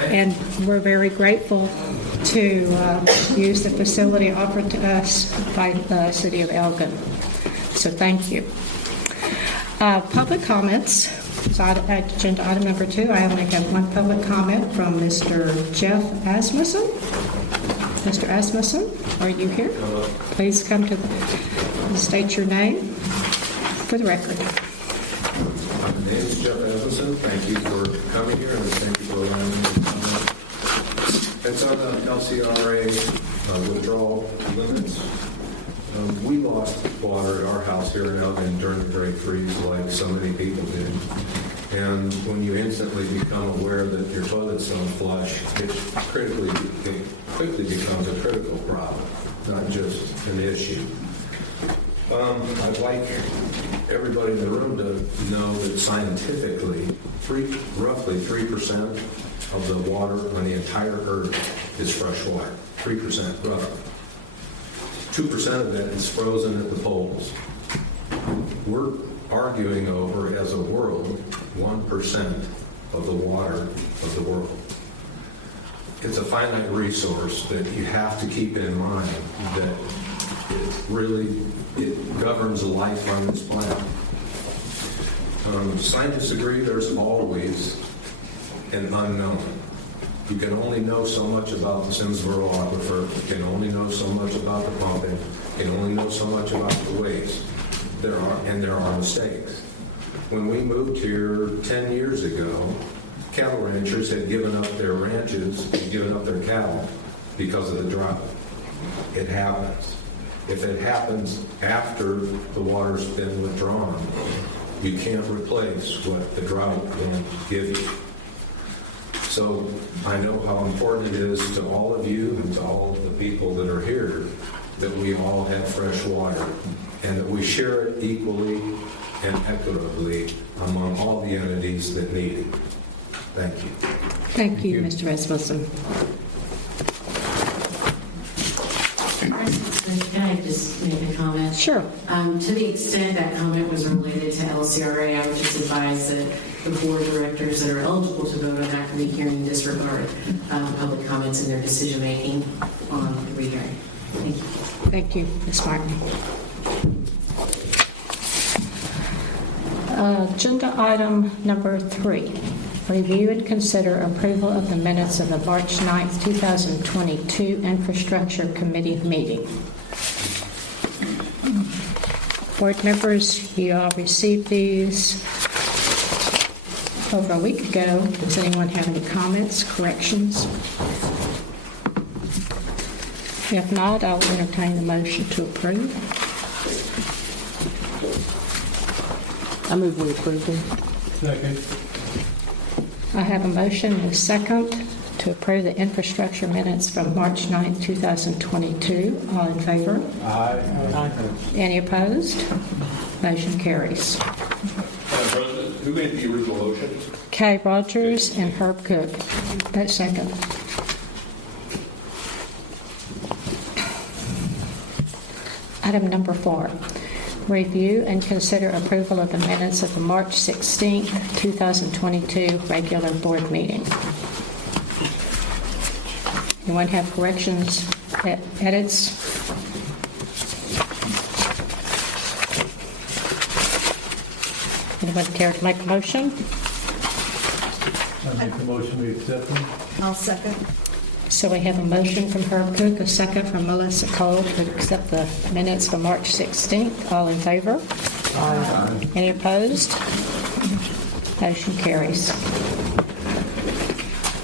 and we're very grateful to use the facility offered to us by the City of Elgin. So thank you. Public comments. So agenda item number 2, I only have one public comment from Mr. Jeff Asmussen. Mr. Asmussen, are you here? Hello. Please come to state your name for the record. My name is Jeff Asmussen. Thank you for coming here and thank you for allowing me to comment. It's on the LCRA withdrawal limits. We lost water at our house here in Elgin during the Great Freeze, like so many people did. And when you instantly become aware that your toilets don't flush, it quickly becomes a critical problem, not just an issue. I'd like everybody in the room to know that scientifically, roughly 3% of the water on the entire Earth is fresh water. 3%, roughly. 2% of that is frozen at the poles. We're arguing over, as a world, 1% of the water of the world. It's a finite resource that you have to keep in mind that it governs life on this planet. Scientists agree there's always an unknown. You can only know so much about the Simsboro Aquifer. You can only know so much about the pumping. You can only know so much about the waste. There are mistakes. When we moved here 10 years ago, cattle ranchers had given up their ranches and given up their cattle because of the drought. It happens. If it happens after the water's been withdrawn, you can't replace what the drought will give you. So I know how important it is to all of you and to all of the people that are here that we all have fresh water and that we share it equally and equitably among all the entities that need it. Thank you. Thank you, Mr. Rasmussen. Can I just make a comment? Sure. To the extent that comment was related to LCRA, I would just advise that the board directors that are eligible to vote on that rehearing disregard public comments in their decision-making on the rehearing. Thank you. Thank you, Ms. Martin. Agenda item number 3. Review and consider approval of the minutes of the March 9th, 2022 Infrastructure Committee meeting. Board members, you all received these over a week ago. Does anyone have any comments, corrections? If not, I'll entertain the motion to approve. I move we approve them. Second. I have a motion and a second to approve the infrastructure minutes from March 9th, 2022. All in favor? Aye. Any opposed? Motion carries. Madam President, who made the original motion? Kay Rogers and Herb Cook. That second. Item number 4. Review and consider approval of the minutes of the March 16th, 2022 regular board meeting. Anyone have corrections, edits? Anyone care to make a motion? I make the motion we accept them. I'll second. So we have a motion from Herb Cook, a second from Melissa Cole to accept the minutes for March 16th. All in favor? Aye. Any opposed? Motion carries.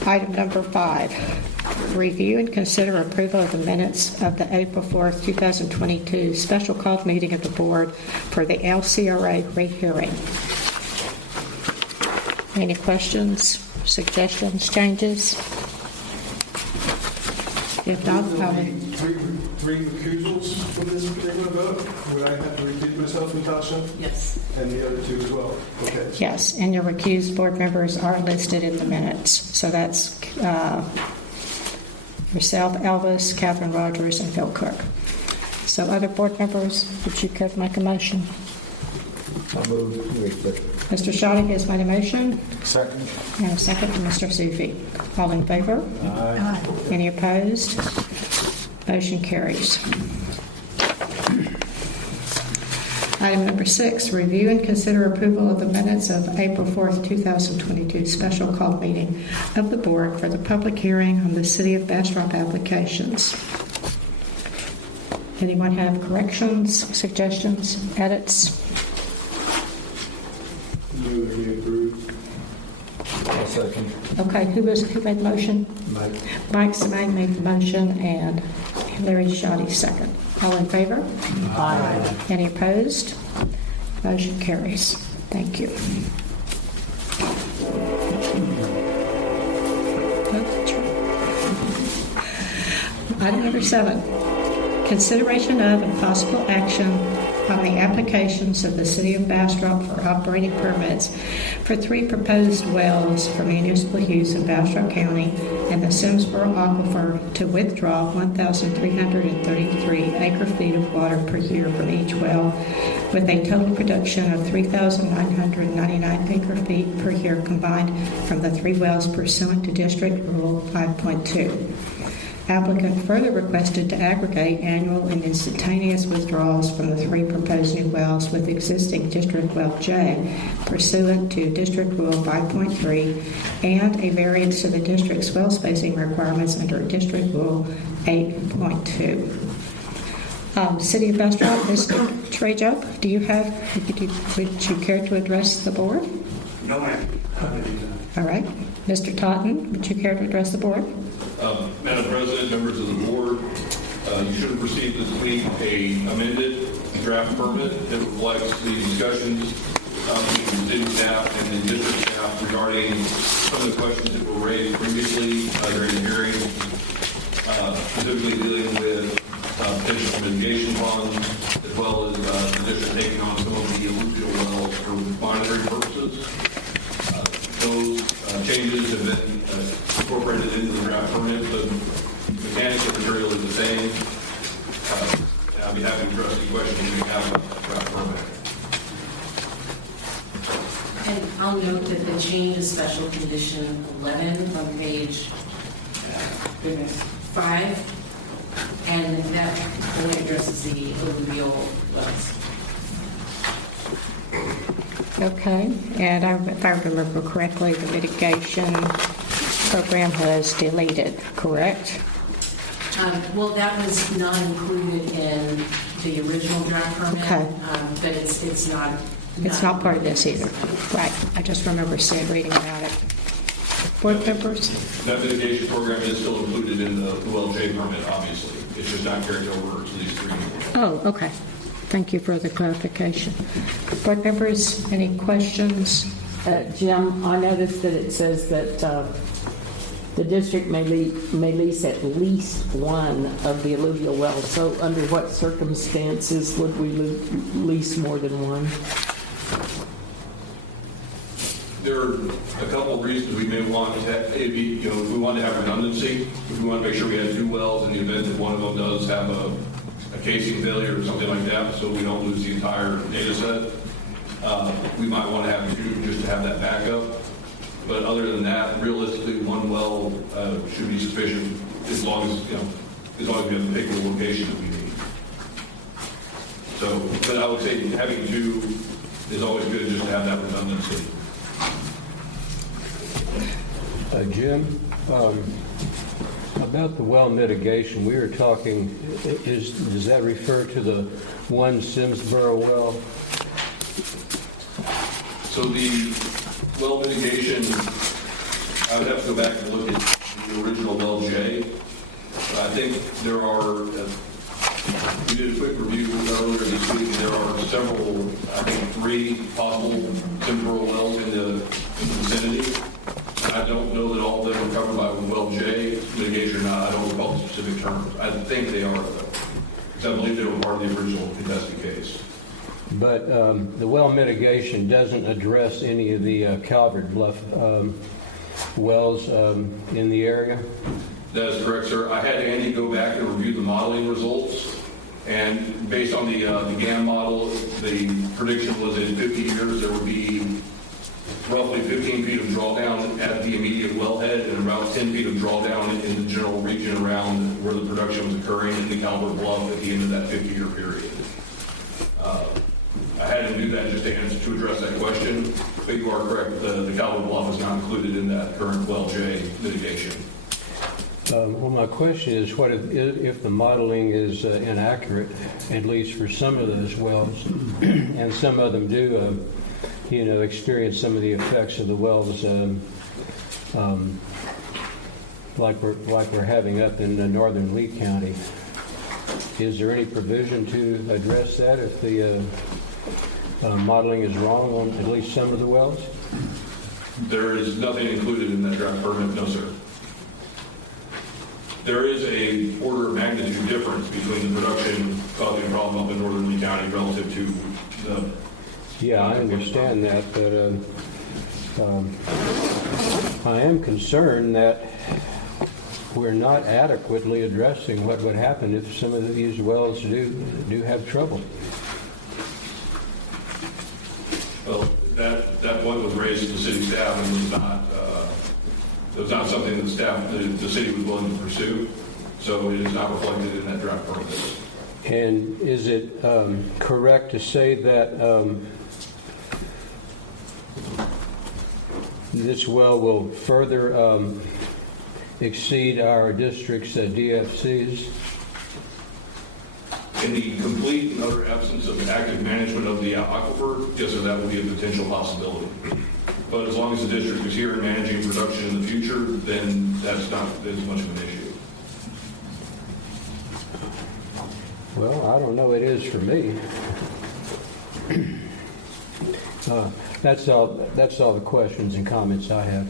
Item number 5. Review and consider approval of the minutes of the April 4th, 2022 special called meeting of the board for the LCRA rehearing. Any questions, suggestions, changes? If not, There'll be three recusals for this particular vote. Would I have to recuse myself, Natasha? Yes. And the other two as well? Okay. yes, and your recused board members are listed in the minutes. So that's yourself, Elvis, Catherine Rogers, and Phil Cook. So other board members, would you care to make a motion? I move we accept. Mr. Shoddy has made a motion, Second. and a second from Mr. Sufi. All in favor? Aye. Any opposed? Motion carries. Item number 6, review and consider approval of the minutes of April 4th, 2022 special call meeting of the board for the public hearing on the City of Bastrop applications. Anyone have corrections, suggestions, edits? Move that we approve. I'll second. Okay, who made the motion? Mike. Mike Simone made the motion, and Larry Shoddy second. All in favor? Aye. Any opposed? Motion carries. Thank you. Item number 7, consideration of and possible action on the applications of the City of Bastrop for operating permits for 3 proposed wells for municipal use in Bastrop County and the Simsboro Aquifer to withdraw 1,333 acre-feet of water per year from each well, with a total production of 3,999 acre-feet per year combined from the 3 wells pursuant to District Rule 5.2. Applicant further requested to aggregate annual and instantaneous withdrawals from the 3 proposed new wells with existing District Well J pursuant to District Rule 5.3 and a variance to the district's well spacing requirements under District Rule 8.2. City of Bastrop, Mr. Trejo, would you care to address the board? No, ma'am. All right. Mr. Totten, would you care to address the board? Madam President, members of the board, you should have received this week a amended draft permit that reflects the discussions between the city staff and the district staff regarding some of the questions that were raised previously during the hearing, specifically dealing with potential mitigation funds, as well as the district taking on some of the alluvial wells for monitoring purposes. Those changes have been incorporated into the draft permit. The mechanics of the material is the same. And I'll be happy to address any questions you may have about the draft permit. And I'll note that the change is special condition 11 on page 5, and that only addresses the alluvial wells. Okay, and if I remember correctly, the mitigation program was deleted, correct? Well, that was not included in the original draft permit, Okay. but it's not. It's not part of this either. Right, I just remember reading about it. Board members? That mitigation program is still included in the Well J permit, obviously. It's just not carried over to these 3 anymore. Oh, okay. Thank you for the clarification. Board members, any questions? Jim, I noticed that it says that the district may lease at least one of the alluvial wells. So under what circumstances would we lease more than one? There are a couple of reasons we may want to have, if we want to have redundancy, if we want to make sure we have 2 wells in the event that one of them does have a casing failure or something like that, so we don't lose the entire data set. We might want to have 2 just to have that backup. But other than that, realistically, 1 well should be sufficient as long as we have the particular location that we need. So, but I would say having 2 is always good just to have that redundancy. Jim, about the well mitigation, we were talking, does that refer to the 1 Simsboro well? So the well mitigation, I would have to go back and look at the original Well J. I think there are, we did a quick review earlier this week, and there are several, I think 3 possible Simsboro wells in the vicinity. I don't know that all of them are covered by Well J mitigation or not. I don't recall the specific terms. I think they are, though, because I believe they were part of the original contested case. But the well mitigation doesn't address any of the Calvert Bluff wells in the area? That is correct, sir. I had Andy go back and review the modeling results, and based on the GAN model, the prediction was in 50 years there would be roughly 15 feet of drawdown at the immediate wellhead and about 10 feet of drawdown in the general region around where the production was occurring in the Calvert Bluff at the end of that 50-year period. I had to do that just to address that question, but you are correct, the Calvert Bluff is not included in that current well J mitigation. Well, my question is, what if the modeling is inaccurate, at least for some of those wells, and some of them do, experience some of the effects of the wells, like we're having up in northern Lee County. Is there any provision to address that if the modeling is wrong on at least some of the wells? There is nothing included in that draft permit, no, sir. There is a order of magnitude difference between the production causing a problem up in northern Lee County relative to the... Yeah, I understand that, but I am concerned that we're not adequately addressing what would happen if some of these wells do have trouble. Well, that point was raised to the city staff and was not something that the city was willing to pursue, so it is not reflected in that draft permit. And is it correct to say that this well will further exceed our district's DFCs? In the complete and utter absence of active management of the aquifer, yes, sir, that would be a potential possibility. But as long as the district is here and managing production in the future, then that's not as much of an issue. Well, I don't know, it is for me. That's all the questions and comments I have.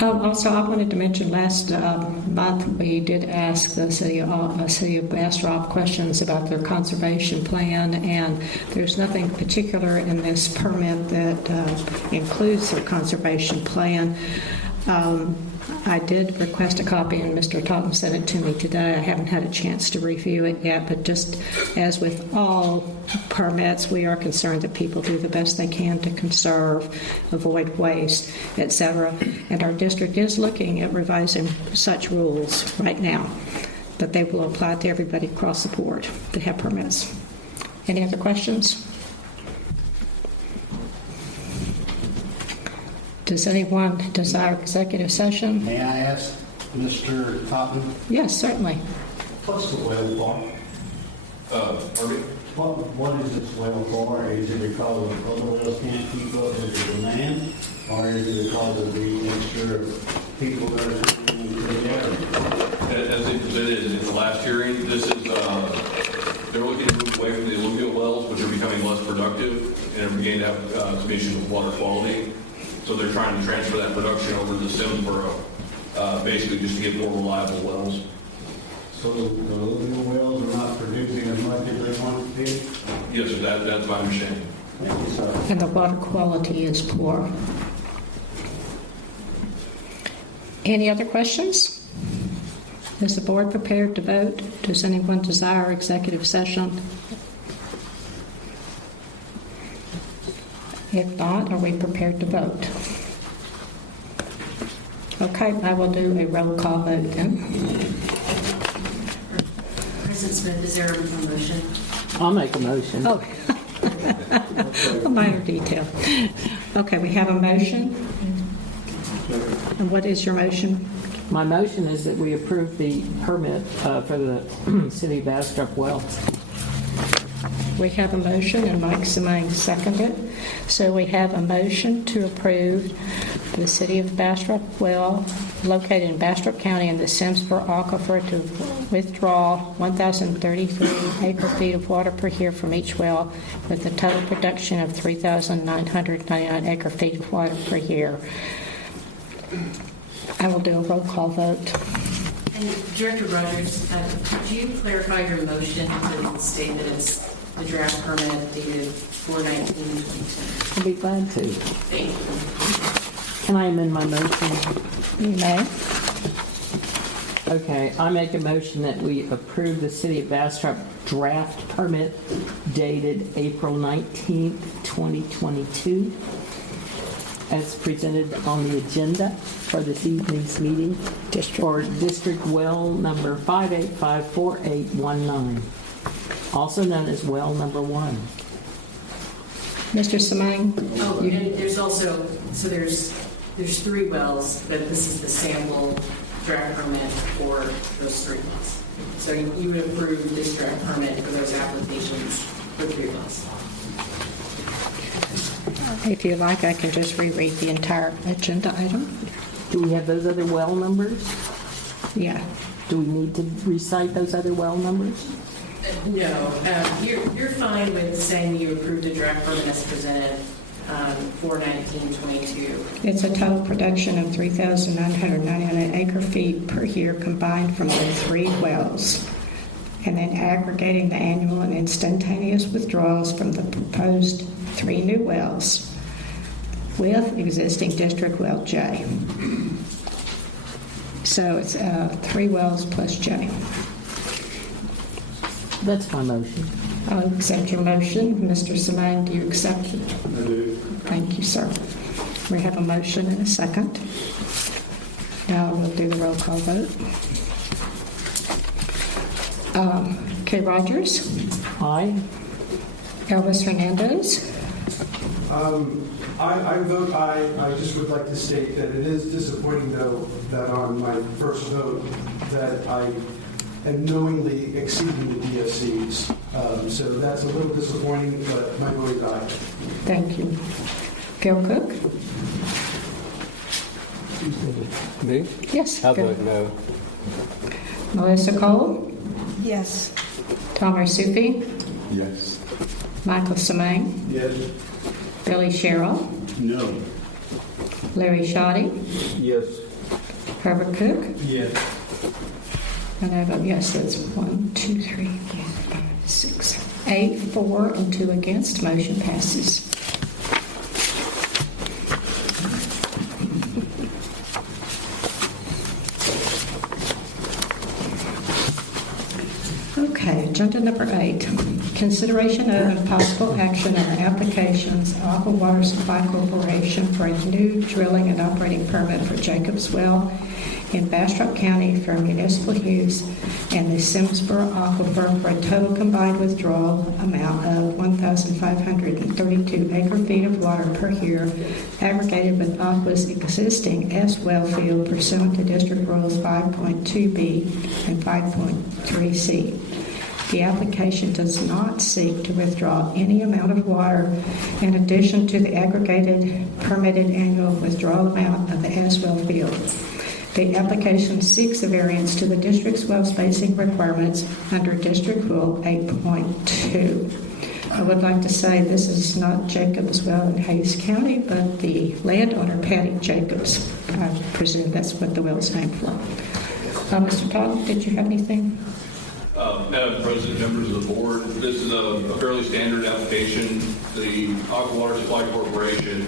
Also, I wanted to mention last month we did ask the city of Bastrop questions about their conservation plan, and there's nothing particular in this permit that includes their conservation plan. I did request a copy, and Mr. Totten sent it to me today. I haven't had a chance to review it yet, but just as with all permits, we are concerned that people do the best they can to conserve, avoid waste, etc. And our district is looking at revising such rules right now, but they will apply to everybody across the board that have permits. Any other questions? Does anyone desire executive session? May I ask Mr. Totten, Yes, certainly. what's the well for? Pardon me? What is this well for? Is it because of other wells can't keep up with the demand? Or is it because of the extra people that are coming into the area? As they presented in the last hearing, this is, they're looking to move away from the alluvial wells, which are becoming less productive and are beginning to have some issues with water quality. So they're trying to transfer that production over to Simsboro, basically just to get more reliable wells. So the alluvial wells are not producing as much as they want to be? Yes, sir, that's my understanding. Thank you, sir. And the water quality is poor. Any other questions? Is the board prepared to vote? Does anyone desire executive session? If not, are we prepared to vote? Okay, I will do a roll call vote then. President Smith, is there a motion? I'll make a motion. Oh, a minor detail. Okay, we have a motion. And what is your motion? My motion is that we approve the permit for the City of Bastrop wells. We have a motion, and Mike Simone seconded. So we have a motion to approve the City of Bastrop well located in Bastrop County in the Simsboro Aquifer to withdraw 1,033 acre-feet of water per year from each well with a total production of 3,999 acre-feet of water per year. I will do a roll call vote. And Director Rogers, could you clarify your motion to state that it's the draft permit dated 4/19/2010? I'll be glad to. Thank you. Can I amend my motion? You may. Okay, I make a motion that we approve the City of Bastrop draft permit dated April 19th, 2022 as presented on the agenda for this evening's meeting for District Well number 5854819, also known as Well number 1. Mr. Semaine? Oh, and there's also, so there's 3 wells, but this is the sample draft permit for those 3 wells. So you would approve this draft permit for those applications for 3 wells. If you like, I can just reread the entire agenda item. Do we have those other well numbers? Yeah. Do we need to recite those other well numbers? No, you're fine with saying you approved the draft permit as presented for 1922. It's a total production of 3,999 acre-feet per year combined from the 3 wells, and then aggregating the annual and instantaneous withdrawals from the proposed 3 new wells with existing District Well J. So it's 3 wells plus J. That's my motion. I'll accept your motion. Mr. Semaine, do you accept it? I do. Thank you, sir. We have a motion and a second. Now we'll do the roll call vote. Kay Rogers, Aye. Elvis Hernandez, I vote aye. I just would like to state that it is disappointing, though, that on my first vote, that I am knowingly exceeding the DSCs. So that's a little disappointing, but my vote is aye. thank you. Gil Cook? Me? Yes. How Gil. about no? Melissa Cole? Yes. Tom Sufi? Yes. Michael Semaine? Yes. Billy Sherrill? No. Larry Shoddy? Yes. Herbert Cook? Yes. And I vote yes. That's 1, 2, 3, 4, 5, 6, 8, 4, and 2 against. Motion passes. Okay, agenda number 8. Consideration of and possible action on the applications of Aqua Water Supply Corporation for a new drilling and operating permit for Jacobs Well in Bastrop County for municipal use and the Simsboro Aquifer for a total combined withdrawal amount of 1,532 acre-feet of water per year aggregated with Aqua's existing S well field pursuant to District Rules 5.2b and 5.3c. The application does not seek to withdraw any amount of water in addition to the aggregated permitted annual withdrawal amount of the S well field. The application seeks a variance to the district's well spacing requirements under District Rule 8.2. I would like to say this is not Jacobs Well in Hayes County, but the landowner, Patty Jacobs. I presume that's what the well is named for. Mr. Todd, did you have anything? Madam President, members of the board, this is a fairly standard application. The Aqua Water Supply Corporation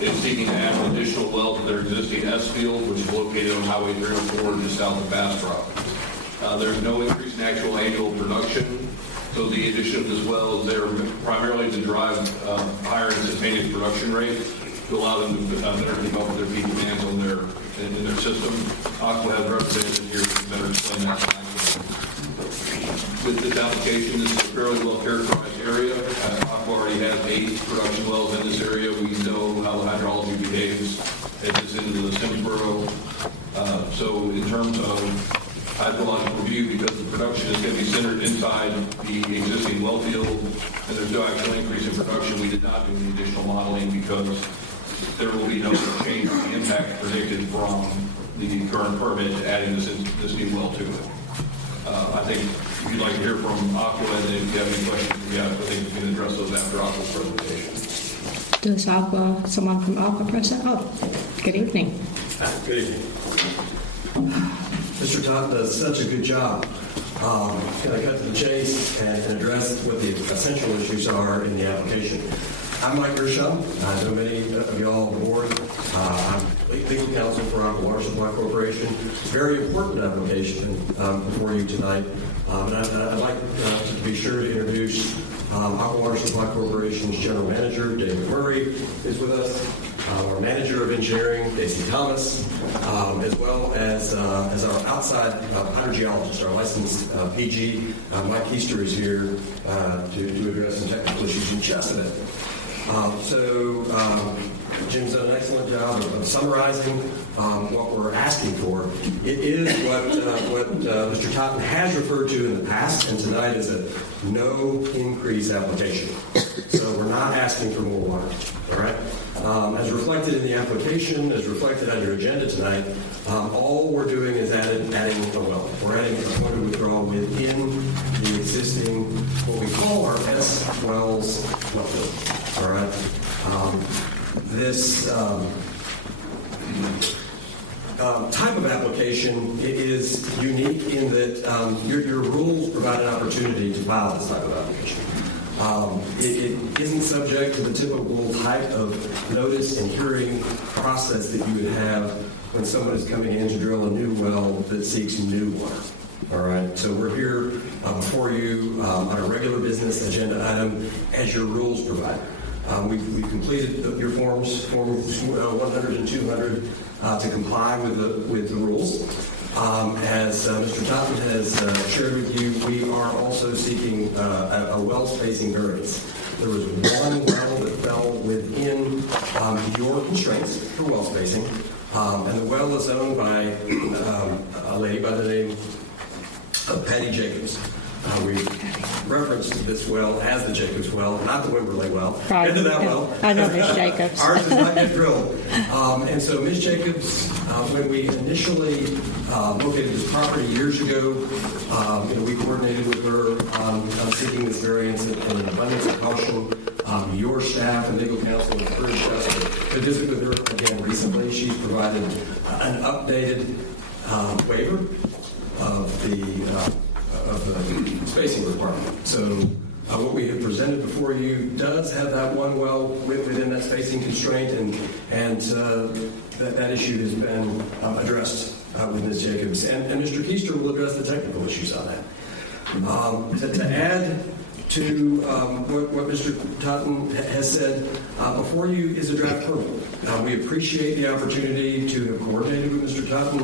is seeking to add an additional well to their existing S field, which is located on Highway 304 just south of Bastrop. There's no increase in actual annual production, so the addition of this well is there primarily to drive higher instantaneous production rate to allow them to better keep up with their peak demands on in their system. Aqua has representatives here to better explain that. With this application, this is a fairly well-characterized area. Aqua already has 8 production wells in this area. We know how the hydrology behaves as it's into the Simsboro. So in terms of hydrological review, because the production is going to be centered inside the existing well field, and there's no actual increase in production, we did not do any additional modeling because there will be no change in the impact predicted from the current permit to adding this new well to it. I think if you'd like to hear from Aqua, and if you have any questions, I think we can address those after Aqua's presentation. Does someone from Aqua present? Oh, good evening. Good evening. Mr. Todd does such a good job. Can I cut to the chase and address what the essential issues are in the application? I'm Mike Gershom. I know many of y'all on the board. I'm legal counsel for Aqua Water Supply Corporation. It's a very important application before you tonight. And I'd like to be sure to introduce Aqua Water Supply Corporation's General Manager, David Murray, is with us. our manager of engineering, Daisy Thomas, as well as our outside hydrogeologist, our licensed PG, Mike Keister is here to address some technical issues in just a minute. Jim's done an excellent job of summarizing what we're asking for. It is what Mr. Totten has referred to in the past, and tonight is a no increase application. So we're not asking for more water, all right? As reflected in the application, as reflected on your agenda tonight, all we're doing is adding a well. We're adding a point of withdrawal within the existing, what we call our S wells well field, all right? This type of application is unique in that your rules provide an opportunity to file this type of application. It isn't subject to the typical type of notice and hearing process that you would have when someone is coming in to drill a new well that seeks new water. All right, so we're here before you on a regular business agenda item as your rules provide. We've completed your forms 100 and 200 to comply with the rules. As Mr. Totten has shared with you, we are also seeking a well spacing variance. There was one well that fell within your constraints for well spacing, and the well is owned by a lady by the name of Patty Jacobs. We referenced this well as the Jacobs well, not the Wimberley well. Right. Into that well. I know Miss Jacobs. Ours is not yet drilled. And so Ms. Jacobs, when we initially located this property years ago, we coordinated with her on seeking this variance in an abundance of caution. Your staff and legal counsel encouraged us to visit with her again recently. She's provided an updated waiver of the spacing requirement. So what we have presented before you does have that one well within that spacing constraint, and that issue has been addressed with Ms. Jacobs. And Mr. Keister will address the technical issues on that. To add to what Mr. Totten has said, before you is a draft permit. We appreciate the opportunity to have coordinated with Mr. Totten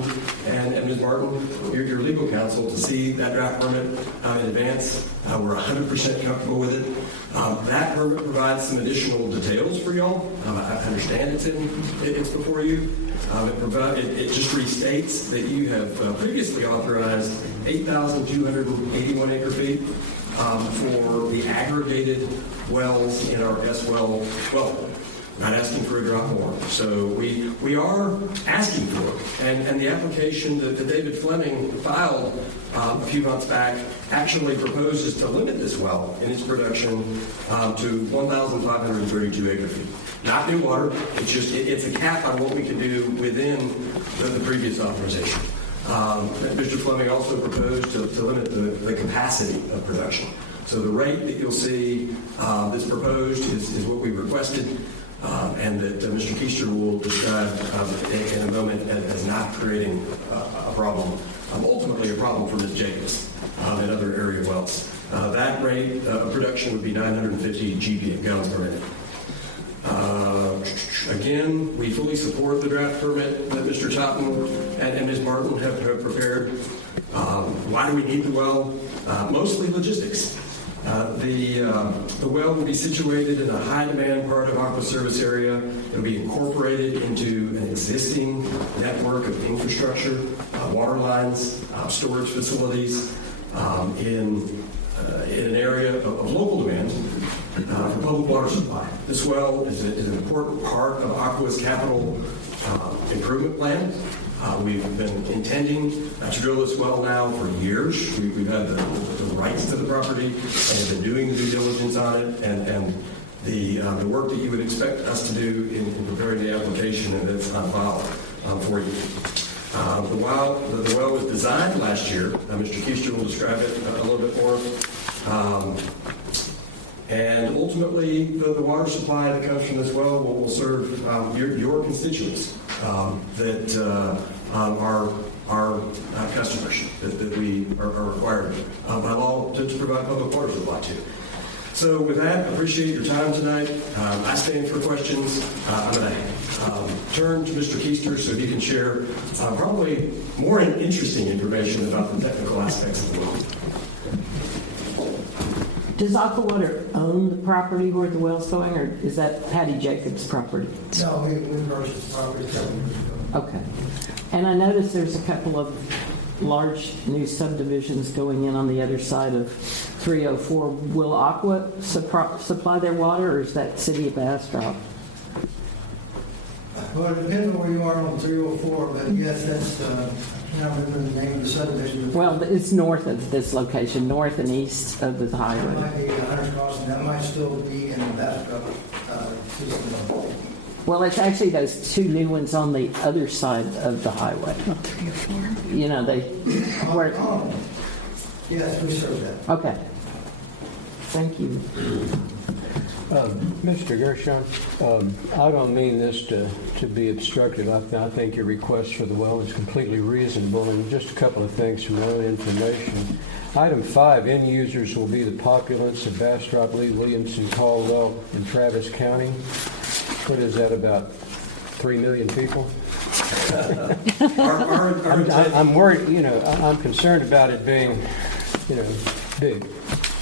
and Ms. Martin, your legal counsel, to see that draft permit in advance. We're 100% comfortable with it. That permit provides some additional details for y'all. I understand it's before you. It just restates that you have previously authorized 8,281 acre feet for the aggregated wells in our S well. Not asking for a drop more. So we are asking for it. And the application that David Fleming filed a few months back actually proposes to limit this well in its production to 1,532 acre feet. Not new water. It's a cap on what we can do within the previous authorization. Mr. Fleming also proposed to limit the capacity of production. So the rate that you'll see that's proposed is what we requested. And that Mr. Keister will describe in a moment as not creating a problem, ultimately a problem for Ms. Jacobs and other area wells. That rate of production would be 950 GPM, gallons per minute. Again, we fully support the draft permit that Mr. Totten and Ms. Martin have prepared. Why do we need the well? Mostly logistics. The well will be situated in a high-demand part of Aqua Service area. It will be incorporated into an existing network of infrastructure, water lines, storage facilities, in an area of local demand for public water supply. This well is an important part of Aqua's capital improvement plan. We've been intending to drill this well now for years. We've had the rights to the property and have been doing the due diligence on it and the work that you would expect us to do in preparing the application, and it's on file for you. The well was designed last year. Mr. Keister will describe it a little bit more. And ultimately, the water supply that comes from this well will serve your constituents that are our customers that we are required by law to provide public water supply to. So with that, I appreciate your time tonight. I stand for questions. I'm going to turn to Mr. Keister so he can share probably more interesting information about the technical aspects of the well. Does Aquawater own the property where the well's going, or is that Patty Jacobs' property? No, we purchased the property a couple years ago. Okay. And I noticed there's a couple of large new subdivisions going in on the other side of 304. Will Aqua supply their water, or is that City of Bastrop? Well, it depends on where you are on 304, but yes, that's, I can't remember the name of the subdivision. Well, it's north of this location, north and east of the It highway. might be Hunter's Crossing, that might still be in the Bastrop system. Well, it's actually those two new ones on the other side of the highway. Oh, 3 or 4. You know, they, where, Oh, yes, we serve that. okay. Thank you. Mr. Gershon, I don't mean this to be obstructive. I think your request for the well is completely reasonable, and just a couple of things from my own information. Item 5, end users will be the populace of Bastrop, Lee, Williamson, Caldwell, and Travis County. What is that, about 3 million people? I'm worried, I'm concerned about it being, big.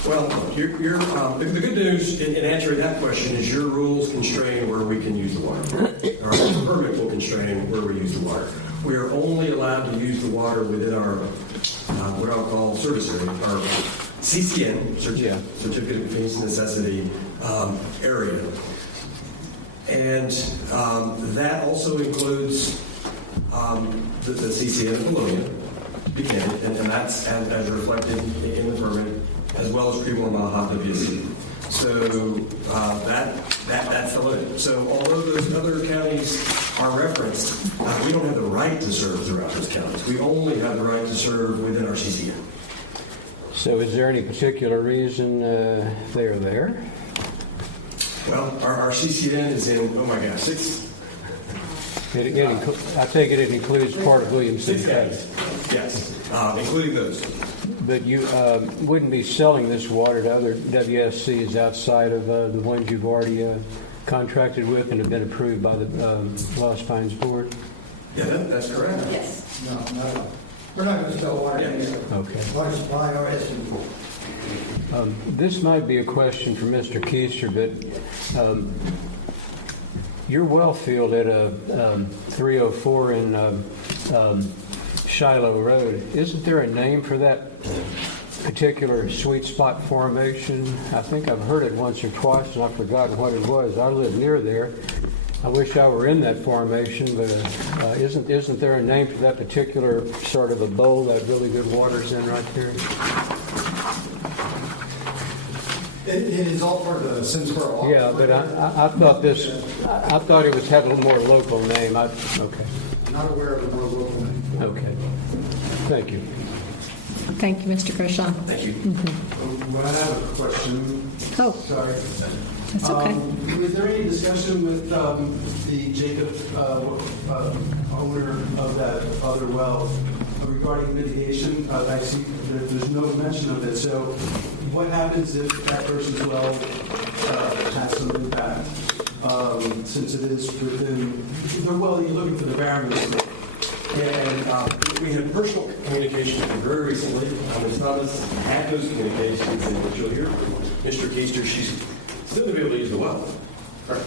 Well, the good news in answering that question is your rules constrain where we can use the water. Our permit will constrain where we use the water. We are only allowed to use the water within our, what I'll call service area, our CCN, Certificate of Convenience and Necessity area. And that also includes the CCN of Bologna, Buchanan, and that's as reflected in the permit, as well as Primo Maha WC. So that's the limit. So although those other counties are referenced, we don't have the right to serve throughout those counties. We only have the right to serve within our CCN. So is there any particular reason they are there? Well, our CCN is in, 6. I take it includes part of Williamson. 6 counties. Yes, including those. But you wouldn't be selling this water to other WSCs outside of the ones you've already contracted with and have been approved by the Lost Pines Board? Yeah, that's correct. Yes. No. We're not going to sell water in here. Okay. Water supply or estimate. This might be a question for Mr. Keister, but your well field at 304 in Shiloh Road, isn't there a name for that particular sweet spot formation? I think I've heard it once or twice and I've forgotten what it was. I live near there. I wish I were in that formation, but isn't there a name for that particular sort of a bowl that really good water's in right there? It is all part of the Simsboro. Yeah, but I thought it had a little more local name. Okay. I'm not aware of the more local name. Okay. Thank you. Thank you, Mr. Gershon. Thank you. Well, I have a question. Oh, Sorry. that's okay. Was there any discussion with the Jacobs owner of that other well regarding mitigation? I see there's no mention of it. So what happens if that person's well has some impact? Since it is within the well, you're looking for the variance. And we had personal communication very recently. Ms. Thomas had those communications, and what you'll hear from Mr. Keister, she's still going to be able to use the well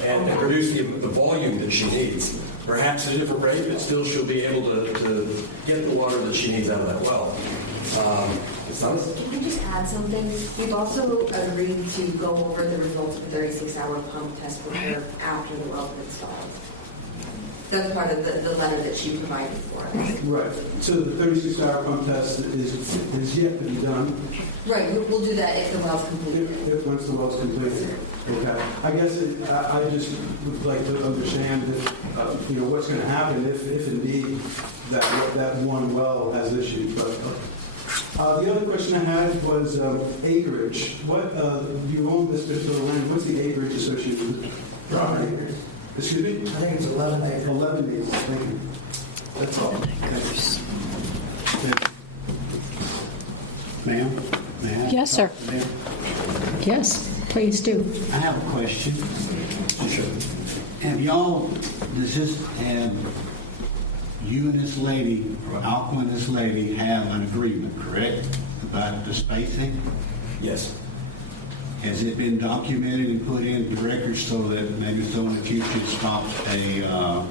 and produce the volume that she needs. Perhaps at a different rate, but still she'll be able to get the water that she needs out of that well. Ms. Thomas? Can we just add something? We've also agreed to go over the results of the 36-hour pump test with her after the well was installed. That's part of the letter that she provided for us. Right. So the 36-hour pump test is yet to be done. Right, we'll do that if the well's completed. If once the well's completed. Okay. I guess I just would like to understand that, what's going to happen if indeed that one well has issues. But the other question I had was acreage. What you own this particular land? What's the acreage associated with it? 11 acres. Excuse me? I think it's 11 acres. 11 acres. Thank you. That's all. Ma'am? May I Yes, sir. talk to them? Yes, please do. I have a question. Have y'all does this have, you and this lady, or Alco and this lady, have an agreement, correct, about the spacing? Yes. Has it been documented and put into records so that maybe so in the future it stops a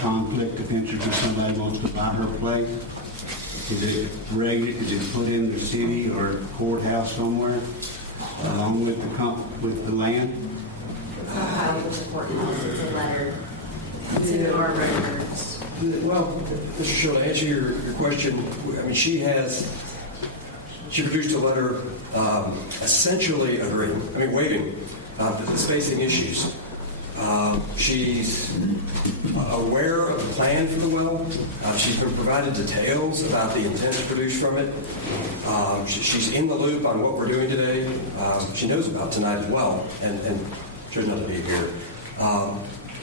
conflict of interest if somebody wants to buy her place? Is it regulated, is it put in the city or courthouse somewhere along with the land? With the courthouse, it's a letter. It's in our records. Well, Mr. Shaw, to answer your question, I mean, she produced a letter essentially agreeing, waiving the spacing issues. She's aware of the plan for the well. She's been provided details about the intent to produce from it. She's in the loop on what we're doing today. She knows about tonight as well, and chose not to be here.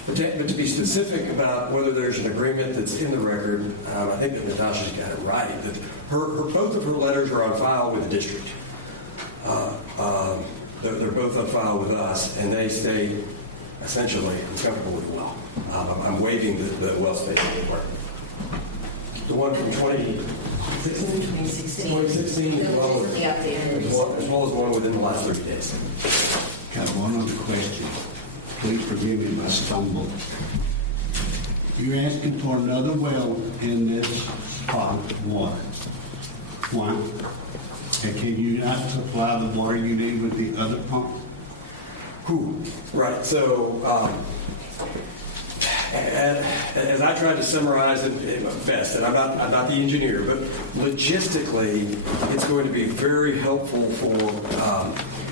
But to be specific about whether there's an agreement that's in the record, I think that Natasha's got it right. That both of her letters are on file with the district. They're both on file with us, and they stay essentially comfortable with the well. I'm waiving the well spacing part. The one from 2016 as well as the one within the last 30 days. Got one other question. Please forgive me if I stumbled. You're asking for another well in this spot. Why? Why? And can you not supply the water you need with the other pump? Right. So, as I tried to summarize it best, and I'm not the engineer, but logistically, it's going to be very helpful for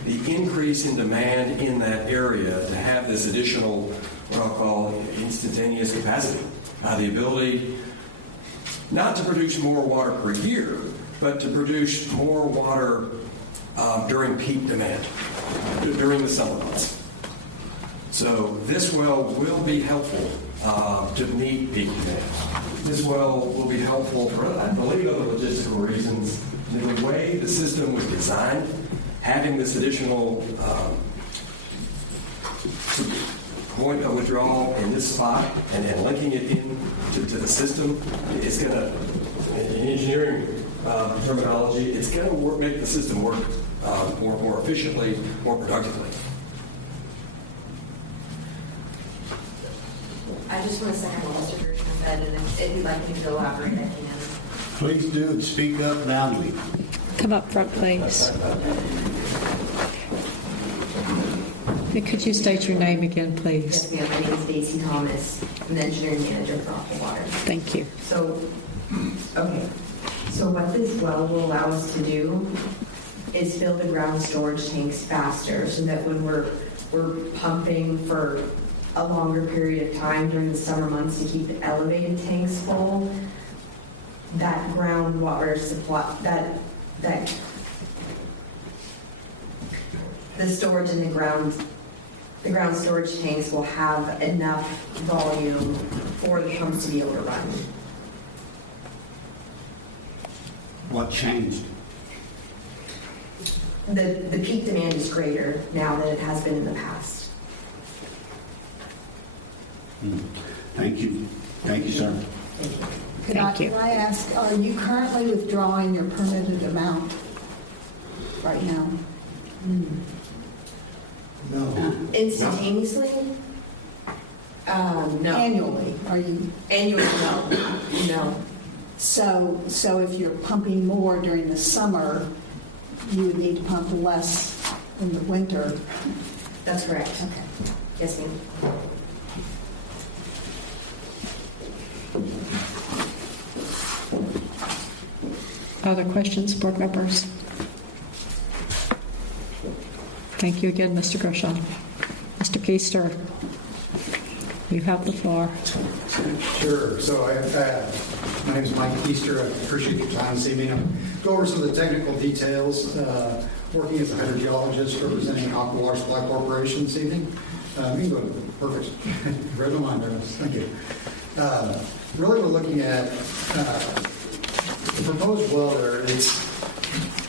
the increase in demand in that area to have this additional, what I'll call instantaneous capacity. The ability not to produce more water per year, but to produce more water during peak demand, during the summer months. So this well will be helpful to meet peak demand. This well will be helpful for, I believe, other logistical reasons. The way the system was designed, having this additional point of withdrawal in this spot and linking it in to the system is going to, in engineering terminology, it's going to make the system work more efficiently, more productively. I just want to second what Mr. Gershon said, and if you'd like me to elaborate, I can. Please do, and speak up loudly. Come up front, please. Could you state your name again, please? Yes, ma'am. My name is Daisy Thomas. I'm the engineering manager for Aqua Water. Thank you. So what this well will allow us to do is fill the ground storage tanks faster, so that when we're pumping for a longer period of time during the summer months to keep the elevated tanks full, that groundwater supply, that the storage in the ground storage tanks will have enough volume for the pumps to be able to run. What changed? The peak demand is greater now than it has been in the past. Thank you. Thank you, sir. Thank you. Can I ask, are you currently withdrawing your permitted amount right now? No. Instantaneously? No. Annually, are you? Annually, no. So if you're pumping more during the summer, you would need to pump less in the winter? That's correct. Okay. Yes, ma'am. Other questions, board members? Thank you again, Mr. Gershon. Mr. Keister, you have the floor. Sure. So my name is Mike Keister. I appreciate your time this evening. I'll go over some of the technical details. Working as a hydrogeologist representing Aqua Water Supply Corporation this evening. You can go to perfect. Read my mind there. Thank you. Really, we're looking at the proposed well there. It's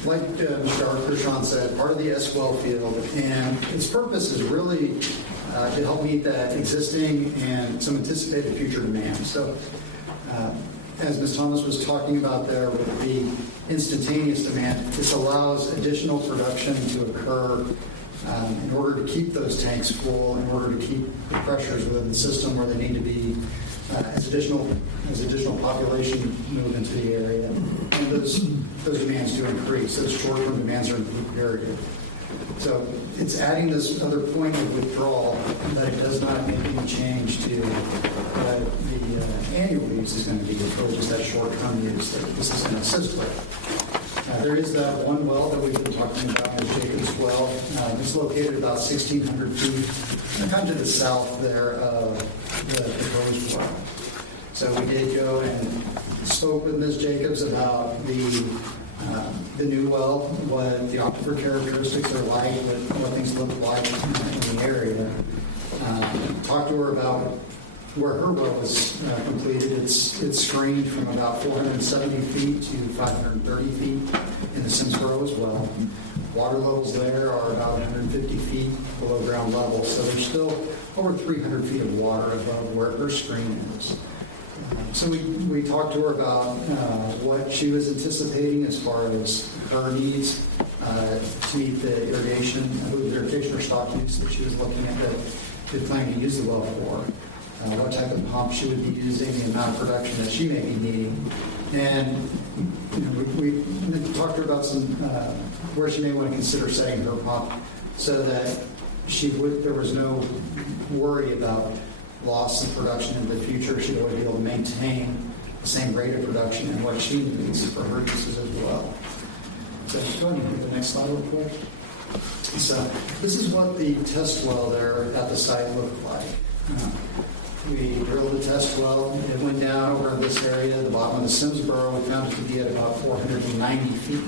like Mr. Gershon said, part of the S well field, and its purpose is really to help meet that existing and some anticipated future demand. So as Ms. Thomas was talking about there with the instantaneous demand, this allows additional production to occur in order to keep those tanks full, in order to keep the pressures within the system where they need to be as additional population move into the area. And those demands do increase. Those short-term demands are in the peak period. So it's adding this other point of withdrawal that it does not make any change to the annual use is going to be, or just that short-term use that this is going to assist with. There is that one well that we've been talking about, is Jacob's well. It's located about 1,600 feet, kind of to the south there of the proposed well. So we did go and spoke with Ms. Jacobs about the new well, what the aquifer characteristics are like, what things look like in the area. Talked to her about where her well was completed. It's screened from about 470 feet to 530 feet in the Simsboro as well. Water levels there are about 150 feet below ground level, so there's still over 300 feet of water above where her screen is. So we talked to her about what she was anticipating as far as her needs to meet the irrigation or stock use that she was looking at, that she was planning to use the well for, what type of pump she would be using, the amount of production that she may be needing. And we talked to her about some where she may want to consider setting her pump so that there was no worry about loss of production in the future. She would be able to maintain the same rate of production and what she needs for her uses as well. So go ahead and hit the next slide real quick. So this is what the test well there at the site looked like. We drilled the test well. It went down over this area, the bottom of the Simsboro. We found it to be at about 490 feet,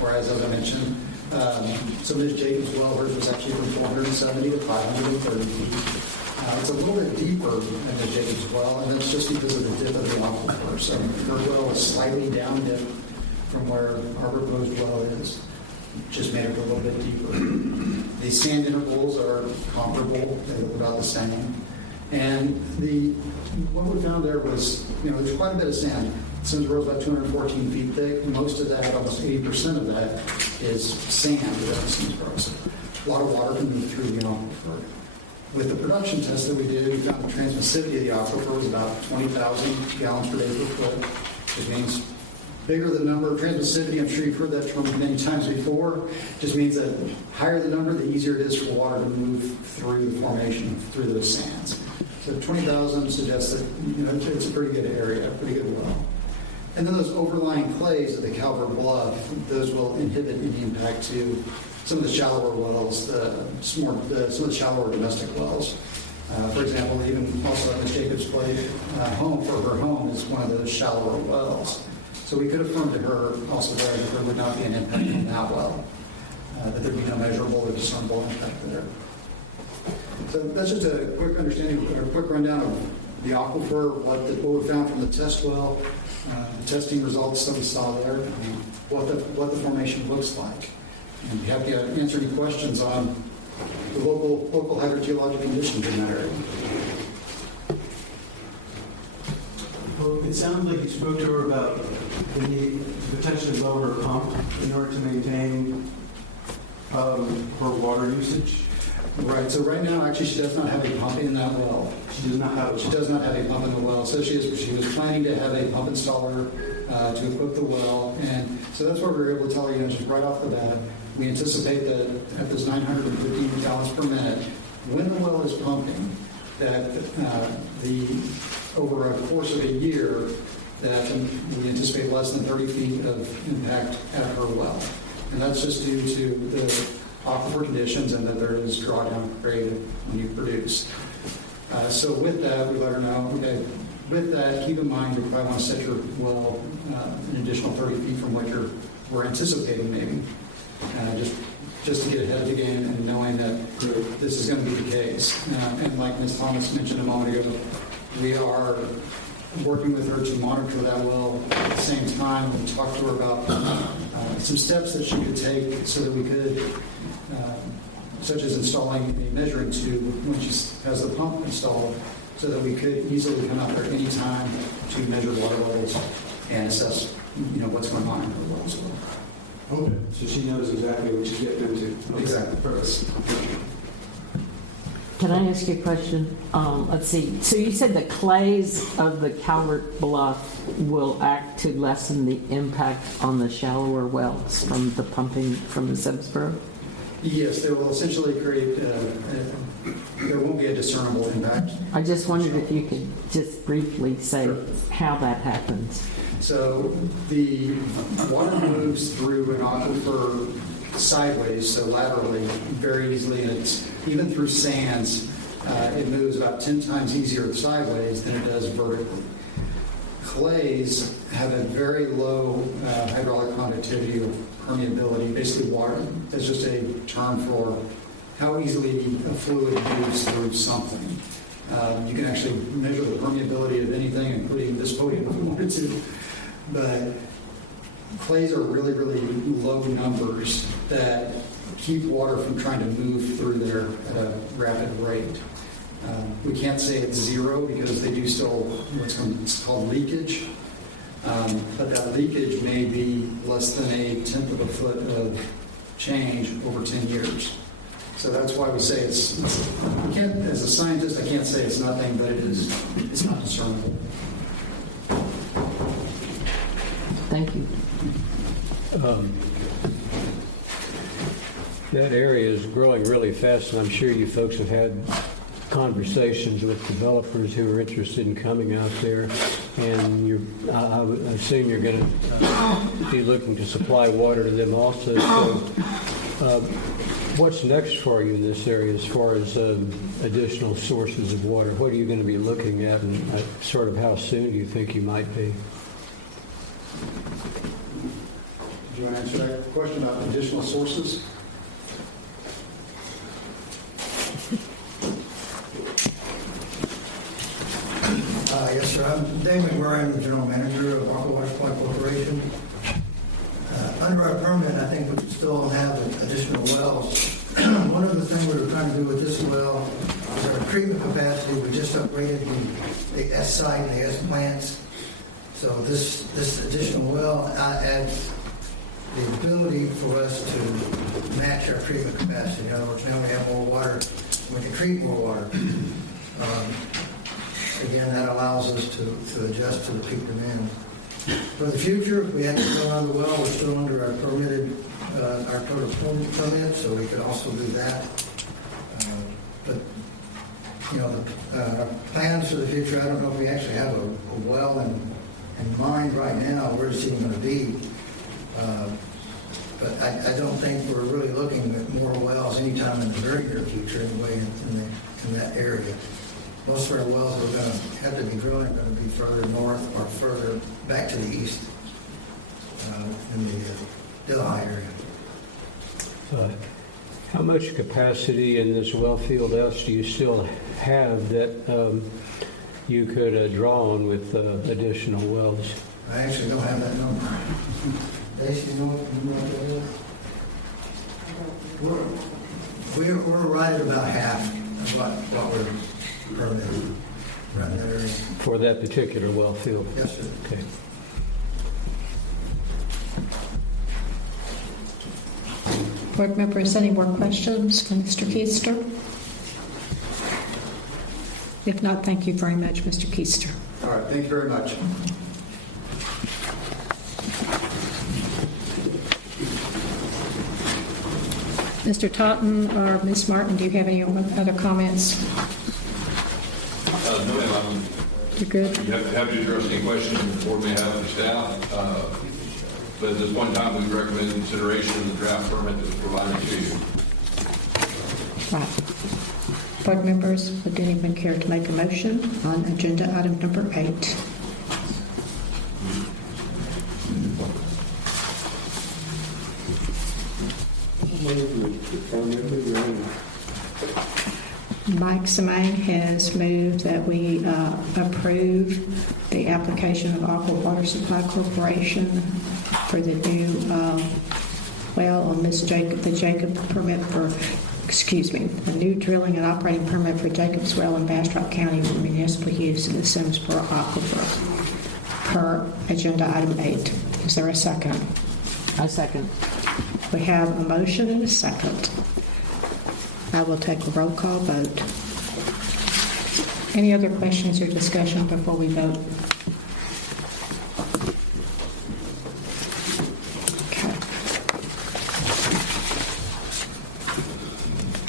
whereas, as I mentioned, so Ms. Jacobs' well, hers was actually from 470 to 530 feet. It's a little bit deeper than Ms. Jacobs' well, and that's just because of the dip of the aquifer. So her well is slightly down dip from where our proposed well is. Just made it a little bit deeper. The sand intervals are comparable. They look about the same. And what we found there was, there's quite a bit of sand. Simsboro is about 214 feet thick. Most of that, almost 80% of that, is sand within Simsboro. So a lot of water can move through the aquifer. With the production test that we did, we found the transmissivity of the aquifer was about 20,000 gallons per day per foot, which means bigger the number. Transmissivity, I'm sure you've heard that term many times before, just means that higher the number, the easier it is for water to move through the formation, through those sands. So 20,000 suggests that it's a pretty good area, a pretty good well. And then those overlying clays at the Calvert Bluff, those will inhibit any impact to some of the shallower wells, some of the shallower domestic wells. For example, even also at Ms. Jacobs' place, home for her home is one of those shallower wells. So we could affirm to her also that there would not be an impact on that well, that there would be no measurable or discernible impact there. So that's just a quick understanding, or a quick rundown of the aquifer, what we found from the test well, the testing results that we saw there, what the formation looks like. And be happy to answer any questions on the local hydrogeologic conditions in that area. Well, it sounds like you spoke to her about the need to potentially lower her pump in order to maintain her water usage. Right. So right now, actually, she does not have a pump in that well. She does not have a pump in the well. So she was planning to have a pump installer to equip the well, and so that's what we were able to tell her. Just right off the bat, we anticipate that at this 915 gallons per minute, when the well is pumping, that over a course of a year, that we anticipate less than 30 feet of impact at her well, and that's just due to the aquifer conditions and that there is drawdown created when you produce. So with that, we let her know, okay, with that, keep in mind you probably want to set your well an additional 30 feet from what we're anticipating maybe, just to get ahead of the game and knowing that this is going to be the case. And like Ms. Thomas mentioned a moment ago, we are working with her to monitor that well at the same time. We talked to her about some steps that she could take so that we could such as installing a measuring tube when she has the pump installed, so that we could easily come out there anytime to measure water levels and assess, what's going on in her well as well. Okay, so she knows exactly what she's getting into. Exactly. Can I ask you a question? Let's see. So you said the clays of the Calvert Bluff will act to lessen the impact on the shallower wells from the pumping from the Sebsboro? Yes, they will essentially create, there won't be a discernible impact. I just wondered if you could just briefly say how that happens. So the water moves through an aquifer sideways, so laterally, very easily, and it's even through sands, it moves about 10 times easier sideways than it does vertically. Clays have a very low hydraulic conductivity or permeability. Basically, water is just a term for how easily a fluid moves through something. You can actually measure the permeability of anything, including this podium if you wanted to. But clays are really, really low numbers that keep water from trying to move through there at a rapid rate. We can't say it's zero because they do still what's called leakage. But that leakage may be less than 1/10 of a foot of change over 10 years. So that's why we say it's you can't, as a scientist, I can't say it's nothing, but it's not discernible. Thank you. That area is growing really fast, and I'm sure you folks have had conversations with developers who are interested in coming out there, and I assume you're going to be looking to supply water to them also. So, what's next for you in this area as far as additional sources of water? What are you going to be looking at, and sort of how soon do you think you might be? Do you want to answer that question about additional sources? Yes, sir. I'm Dave McBride, the General Manager of Aqua Supply Corporation. Under our permit, I think we could still have additional wells. One of the things we were trying to do with this well is our treatment capacity. We just upgraded the S site and the S plants. So this additional well adds the ability for us to match our treatment capacity. In other words, now we have more water, we can treat more water. Again, that allows us to adjust to the peak demand. For the future, if we had to drill another well, we're still under our permitted, our total permit, so we could also do that. But the plans for the future, I don't know if we actually have a well in mind right now where it's even going to be. But I don't think we're really looking at more wells anytime in the very near future anyway in that area. Most of our wells that we're going to have to be drilling are going to be further north or further back to the east in the Delhi area. How much capacity in this well field else do you still have that you could draw on with additional wells? I actually don't have that number. Dace, you know what we're right at about half of what we're permitted right in that area. For that particular well field? Yes, sir. Okay. Board members, any more questions for Mr. Keister? If not, thank you very much, Mr. Keister. All right, thank you very much. Mr. Totten or Ms. Martin, do you have any other comments? No, ma'am. You're good? You have to address any questions the board may have for staff. But at this point in time, we recommend consideration of the draft permit that was provided to you. Right. Board members, would anyone care to make a motion on agenda item number 8? Mike Semang has moved that we approve the application of Aqua Water Supply Corporation for the new well on the Jacob permit for a new drilling and operating permit for Jacobs Well in Bastrop County for municipal use in the Simsboro Aquifer per agenda item 8. Is there a second? I second. We have a motion and a second. I will take a roll call vote. Any other questions or discussion before we vote?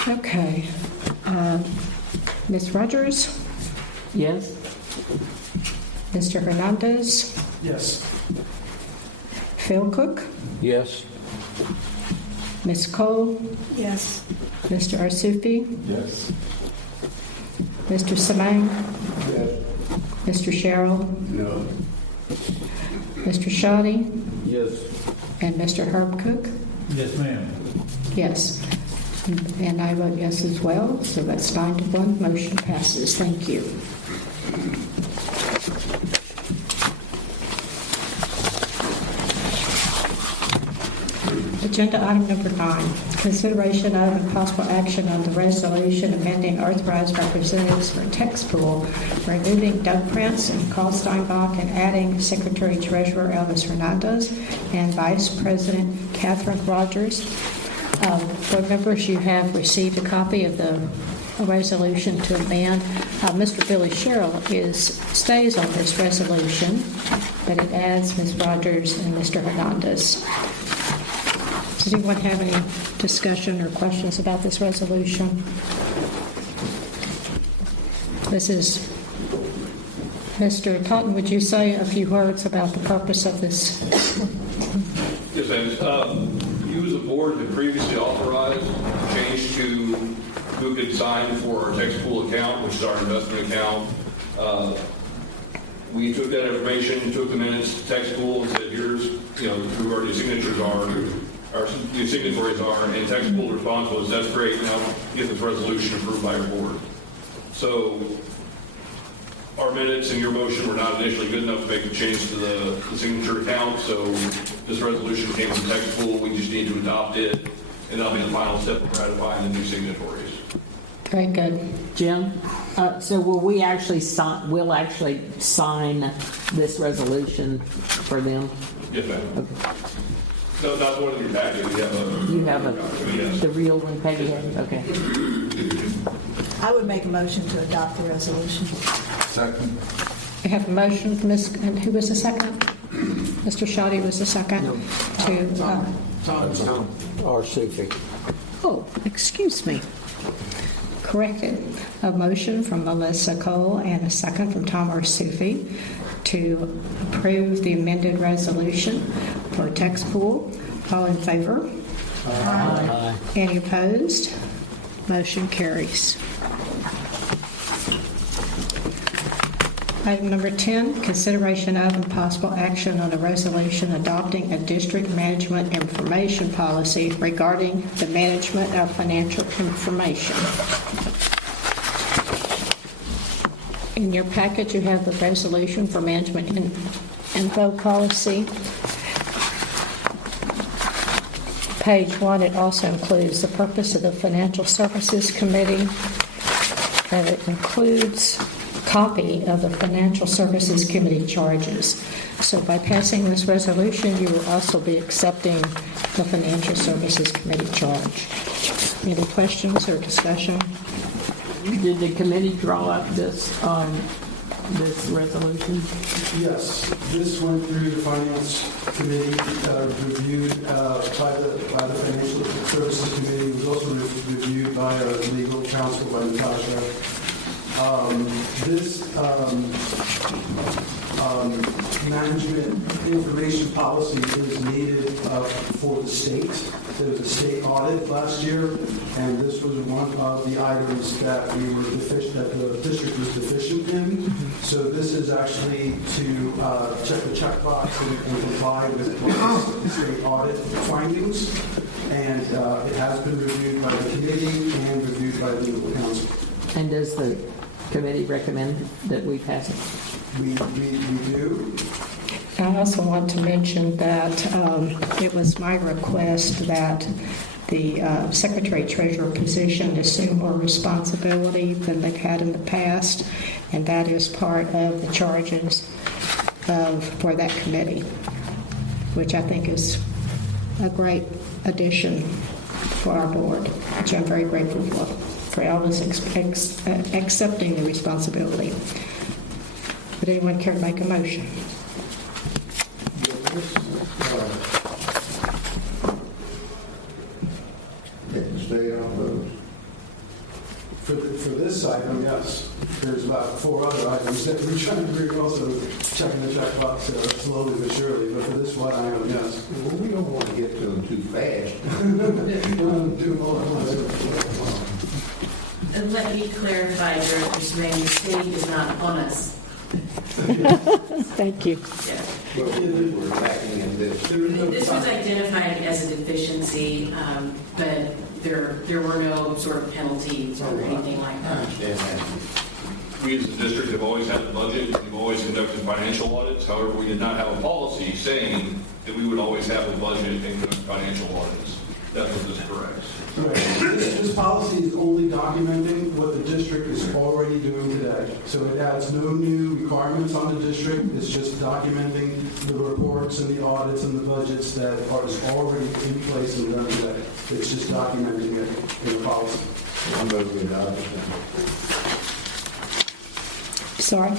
Okay. Ms. Rogers? Yes? Mr. Hernandez? Yes. Phil Cook? Yes. Ms. Cole? Yes. Mr. Arsufi? Yes. Mr. Samang? Yes. Mr. Sherrill? No. Mr. Shoddy? Yes. And Mr. Herb Cook? Yes, ma'am. Yes. And I vote yes as well, so that's 9-1. Motion passes. Thank you. Agenda item number 9, consideration of and possible action on the resolution amending authorized representatives for tax pool, removing Doug Prince and Carl Steinbach and adding Secretary Treasurer Elvis Hernandez and Vice President Catherine Rogers. Board members, you have received a copy of the resolution to amend. Mr. Billy Sherrill stays on this resolution, but it adds Ms. Rogers and Mr. Hernandez. Does anyone have any discussion or questions about this resolution? This is, Mr. Cotton, would you say a few words about the purpose of this? Yes, ma'am. You as a board had previously authorized a change to who could sign for our tax pool account, which is our investment account. We took that information, took the minutes to tax pool and said, here's, who our new signatures are, our new signatories are, and tax pool response was, that's great, now get this resolution approved by your board. So our minutes and your motion were not initially good enough to make the change to the signature account, so this resolution came from tax pool. We just need to adopt it, and that'll be the final step of ratifying the new signatories. Very good. Jim? So will we actually sign, this resolution for them? Yes, ma'am. Okay. No, that's one of your packets. You have Yes. the real one, Peggy had? Okay. I would make a motion to adopt the resolution. Second. We have a motion from Ms., and who was the second? Mr. Shoddy was the second. Or Sufi. Oh, excuse me. Corrected. A motion from Melissa Cole and a second from Tom Arsufi to approve the amended resolution for tax pool. All in favor? Aye. Any opposed? Motion carries. Item number 10, consideration of and possible action on a resolution adopting a district management information policy regarding the management of financial information. In your package, you have the resolution for management info policy. Page 1, it also includes the purpose of the Financial Services Committee, and it includes copy of the Financial Services Committee charges. So by passing this resolution, you will also be accepting the Financial Services Committee charge. Any questions or discussion? Did the committee draw up this resolution? Yes, this went through the Finance Committee, reviewed by the Financial Services Committee. It was also reviewed by our legal counsel, by Natasha. This management information policy is needed for the state. There was a state audit last year, and this was one of the items that we were deficient, that the district was deficient in. So this is actually to check the checkbox and comply with the state audit findings. And it has been reviewed by the committee and reviewed by the legal counsel. And does the committee recommend that we pass it? We do. I also want to mention that it was my request that the secretary treasurer position to assume more responsibility than they've had in the past, and that is part of the charges for that committee, which I think is a great addition for our board, which I'm very grateful for Elvis accepting the responsibility. Would anyone care to make a motion? Stay on those. For this item, yes. There's about 4 other items that we're trying to bring, also checking the checkbox slowly but surely, but for this one item, yes. Well, we don't want to get to them too fast. Do all at once. And let me clarify, Director Swain, the state is not on us. Thank you. Yeah. But we're lacking in this. This was identified as a deficiency, but there were no sort of penalties or anything like I that. understand that. We as a district have always had a budget, we've always conducted financial audits. However, we did not have a policy saying that we would always have a budget and conduct financial audits. That's what this corrects. Right. This policy is only documenting what the district is already doing today. So it adds no new requirements on the district. It's just documenting the reports and the audits and the budgets that is already in place and done today. It's just documenting it in the policy. I'm moving it out. Sorry.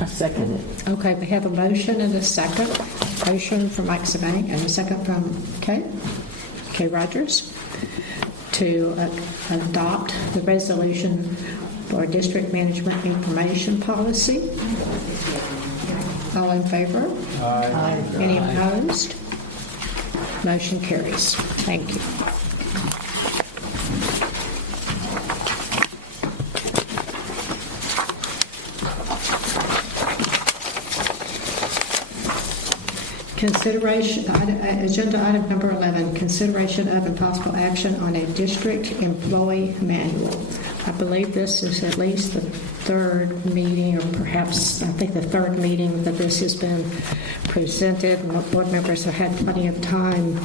I second it. Okay, we have a motion and a second. Motion from Mike Sabang and a second from Kay Rogers to adopt the resolution for district management information policy. All in favor? Aye. Any opposed? Motion carries. Thank you. Consideration, agenda item number 11, consideration of and possible action on a district employee manual. I believe this is at least the third meeting, or perhaps I think the third meeting that this has been presented. Board members have had plenty of time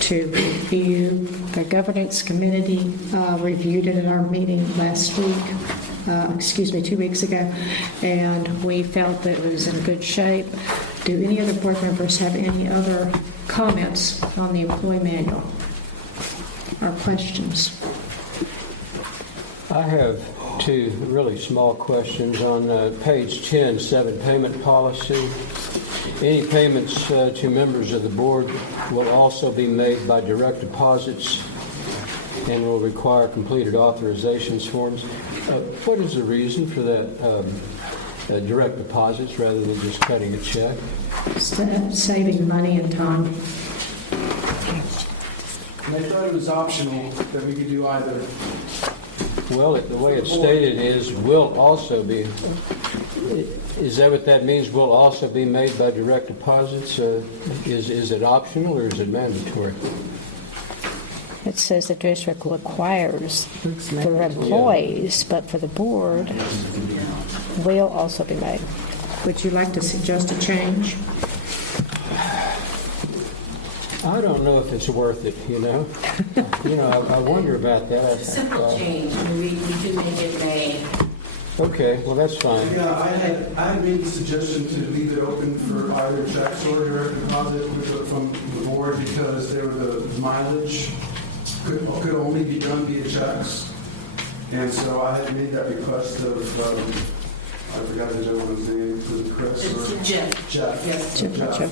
to review. The governance committee reviewed it at our meeting last week. 2 weeks ago, and we felt that it was in good shape. Do any other board members have any other comments on the employee manual or questions? I have two really small questions on page 10, 7, payment policy. Any payments to members of the board will also be made by direct deposits and will require completed authorizations forms. What is the reason for that direct deposits rather than just cutting a check? Saving money and time. And I thought it was optional that we could do either. Well, the way it's stated is will also be. Is that what that means? Will also be made by direct deposits? Is it optional or is it mandatory? It says the district requires for employees, but for the board, will also be made. Would you like to suggest a change? I don't know if it's worth it, you know. I wonder about that. Simple change. I mean, we can make it May. Okay, well, that's fine. Yeah, I had made the suggestion to leave it open for either checks or direct deposit from the board because there were the mileage could only be done via checks. And so I had made that request of, I forgot the gentleman's name, was it Chris? It's Jeff. Jeff. Yes. Jeff.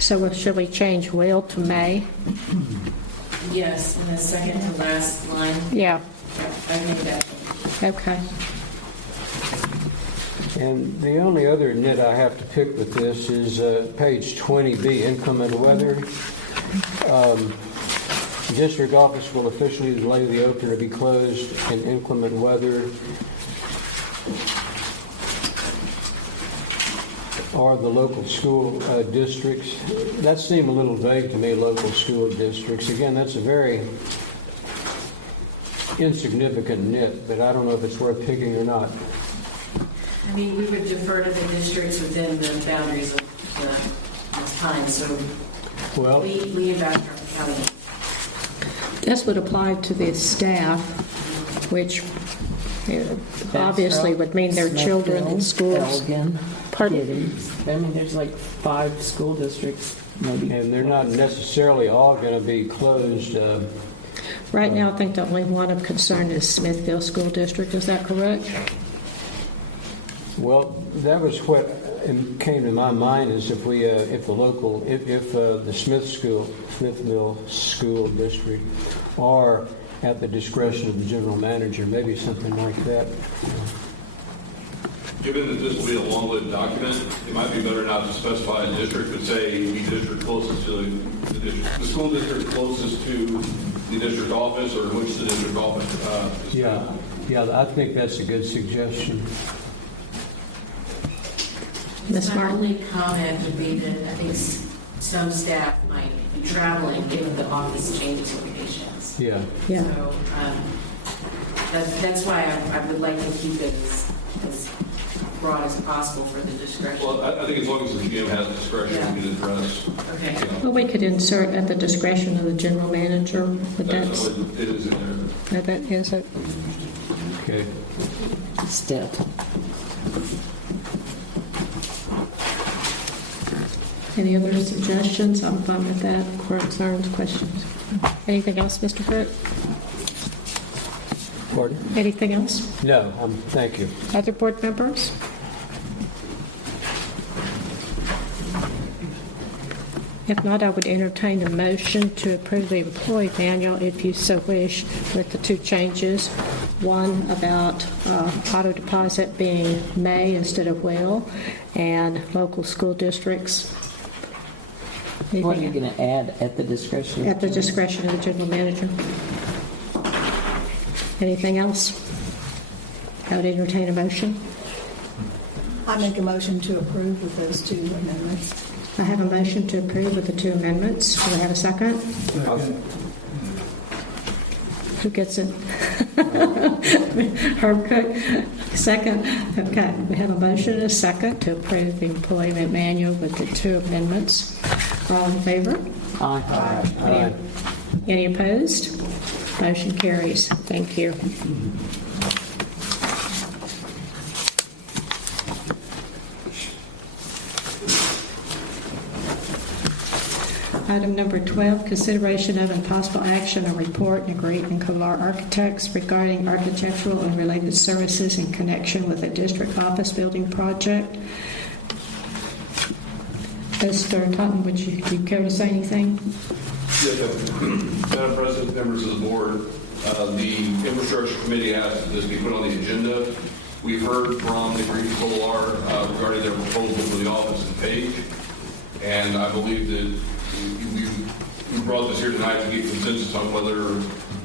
So should we change will to may? Yes, in the second to last line. Yeah. I made that. Okay. And the only other nit I have to pick with this is page 20B, inclement weather. The district office will officially delay the opener to be closed in inclement weather or the local school districts. That seemed a little vague to me, local school districts. Again, that's a very insignificant nit, but I don't know if it's worth picking or not. I mean, we would defer to the districts within the boundaries of the time, so Well, we invest our county. This would apply to the staff, which obviously would mean their children in schools. Elgin, Pardon? Giddings. I mean, there's like 5 school districts, maybe. and they're not necessarily all going to be closed. Right now, I think the only one of concern is Smithfield School District. Is that correct? Well, that was what came to my mind is if the Smithville School District are at the discretion of the general manager, maybe something like that. Given that this will be a long-lived document, it might be better not to specify a district, but say the district closest to the district, the school district closest to the district office, or which the district office is. Yeah, I think that's a good suggestion. Ms. My Martin? only comment would be that I think some staff might be traveling given the office changes locations. Yeah. Yeah. So that's why I would like to keep it as broad as possible for the discretion. Well, I think as long as the GM has discretion, we can address. Okay. Well, we could insert at the discretion of the general manager, but that's, It is in there. that is it. Okay. Step. Any other suggestions? I'm fine with that. Concerns, questions? Anything else, Mr. Foote? Pardon? Anything else? No, thank you. Other board members? If not, I would entertain a motion to approve the employee manual if you so wish, with the 2 changes. One about auto deposit being may instead of will, and local school districts. What are you going to add at the discretion? At the discretion of the general manager. Anything else? I would entertain a motion. I make a motion to approve with those 2 amendments. I have a motion to approve with the 2 amendments. Do I have a second? Who gets it? Herb Cook. Second. Okay. We have a motion and a second to approve the employment manual with the 2 amendments. All in favor? Aye. Any opposed? Motion carries. Thank you. Item number 12, consideration of and possible action on report and agreement in Kolar Architects regarding architectural and related services in connection with a district office building project. Mr. Totten, would you care to say anything? Yes, Madam President, members of the board, the infrastructure committee asked that this be put on the agenda. We've heard from the Green Kolar regarding their proposal for the office and page, and I believe that we brought this here tonight to get consensus on whether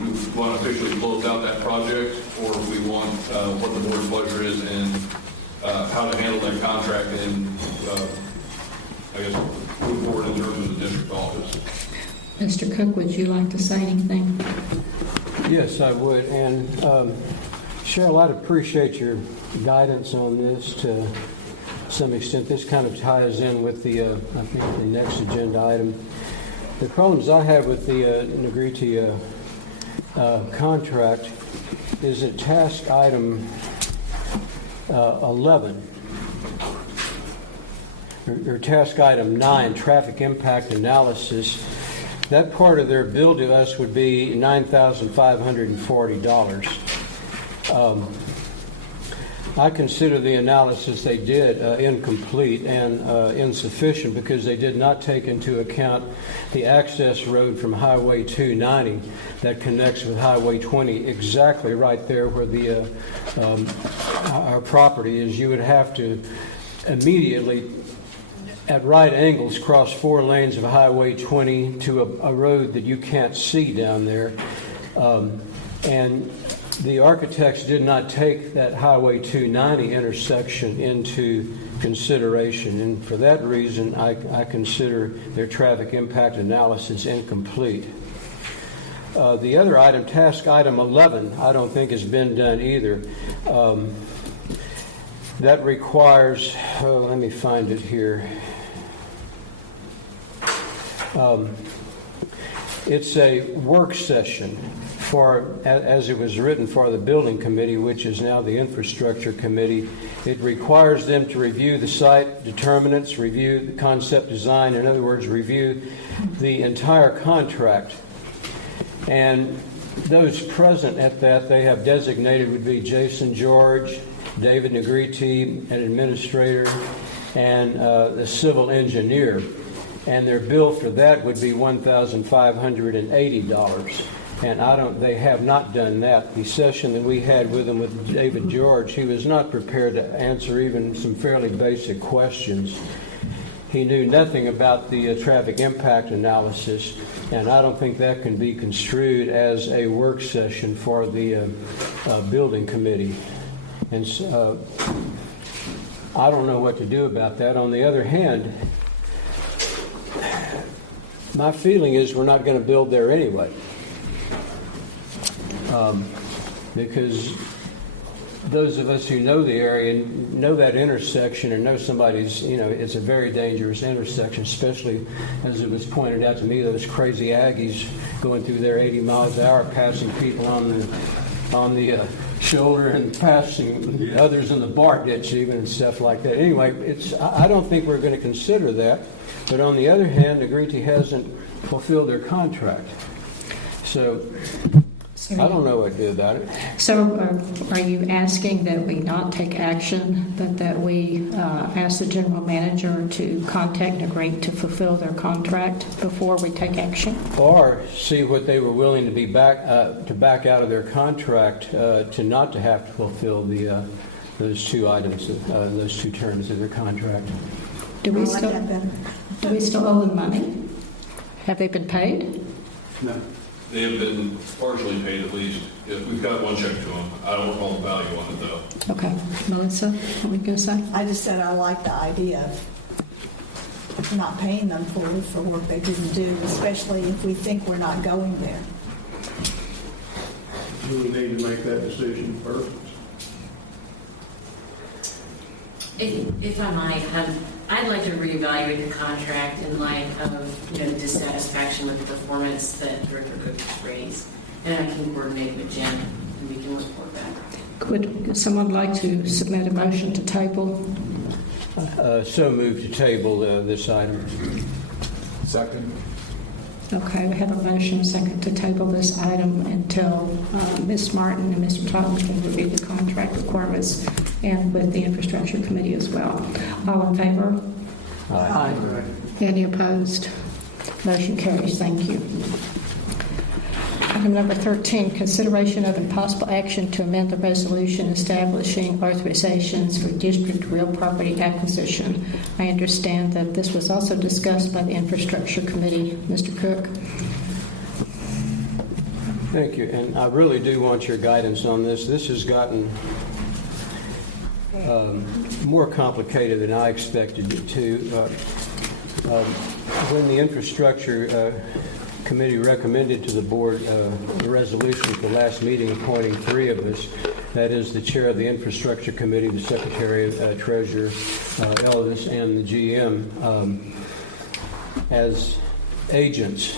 we want to officially close out that project or if we want what the board's pleasure is and how to handle that contract and I guess move forward in terms of the district office. Mr. Cook, would you like to say anything? Yes, I would. And Cheryl, I'd appreciate your guidance on this to some extent. This kind of ties in with the, I think, the next agenda item. The problems I have with the Negrete contract is that task item 11, or task item 9, traffic impact analysis, that part of their bill to us would be $9,540. I consider the analysis they did incomplete and insufficient because they did not take into account the access road from Highway 290 that connects with Highway 20 exactly right there where the our property is. You would have to immediately at right angles cross 4 lanes of Highway 20 to a road that you can't see down there. And the architects did not take that Highway 290 intersection into consideration, and for that reason, I consider their traffic impact analysis incomplete. The other item, task item 11, I don't think has been done either. That requires, let me find it here. It's a work session for, as it was written, for the building committee, which is now the infrastructure committee. It requires them to review the site determinants, review the concept design, in other words, review the entire contract. And those present at that they have designated would be Jason George, David Negrete, an administrator, and the civil engineer. And their bill for that would be $1,580. And they have not done that. The session that we had with him with David George, he was not prepared to answer even some fairly basic questions. He knew nothing about the traffic impact analysis, and I don't think that can be construed as a work session for the building committee. And so, I don't know what to do about that. On the other hand, my feeling is we're not going to build there anyway. Because those of us who know the area, know that intersection, and know somebody's, it's a very dangerous intersection, especially as it was pointed out to me, those crazy Aggies going through there 80 miles an hour, passing people on the shoulder and passing others in the bar ditch even and stuff like that. Anyway, I don't think we're going to consider that. But on the other hand, Negrete hasn't fulfilled their contract. So I don't know what to do about it. So are you asking that we not take action, but that we ask the general manager to contact Negrete to fulfill their contract before we take action? Or see what they were willing to back out of their contract to not to have to fulfill those two items, those two terms of their contract. Do we I like that better. Do we still owe them money? Have they been paid? No. They have been partially paid at least. We've got one check to them. I don't recall the value on it though. Okay. Melissa, what were you going to say? I just said I like the idea of not paying them fully for work they didn't do, especially if we think we're not going there. We would need to make that decision first. If I might, I'd like to reevaluate the contract in light of dissatisfaction with the performance that Director Cook has raised, and I can coordinate with Jim, and we can report back. Would someone like to submit a motion to table? So moved to table this item. Second. Okay, we have a motion second to table this item until Ms. Martin and Mr. Tyler can review the contract requirements and with the infrastructure committee as well. All in favor? Aye. Any opposed? Motion carries. Thank you. Item number 13, consideration of impossible action to amend the resolution establishing authorizations for district real property acquisition. I understand that this was also discussed by the infrastructure committee. Mr. Cook. Thank you, and I really do want your guidance on this. This has gotten more complicated than I expected it to. When the infrastructure committee recommended to the board the resolution at the last meeting appointing three of us, that is the chair of the infrastructure committee, the secretary, treasurer, Elvis, and the GM, as agents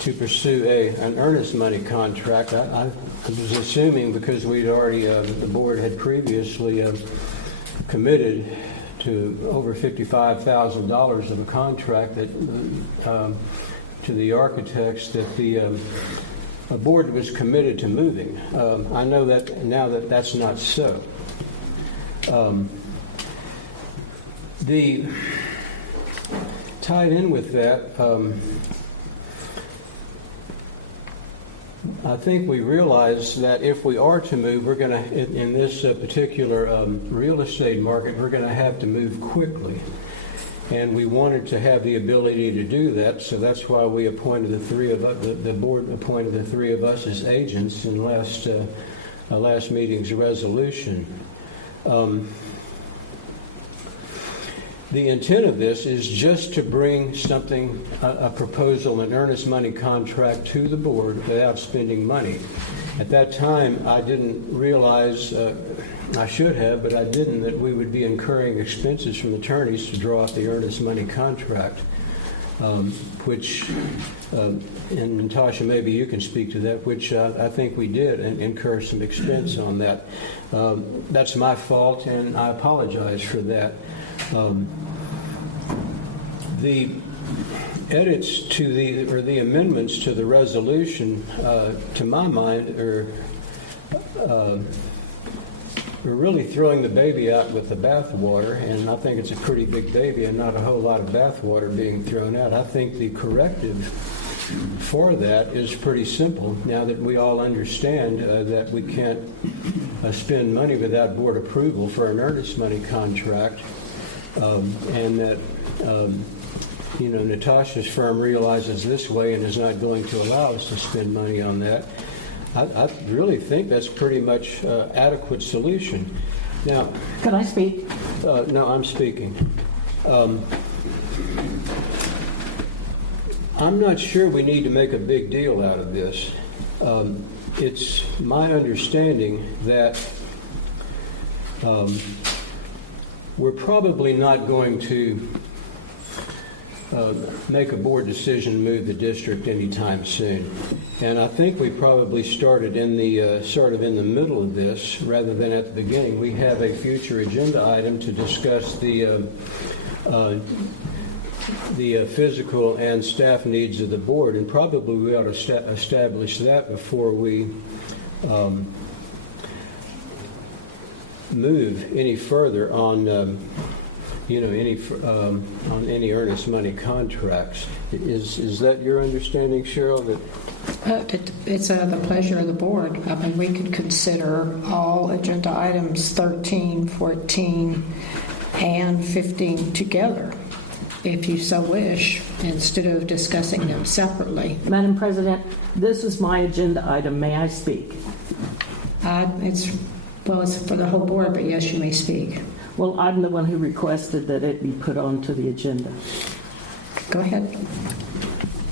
to pursue an earnest money contract. I was assuming, because we'd already, the board had previously committed to over $55,000 of a contract that to the architects, that the board was committed to moving. I know that now that that's not so. Tied in with that, I think we realize that if we are to move, we're going to, in this particular real estate market, we're going to have to move quickly. And we wanted to have the ability to do that, so that's why we appointed the three of us, the board appointed the three of us as agents in last meeting's resolution. The intent of this is just to bring something, a proposal, an earnest money contract to the board without spending money. At that time, I didn't realize, I should have, but I didn't, that we would be incurring expenses from attorneys to draw up the earnest money contract. which, and Natasha, maybe you can speak to that, which I think we did and incur some expense on that. That's my fault, and I apologize for that. The edits to the amendments to the resolution, to my mind, we're really throwing the baby out with the bathwater, and I think it's a pretty big baby and not a whole lot of bathwater being thrown out. I think the corrective for that is pretty simple, now that we all understand that we can't spend money without board approval for an earnest money contract, and that Natasha's firm realizes this way and is not going to allow us to spend money on that. I really think that's pretty much adequate solution. Now, can I speak? No, I'm speaking. I'm not sure we need to make a big deal out of this. It's my understanding that we're probably not going to make a board decision to move the district anytime soon. And I think we probably started in the sort of in the middle of this rather than at the beginning. We have a future agenda item to discuss the physical and staff needs of the board, and probably we ought to establish that before we move any further on on any earnest money contracts. Is that your understanding, Cheryl? That It's the pleasure of the board. I mean, we could consider all agenda items 13, 14, and 15 together, if you so wish, instead of discussing them separately. Madam President, this is my agenda item. May I speak? It's for the whole board, but yes, you may speak. Well, I'm the one who requested that it be put onto the agenda. Go ahead.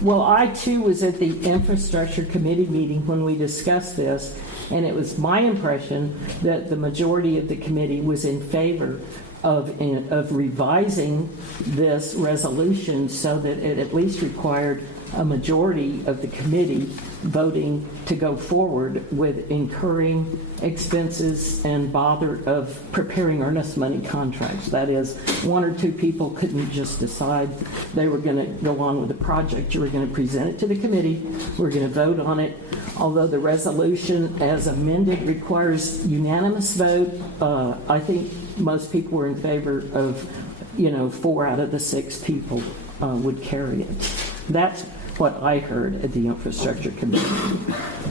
Well, I too was at the Infrastructure Committee meeting when we discussed this, and it was my impression that the majority of the committee was in favor of revising this resolution so that it at least required a majority of the committee voting to go forward with incurring expenses and bother of preparing earnest money contracts. That is, one or two people couldn't just decide they were going to go on with the project. You were going to present it to the committee. We're going to vote on it. Although the resolution as amended requires unanimous vote, I think most people were in favor of, 4 out of the 6 people would carry it. That's what I heard at the Infrastructure Committee.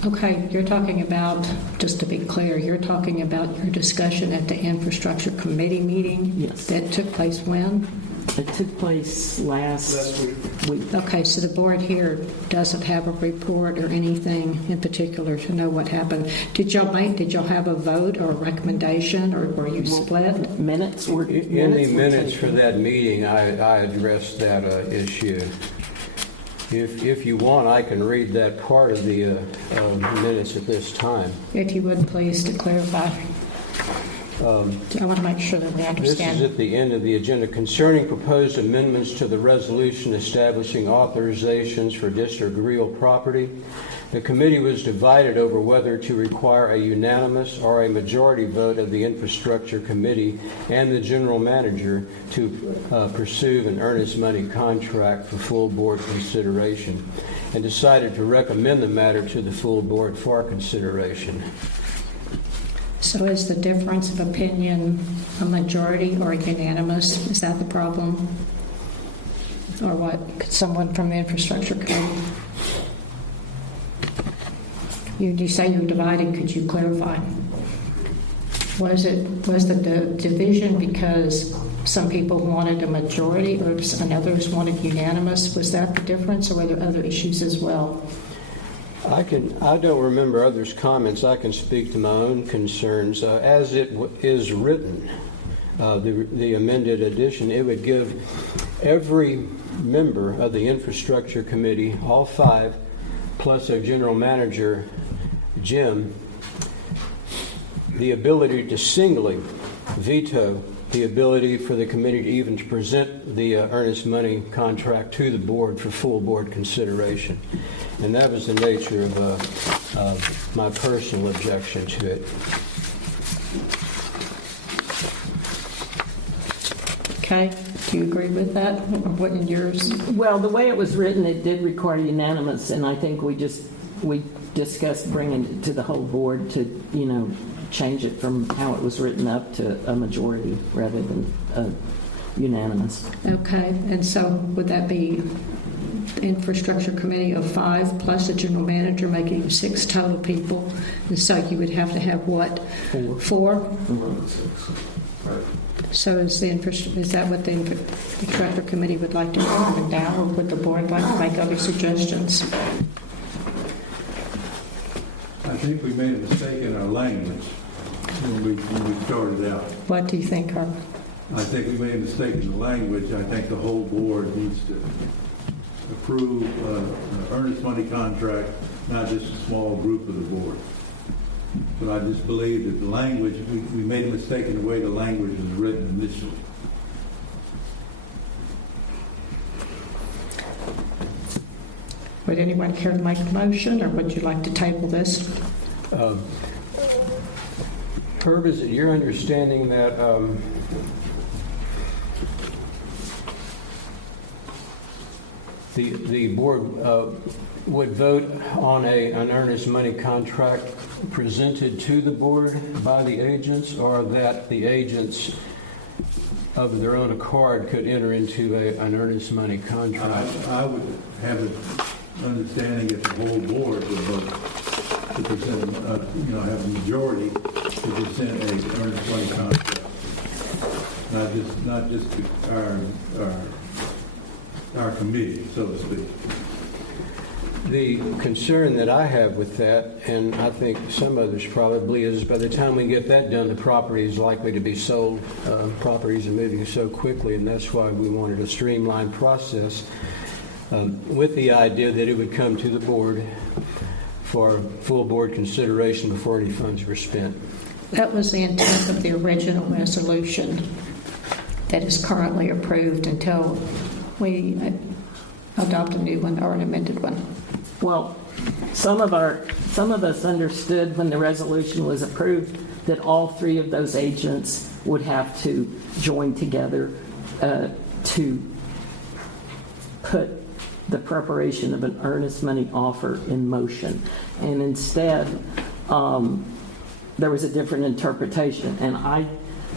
Okay, you're talking about, just to be clear, you're talking about your discussion at the Infrastructure Committee meeting? Yes. That took place when? It took place last week. Okay, so the board here doesn't have a report or anything in particular to know what happened. Did y'all have a vote or a recommendation, or were you split? Minutes were in the minutes for that meeting. I addressed that issue. If you want, I can read that part of the minutes at this time. If you would, please, to clarify. I want to make sure that we understand. This is at the end of the agenda. Concerning proposed amendments to the resolution establishing authorizations for district real property, the committee was divided over whether to require a unanimous or a majority vote of the Infrastructure Committee and the General Manager to pursue an earnest money contract for full board consideration, and decided to recommend the matter to the full board for consideration. So is the difference of opinion a majority or unanimous? Is that the problem? Or what? Could someone from the Infrastructure Committee? You say you're divided. Could you clarify? Was the division because some people wanted a majority and others wanted unanimous? Was that the difference, or were there other issues as well? I don't remember others' comments. I can speak to my own concerns. As it is written, the amended edition, it would give every member of the Infrastructure Committee, all 5, plus our General Manager, Jim, the ability to singly veto the ability for the committee to even to present the earnest money contract to the board for full board consideration. And that was the nature of my personal objection to it. Okay, do you agree with that? Or what in yours? Well, the way it was written, it did require unanimous, and I think we discussed bringing it to the whole board to, change it from how it was written up to a majority rather than unanimous. Okay, and so would that be infrastructure committee of 5 plus the general manager, making 6 total people? And so you would have to have what? 4? Right. So is that what the infrastructure committee would like to do now, or would the board like to make other suggestions? I think we made a mistake in our language when we started out. What do you think, Carl? I think we made a mistake in the language. I think the whole board needs to approve an earnest money contract, not just a small group of the board. But I just believe that the language, we made a mistake in the way the language was written initially. Would anyone care to make a motion, or would you like to table this? Herb, is it your understanding that the board would vote on an earnest money contract presented to the board by the agents, or that the agents of their own accord could enter into an earnest money contract? I would have an understanding that the whole board would vote to present, have a majority to present an earnest money contract, not just our committee, so to speak. The concern that I have with that, and I think some others probably, is by the time we get that done, the property is likely to be sold. Properties are moving so quickly, and that's why we wanted a streamlined process with the idea that it would come to the board for full board consideration before any funds were spent. That was the intent of the original resolution that is currently approved until we adopt a new one or an amended one. Well, some of us understood when the resolution was approved that all 3 of those agents would have to join together to put the preparation of an earnest money offer in motion. And instead, there was a different interpretation. And I,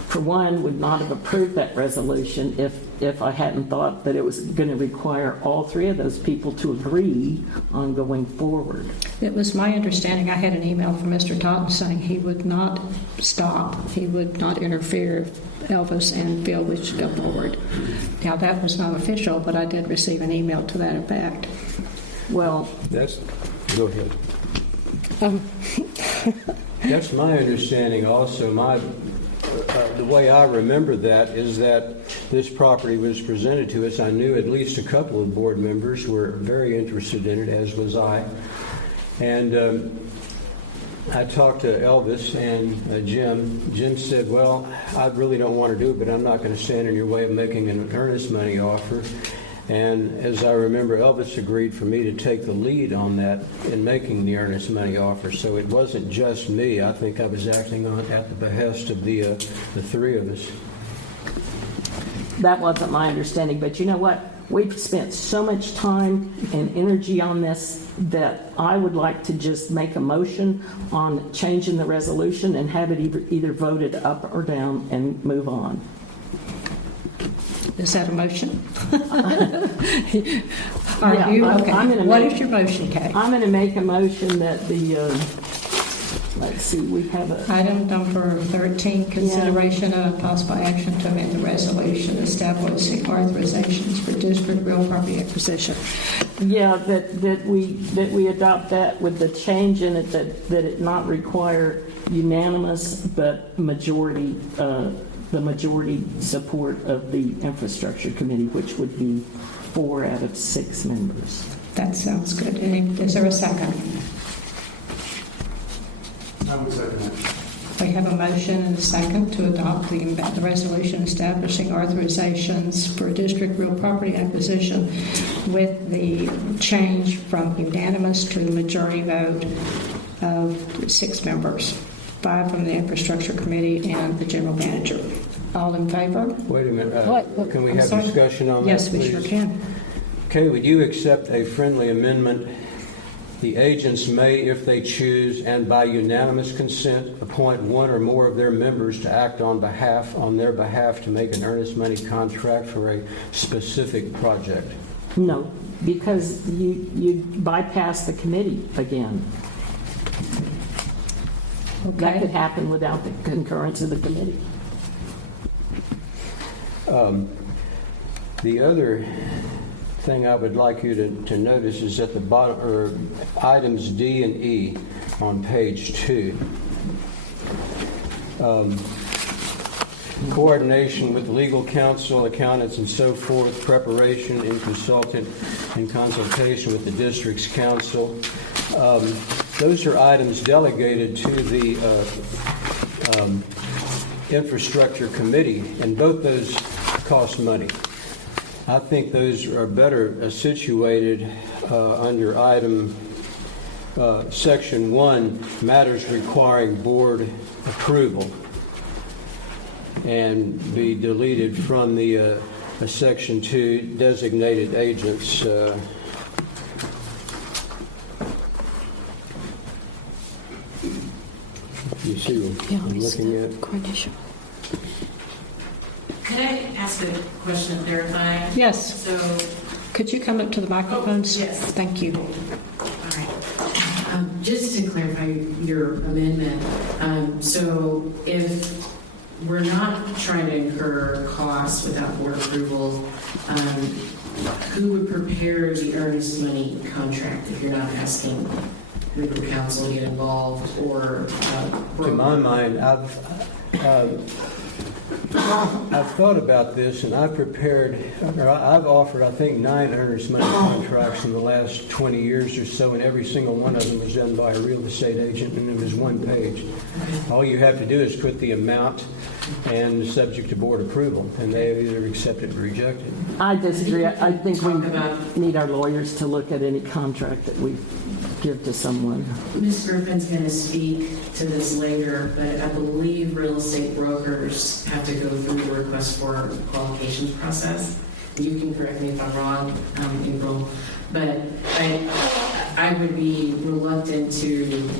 for one, would not have approved that resolution if I hadn't thought that it was going to require all 3 of those people to agree on going forward. It was my understanding, I had an email from Mr. Totten saying he would not stop, he would not interfere if Elvis and Bill wished to go forward. Now, that was not official, but I did receive an email to that effect. Well, Go ahead. That's my understanding also. The way I remember that is that this property was presented to us. I knew at least a couple of board members were very interested in it, as was I. And I talked to Elvis and Jim. Jim said, well, I really don't want to do it, but I'm not going to stand in your way of making an earnest money offer. And as I remember, Elvis agreed for me to take the lead on that in making the earnest money offer. So it wasn't just me. I think I was acting at the behest of the 3 of us. that wasn't my understanding, but you know what? We've spent so much time and energy on this that I would like to just make a motion on changing the resolution and have it either voted up or down and move on. Is that a motion? Yeah, Okay. What is your motion, Kay? I'm going to make a motion that the, let's see, we have a... Item number 13, consideration of possible action to amend the resolution establishing authorizations for district real property acquisition. Yeah, that we adopt that with the change in it that it not require unanimous but majority, the majority support of the infrastructure committee, which would be 4 out of 6 members. That sounds good. Is there a second? I would second that. We have a motion and a second to adopt the resolution establishing authorizations for district real property acquisition with the change from unanimous to majority vote of 6 members, 5 from the infrastructure committee and the general manager. All in favor? Wait a minute. What? Can we I'm have sorry? discussion on that, Yes, we please? sure can. Okay, would you accept a friendly amendment? The agents may, if they choose, and by unanimous consent, appoint one or more of their members to act on their behalf to make an earnest money contract for a specific project. No, because you bypass the committee again. That could happen without the concurrence of the committee. The other thing I would like you to notice is at the bottom, or items D and E on page 2. Coordination with legal counsel, accountants, and so forth, preparation and consultation with the district's counsel. Those are items delegated to the infrastructure committee, and both those cost money. I think those are better situated under item section 1, matters requiring board approval, and be deleted from the section 2, designated agents. You see what I'm looking at? Could I ask a question to clarify? Yes. So, Could you come up to the microphones? yes. Thank you. all right. Just to clarify your amendment, so if we're not trying to incur costs without board approval, who would prepare the earnest money contract if you're not asking legal counsel to get involved or To my mind, I've thought about this, and I've offered, I think, 9 earnest money contracts in the last 20 years or so, and every single one of them was done by a real estate agent, and it was 1 page. All you have to do is put the amount and subject to board approval, and they either accept it or reject it. I disagree. I think we need our lawyers to look at any contract that we give to someone. Ms. Griffin's going to speak to this later, but I believe real estate brokers have to go through the request for qualifications process. You can correct me if I'm wrong, April, but I would be reluctant to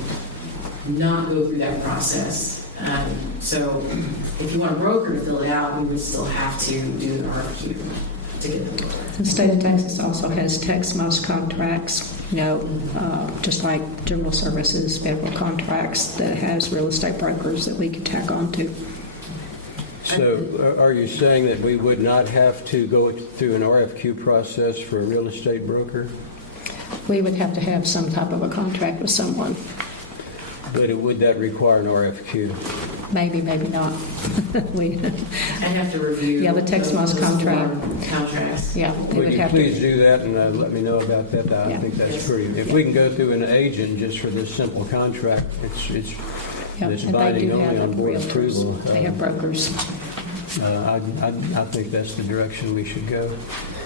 not go through that process. So if you want a broker to fill it out, we would still have to do an RFQ to get the broker. The state of Texas also has text-most contracts, just like general services, federal contracts that has real estate brokers that we could tack on to. So are you saying that we would not have to go through an RFQ process for a real estate broker? We would have to have some type of a contract with someone. But would that require an RFQ? Maybe, maybe not. I have to review. Yeah, the text-most contracts. Yeah, they Would would you have please to. do that and let me know about that? I Yeah. think that's pretty. If we can go through an agent just for this simple contract, it's Yeah, it's and they binding do only have on board realtors. approval. They have brokers. I think that's the direction we should go.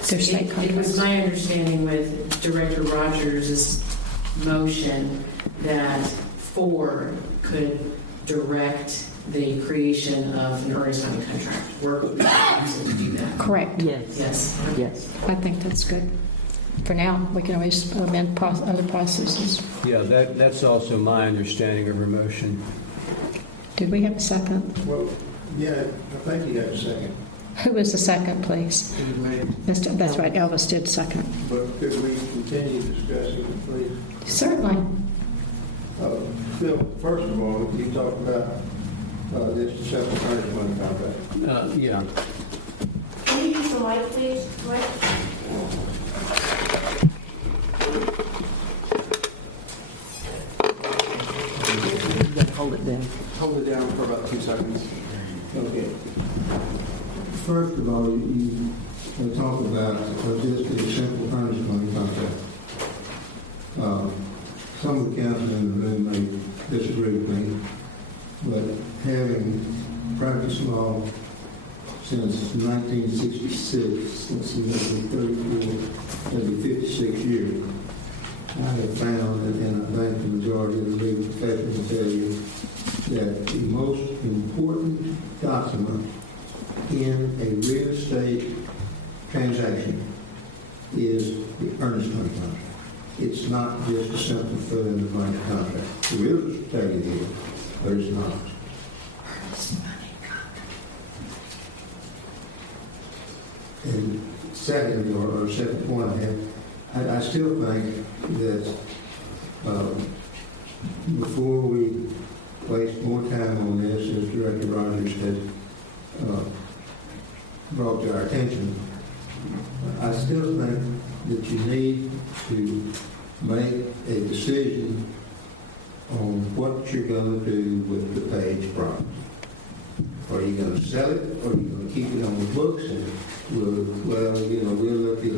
They're state It contracts. was my understanding with Director Rogers' motion that 4 could direct the creation of an earnest money contract. Work with the council to do that. Correct. Yes. Yes. Yes. I think that's good. For now, we can always amend other processes. Yeah, that's also my understanding of her motion. Did we have a second? Well, yeah, I think you had a second. Who was the second, please? That's right, Elvis did second. But could we continue discussing it, please? Certainly. Phil, first of all, you talked about this self-earnest money contract. Yeah. Can you use the mic, please? You gotta hold it down. Hold it down for about 2 seconds. Okay. First of all, you talk about just a simple earnest money contract. Some of the council in the room may disagree with me, but since 1966. Let's see, that'll be 34, that'll be 56 years. I have found, and I think the majority of the legal profession will tell you, that the most important document in a real estate transaction is the earnest money contract. It's not just a simple fill in the blank contract. The realtors will tell you it is, but it's not. And second, or second point I have, I still think that before we waste more time on this, as Director Rogers had brought to our attention, I still think that you need to make a decision on what you're going to do with the Page property. Are you going to sell it, or are you going to keep it on the books and we'll look at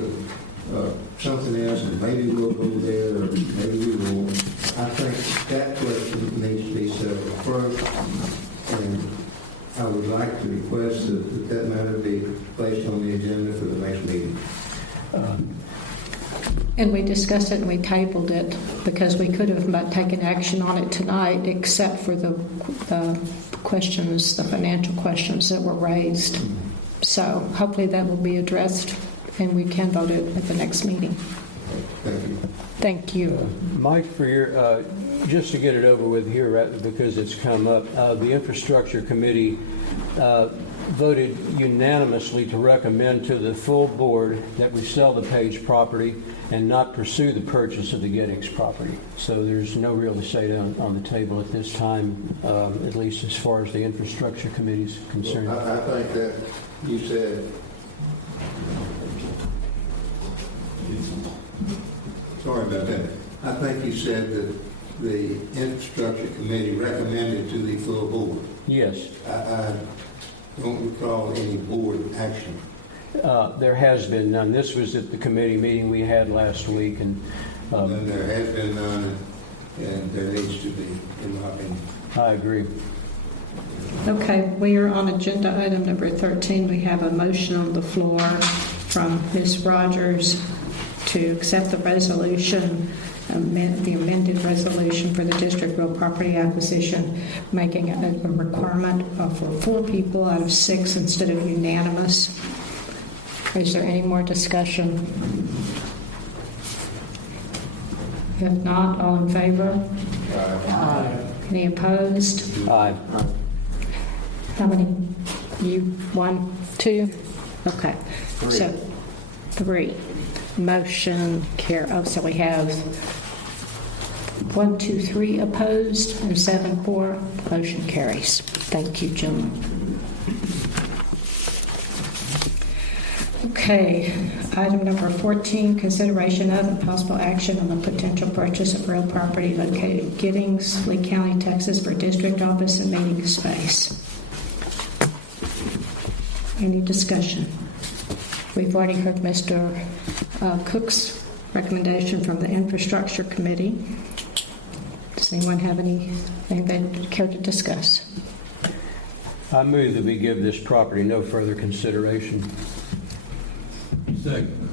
something else and maybe we'll go there or maybe we won't. I think that question needs to be settled first, and I would like to request that matter be placed on the agenda for the next meeting. And we discussed it and we tabled it because we could have taken action on it tonight, except for the questions, the financial questions that were raised. So hopefully that will be addressed and we can vote it at the next meeting. Thank you. Thank you. Mike, for your, just to get it over with here, because it's come up, the Infrastructure Committee voted unanimously to recommend to the full board that we sell the Page property and not pursue the purchase of the Giddings property. So there's no real say on the table at this time, at least as far as the Infrastructure Committee is concerned. Well, I think that you said, sorry about that. I think you said that the Infrastructure Committee recommended to the full board. Yes. I don't recall any board action. There has been none. This was at the committee meeting we had last week, and Then there has been none, and there needs to be, in my opinion. I agree. Okay, we are on agenda item number 13. We have a motion on the floor from Ms. Rogers to accept the resolution, the amended resolution for the district real property acquisition, making a requirement for 4 people out of 6 instead of unanimous. Is there any more discussion? If not, all in favor? Aye. Any opposed? Aye. How many? You? 1, 2? Okay. 3. So 3. Motion so we have 1, 2, 3 opposed and 7 for. Motion carries. Thank you, gentlemen. Okay, item number 14, consideration of and possible action on the potential purchase of real property located in Giddings, Lee County, Texas for district office and meeting space. Any discussion? We've already heard Mr. Cook's recommendation from the Infrastructure Committee. Does anyone have anything they'd care to discuss? I move that we give this property no further consideration. Second.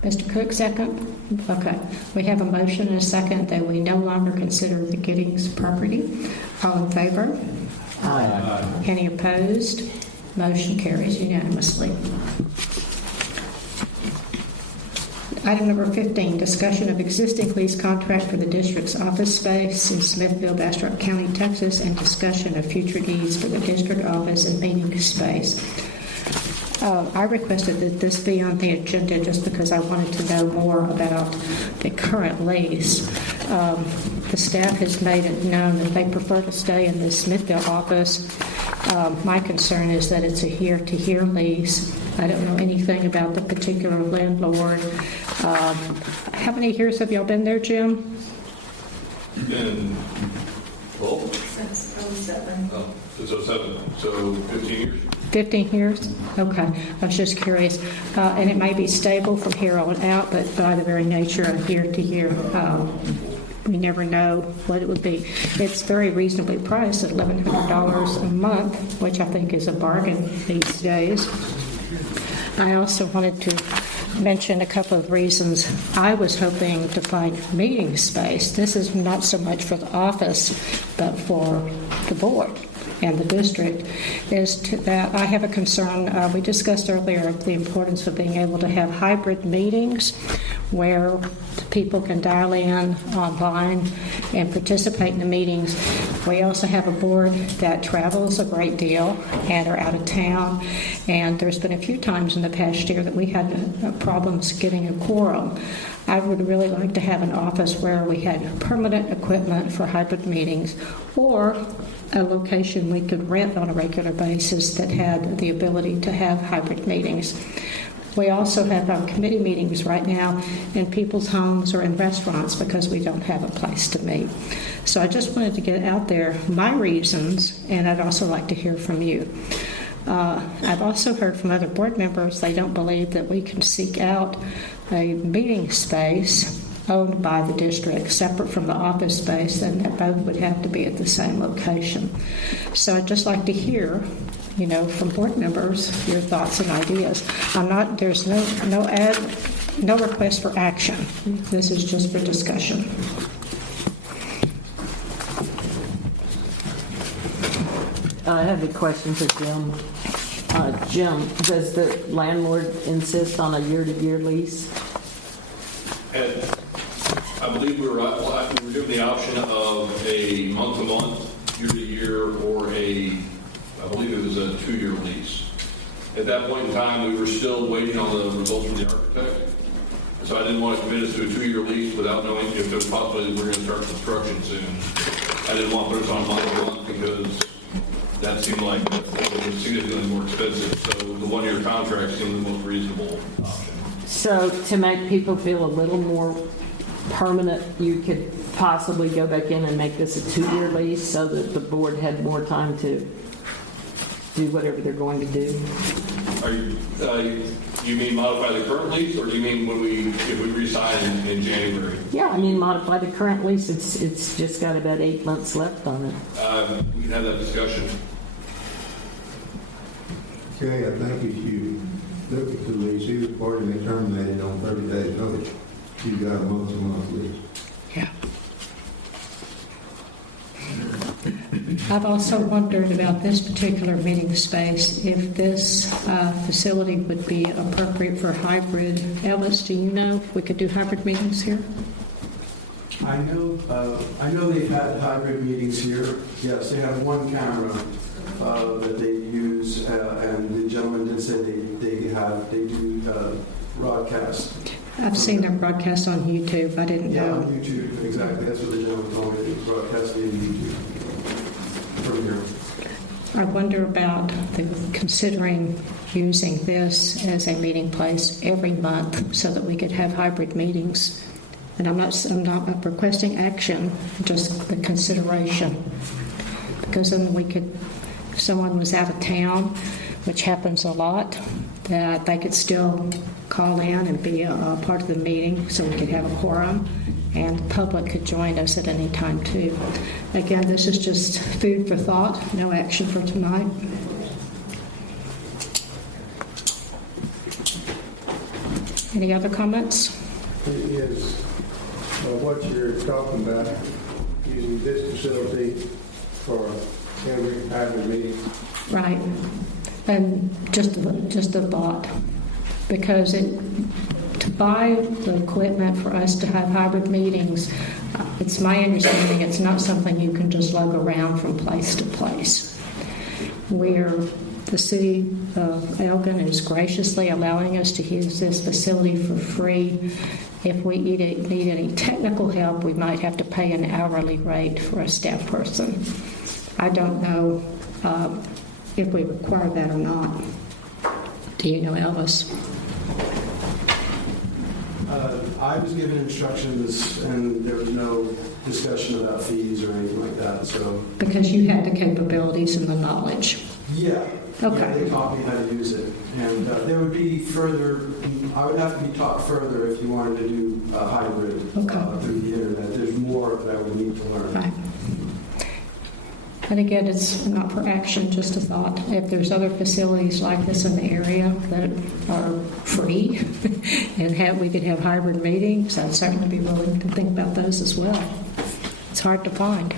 Mr. Cook, second? Okay. We have a motion and a second that we no longer consider the Giddings property. All in favor? Aye. Any opposed? Motion carries unanimously. Item number 15, discussion of existing lease contract for the district's office space in Smithville, Bastrop County, Texas, and discussion of future needs for the district office and meeting space. I requested that this be on the agenda just because I wanted to know more about the current lease. The staff has made it known that they prefer to stay in the Smithville office. My concern is that it's a year-to-year lease. I don't know anything about the particular landlord. How many years have y'all been there, Jim? Been 12? Since 07. Oh, since 07, so 15 years. 15 years? Okay. I was just curious. And it may be stable from here on out, but by the very nature of year to year, We never know what it would be. It's very reasonably priced at $1,100 a month, which I think is a bargain these days. I also wanted to mention a couple of reasons I was hoping to find meeting space. This is not so much for the office, but for the board and the district, is that I have a concern. We discussed earlier the importance of being able to have hybrid meetings where people can dial in online and participate in the meetings. We also have a board that travels a great deal and are out of town, and there's been a few times in the past year that we had problems getting a quorum. I would really like to have an office where we had permanent equipment for hybrid meetings, or a location we could rent on a regular basis that had the ability to have hybrid meetings. We also have our committee meetings right now in people's homes or in restaurants because we don't have a place to meet. So I just wanted to get out there my reasons, and I'd also like to hear from you. I've also heard from other board members they don't believe that we can seek out a meeting space owned by the district, separate from the office space, and that both would have to be at the same location. So I'd just like to hear, from board members, your thoughts and ideas. There's no request for action. This is just for discussion. I have a question for Jim. Jim, does the landlord insist on a year-to-year lease? And I believe we were given the option of a month-to-month, year-to-year, or I believe it was a 2-year lease. At that point in time, we were still waiting on the results from the architect. So I didn't want to commit us to a 2-year lease without knowing if there was possibility we're going to start construction soon. I didn't want to put us on month-to-month because that seemed like it was significantly more expensive. So the 1-year contract seemed the most reasonable option. So to make people feel a little more permanent, you could possibly go back in and make this a 2-year lease so that the board had more time to do whatever they're going to do. You mean modify the current lease, or do you mean if we re-sign in January? Yeah, I mean modify the current lease. It's just got about 8 months left on it. We can have that discussion. Okay, I think if you look at the lease, he was part of it terminated on 30 days notice. You got a month-to-month lease. Yeah. I've also wondered about this particular meeting space, if this facility would be appropriate for hybrid. Ellis, do you know if we could do hybrid meetings here? I know they've had hybrid meetings here. Yes, they have one camera that they use, and the gentleman did say they do broadcast. I've seen them broadcast on YouTube. I didn't know. Yeah, on YouTube, exactly. That's what the gentleman told me. They broadcast on YouTube from here. I wonder about considering using this as a meeting place every month so that we could have hybrid meetings. And I'm not requesting action, just the consideration. Because then if someone was out of town, which happens a lot, that they could still call in and be a part of the meeting so we could have a quorum, and the public could join us at any time too. Again, this is just food for thought, no action for tonight. Any other comments? Is what you're talking about, using this facility for every hybrid meeting? Right. And just a thought, because to buy the equipment for us to have hybrid meetings, it's my understanding it's not something you can just lug around from place to place. The city of Elgin is graciously allowing us to use this facility for free. If we need any technical help, we might have to pay an hourly rate for a staff person. I don't know if we require that or not. Do you know, Elvis? I was given instructions, and there was no discussion about fees or anything like that. So because you had the capabilities and the knowledge. yeah, Okay. Yeah, they taught me how to use it. And there would be further, I would have to be taught further if you wanted to do a hybrid through the internet. There's more that I would need to learn. Right. And again, it's not for action, just a thought. If there's other facilities like this in the area that are free and we could have hybrid meetings, I'd certainly be willing to think about those as well. It's hard to find.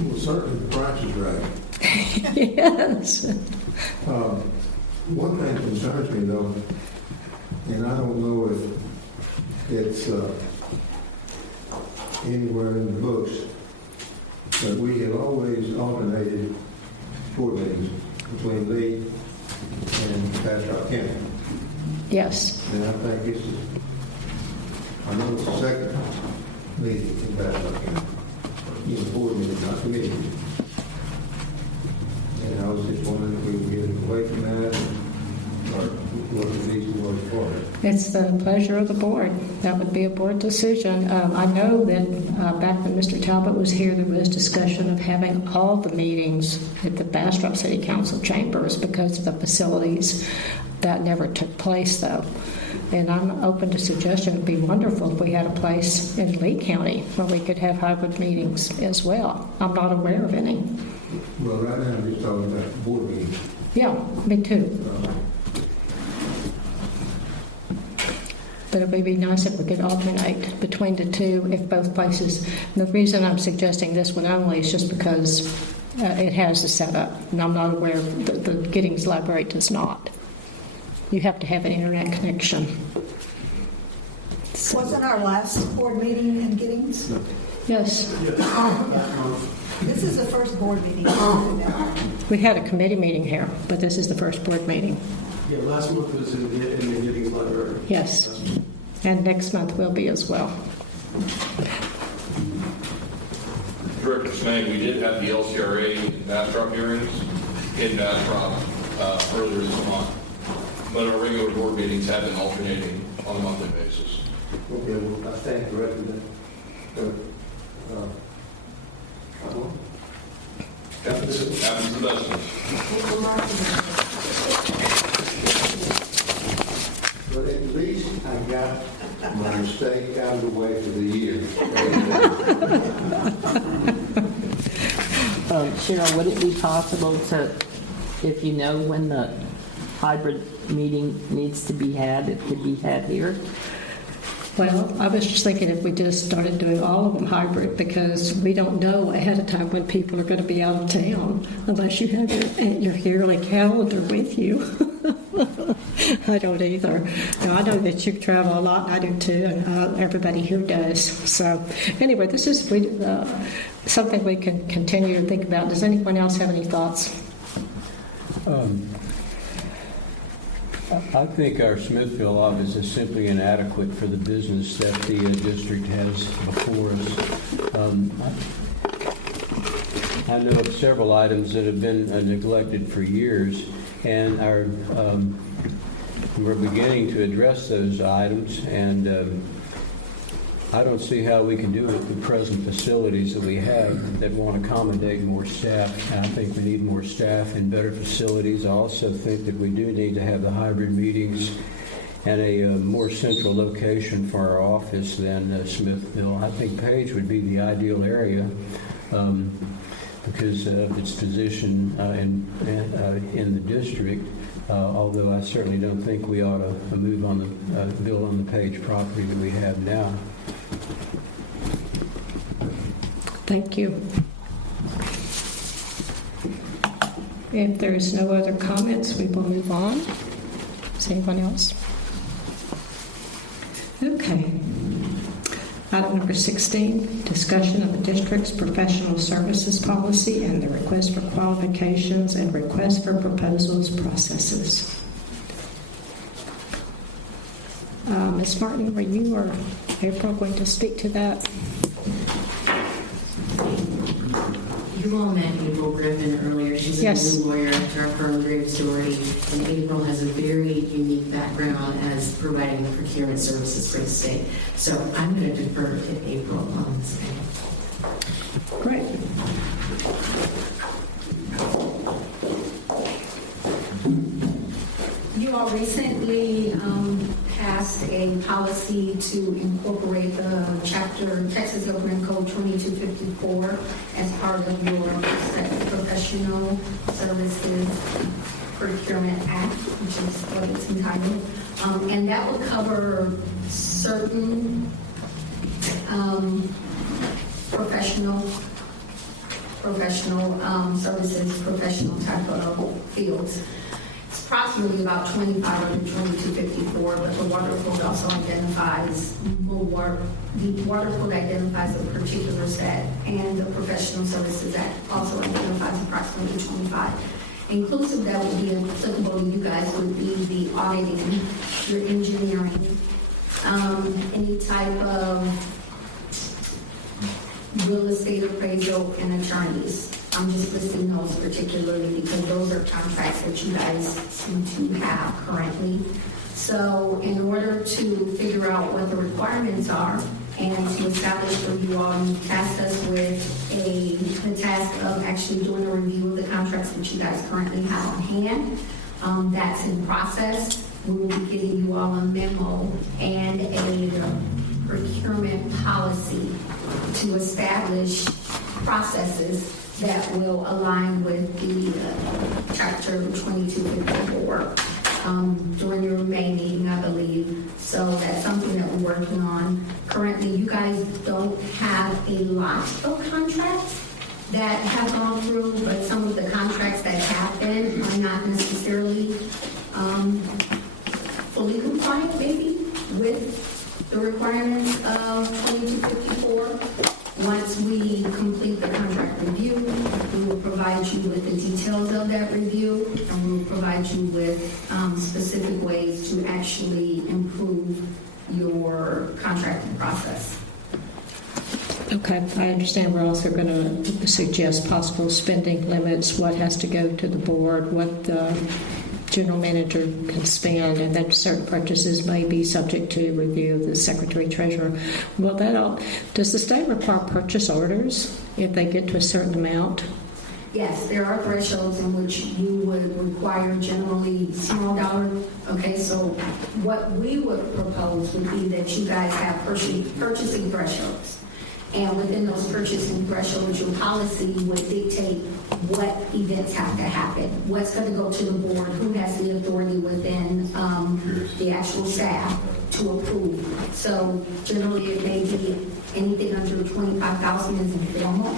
Well, certainly the price is right. Yes. One thing concerns me though, and I don't know if it's anywhere in the books, but we have always alternated board meetings between Lee and Bastrop County. Yes. And I think I know it's the second meeting in Bastrop County. Board meeting, not committee. And I was just wondering if we were getting away from that, or what the reason was for it. It's the pleasure of the board. That would be a board decision. I know that back when Mr. Talbot was here, there was discussion of having all the meetings at the Bastrop City Council chambers because of the facilities. That never took place, though. And I'm open to suggestion. It'd be wonderful if we had a place in Lee County where we could have hybrid meetings as well. I'm not aware of any. Well, right now I'm just talking about board meetings. Yeah, me too. But it would be nice if we could alternate between the two if both places. And the reason I'm suggesting this one only is just because it has the setup, and I'm not aware of the Giddings Library does not. You have to have an internet connection. Wasn't our last board meeting in Giddings? Yes. This is the first board meeting. We had a committee meeting here, but this is the first board meeting. Yeah, last month was in the Giddings Library. Yes. And next month will be as well. Director Snag, we did have the LCRA Bastrop hearings in Bastrop earlier this month, but our regular board meetings have been alternating on a monthly basis. Okay, well, I thank the resident. Happens the best of But at least I got my mistake out of the way for the year. Cheryl, would it be possible to, if you know when the hybrid meeting needs to be had, it could be had here? Well, I was just thinking if we just started doing all of them hybrid, because we don't know ahead of time when people are going to be out of town unless you have your yearly calendar with you. I don't either. No, I know that you travel a lot, and I do too, and everybody here does. So anyway, this is something we can continue to think about. Does anyone else have any thoughts? I think our Smithville office is simply inadequate for the business that the district has before us. I know of several items that have been neglected for years, and we're beginning to address those items, and I don't see how we can do it with the present facilities that we have that won't accommodate more staff. And I think we need more staff and better facilities. I also think that we do need to have the hybrid meetings and a more central location for our office than Smithville. I think Page would be the ideal area because of its position in the district. Although I certainly don't think we ought to move on the build on the Page property that we have now. Thank you. If there's no other comments, we will move on. Is anyone else? Okay. Item number 16, discussion of the district's professional services policy and the request for qualifications and request for proposals processes. Ms. Martin, were you or April going to speak to that? You all met April Griffin earlier. She's a new lawyer to our firm, Graves Doherty, and April has a very unique background as providing the procurement services for the state. So I'm going to defer to April on this. Great. You all recently passed a policy to incorporate the chapter Texas Government Code 2254 as part of your Professional Services Procurement Act, which is what it's entitled. And that will cover certain professional services, professional type of fields. It's approximately about 25 under 2254, but the water code also identifies more. The water code identifies a particular set, and the Professional Services Act also identifies approximately 25. Inclusive that would be applicable to you guys would be the auditing, your engineering, any type of real estate appraisal, and attorneys. I'm just listing those particularly because those are contracts that you guys seem to have currently. So in order to figure out what the requirements are and to establish for you all, you tasked us with the task of actually doing a review of the contracts that you guys currently have on hand. That's in process. We will be giving you all a memo and a procurement policy to establish processes that will align with the Chapter 2254 during your May meeting, I believe. So that's something that we're working on. Currently, you guys don't have a lot of contracts that have gone through, but some of the contracts that have been are not necessarily fully compliant, maybe, with the requirements of 2254. Once we complete the contract review, we will provide you with the details of that review, and we will provide you with specific ways to actually improve your contracting process. Okay, I understand we're also going to suggest possible spending limits, what has to go to the board, what the general manager can spend, and that certain purchases may be subject to review of the secretary treasurer. Well, does the state require purchase orders if they get to a certain amount? Yes, there are thresholds in which you would require generally small dollar. Okay, so what we would propose would be that you guys have purchasing thresholds. And within those purchasing thresholds, your policy would dictate what events have to happen, what's going to go to the board, who has the authority within the actual staff to approve. So generally, it may be anything under $25,000 is informal.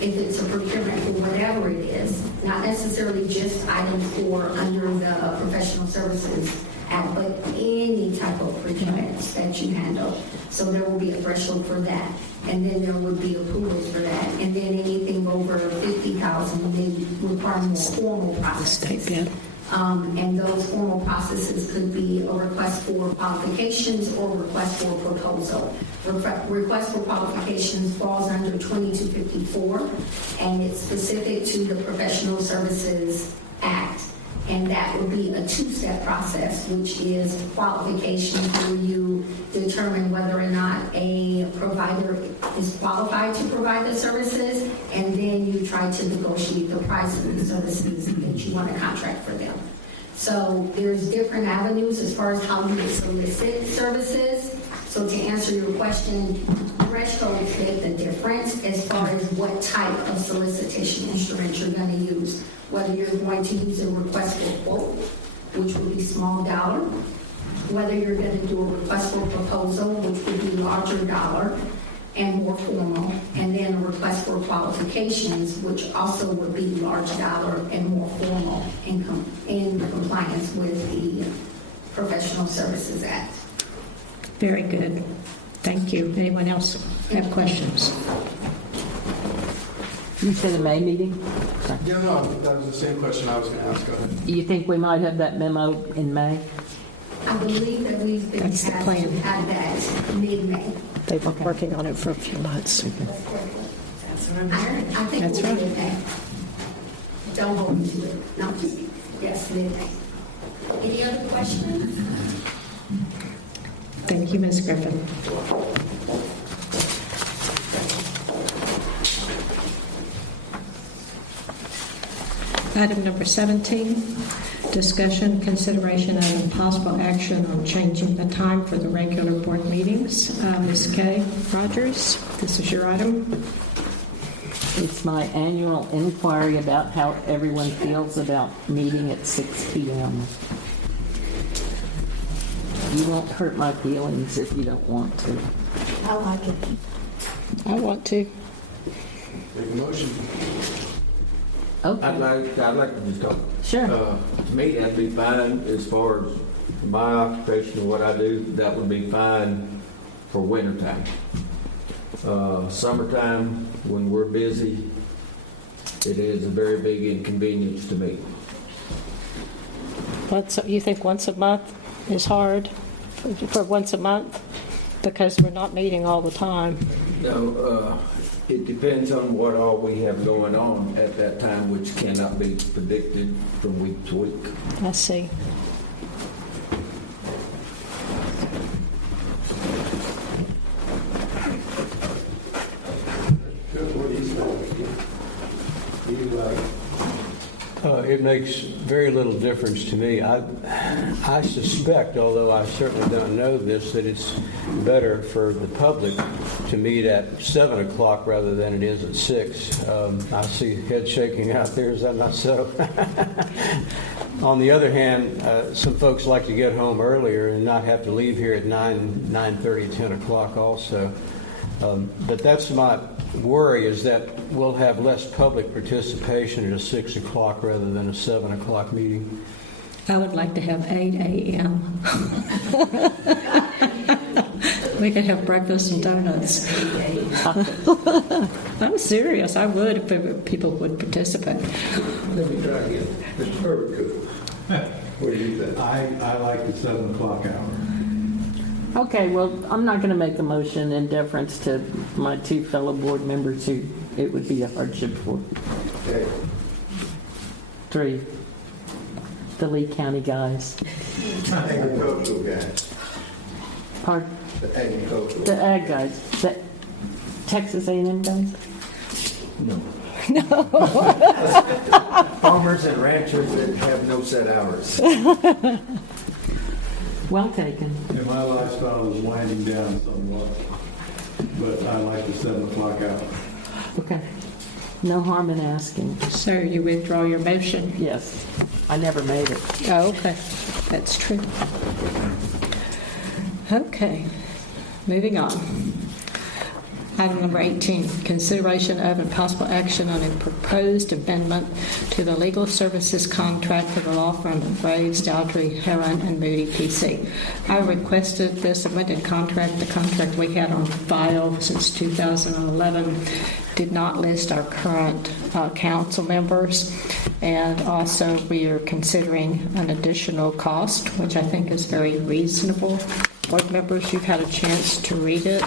If it's a procurement for whatever it is, not necessarily just items for under the Professional Services Act, but any type of procurement that you handle. So there will be a threshold for that. And then there would be approvals for that. And then anything over $50,000 may require more formal processes. And those formal processes could be a request for qualifications or request for a proposal. Request for qualifications falls under 2254, and it's specific to the Professional Services Act. And that would be a two-step process, which is qualification, where you determine whether or not a provider is qualified to provide the services, and then you try to negotiate the price of the services that you want to contract for them. So there's different avenues as far as how you solicit services. So to answer your question, thresholds make the difference as far as what type of solicitation instrument you're going to use. Whether you're going to use a request for quote, which would be small dollar, whether you're going to do a request for proposal, which would be larger dollar and more formal, and then a request for qualifications, which also would be large dollar and more formal in compliance with the Professional Services Act. Very good. Thank you. Anyone else have questions? You said a May meeting? Yeah, no, that was the same question I was going to ask. Go ahead. You think we might have that memo in May? I believe that we've been That's the tasked plan. to have that mid-May. They've been working on it for a few months. That's what I'm hearing. I think That's we'll right. be mid-May. Don't hold me to it. No, just, yes, mid-May. Any other questions? Thank you, Ms. Griffin. Item number 17, discussion, consideration, and possible action on changing the time for the regular board meetings. Ms. Kay Rogers, this is your item. It's my annual inquiry about how everyone feels about meeting at 6 p.m. You won't hurt my feelings if you don't want to. I like it. I want to. Make a motion. Okay. I'd like to just talk. Sure. To me, that'd be fine as far as my occupation and what I do. That would be fine for wintertime. Summertime, when we're busy, it is a very big inconvenience to me. You think once a month is hard for once a month? Because we're not meeting all the time. No, it depends on what all we have going on at that time, which cannot be predicted from week to week. I see. It makes very little difference to me. I suspect, although I certainly don't know this, that it's better for the public to meet at 7 o'clock rather than it is at 6. I see head shaking out there. Is that not so? On the other hand, some folks like to get home earlier and not have to leave here at 9:30, 10 o'clock also. But that's my worry, is that we'll have less public participation at a 6 o'clock rather than a 7 o'clock meeting. I would like to have 8 a.m. We could have breakfast and donuts. I'm serious. I would if people would participate. Let me try again. Mr. Herbert, what do you think? I like the 7 o'clock hour. Okay, well, I'm not going to make a motion in deference to my two fellow board members who it would be a hardship for. Okay. 3, the Lee County guys. Agricultural guys. Pardon? The agricultural. The ag guys. The Texas A&M guys? No. Farmers and ranchers that have no set hours. Well taken. And my lifestyle is winding down somewhat, but I like the 7 o'clock hour. Okay. No harm in asking. So you withdraw your motion? Yes. I never made it. Oh, okay. That's true. Okay. Moving on. Item number 18, consideration of and possible action on a proposed amendment to the legal services contract for the law firm of Graves, Dowdry, Heron, and Moody, P.C. I requested this amended contract. The contract we had on file since 2011 did not list our current council members, and also we are considering an additional cost, which I think is very reasonable. Board members, you've had a chance to read it.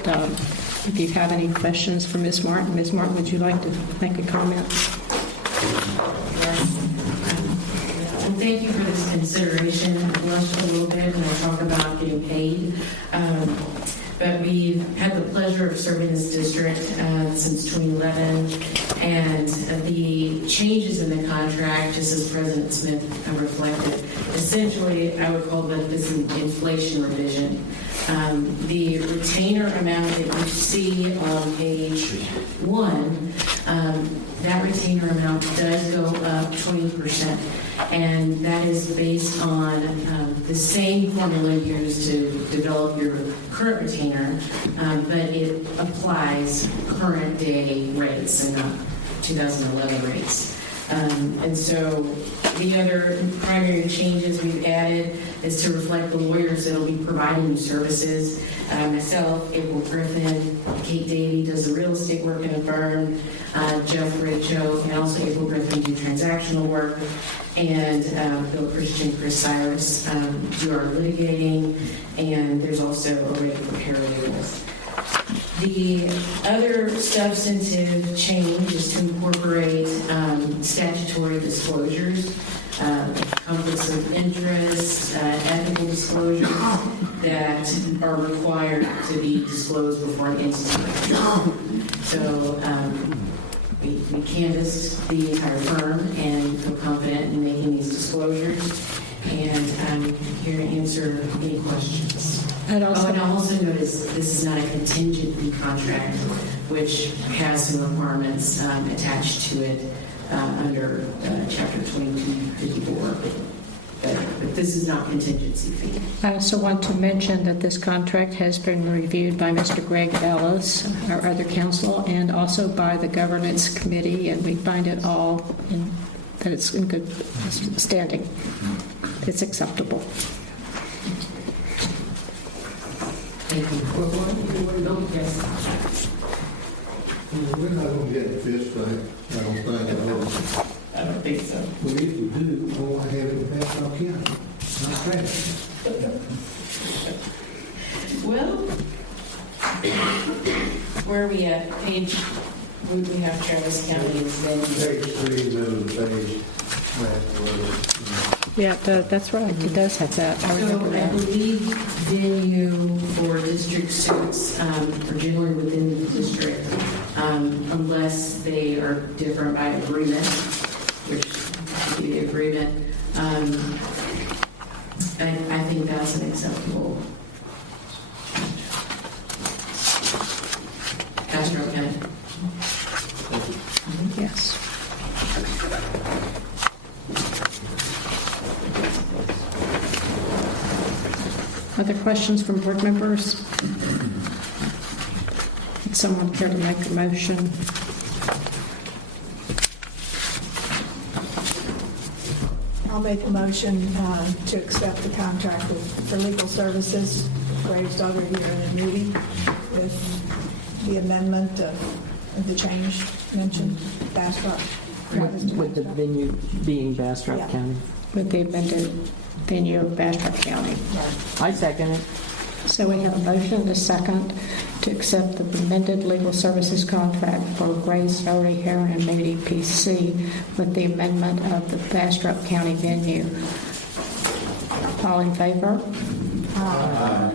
If you have any questions for Ms. Martin, Ms. Martin, would you like to make a comment? Yes. And thank you for this consideration. I blushed a little bit when I talk about getting paid. But we've had the pleasure of serving this district since 2011, and the changes in the contract, just as President Smith reflected, essentially I would call this an inflation revision. The retainer amount that you see on page 1, that retainer amount does go up 20%, and that is based on the same formula used to develop your current retainer, but it applies current day rates and not 2011 rates. And so the other primary changes we've added is to reflect the lawyers that will be providing you services. Myself, April Griffin, Kate Davey does the real estate work in the firm, Jeff Richo, and also April Griffin do transactional work, and Bill Christian, Chris Cyrus do our litigating, and there's also a rate for paralegals. The other substantive change is to incorporate statutory disclosures, conflicts of interest, ethical disclosures that are required to be disclosed before an entity. So we we canvassed the entire firm and feel confident in making these disclosures. And I'm here to answer any questions. And also- and I'll also notice this is not a contingent fee contract, which has some requirements attached to it under Chapter 2254. But this is not contingency fee. I also want to mention that this contract has been reviewed by Mr. Greg Ellis, our other counsel, and also by the governance committee, and we find it all that it's in good standing. It's acceptable. Thank you. Yes. We're not going to get a fist fight, I don't think, at all. I don't think so. But if we do, I want to have it in Bastrop County, not Travis. Well, where are we at? Page, would we have Travis County then? Page 3, middle of the page. Yeah, that's right. It does have that. I So remember I that. believe venue for district suits are generally within the district, unless they are different by agreement, which could be the agreement. I think that's an acceptable. Bastrop County. Yes. Other questions from board members? Would someone care to make a motion? I'll make a motion to accept the contract for legal services, Graves, Dogger, here and Moody, with the amendment of the change mentioned, Bastrop. With the venue being Bastrop Yeah. County. With the amended venue of Bastrop County. I second it. So we have a motion and a second to accept the amended legal services contract for Grace, Doherty, Heron, and Moody PC with the amendment of the Bastrop County venue. All in favor? Aye.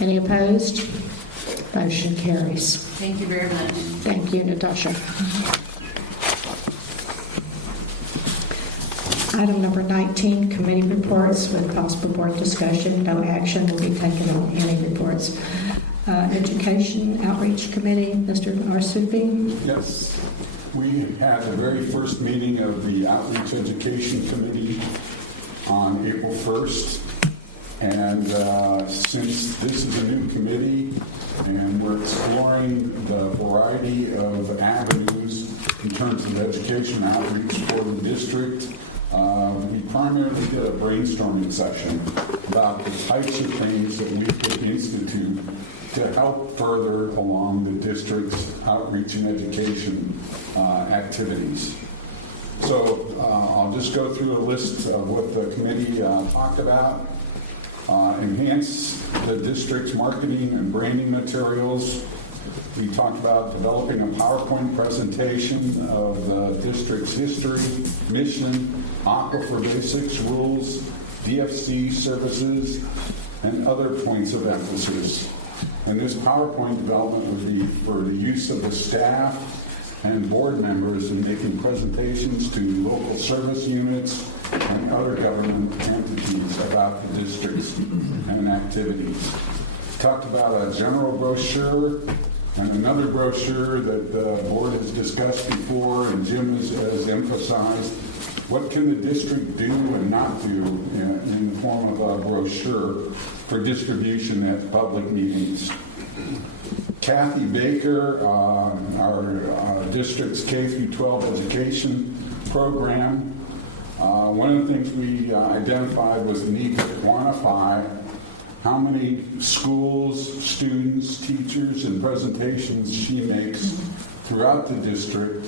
Any opposed? Motion carries. Thank you very much. Thank you, Natasha. Item number 19, committee reports with possible board discussion. No action will be taken on any reports. Education Outreach Committee, Mr. Arsufi. Yes. We had the very first meeting of the Outreach Education Committee on April 1st. And since this is a new committee and we're exploring the variety of avenues in terms of education outreach for the district, we primarily did a brainstorming session about the types of things that we could institute to help further along the district's outreach and education activities. So I'll just go through a list of what the committee talked about. Enhance the district's marketing and branding materials. We talked about developing a PowerPoint presentation of the district's history, mission, aquifer basics, rules, DFC services, and other points of emphasis. And this PowerPoint development would be for the use of the staff and board members in making presentations to local service units and other government entities about the districts and activities. Talked about a general brochure and another brochure that the board has discussed before, and Jim has emphasized. What can the district do and not do in the form of a brochure for distribution at public meetings? Kathy Baker, our district's K-12 education program. One of the things we identified was the need to quantify how many schools, students, teachers, and presentations she makes throughout the district,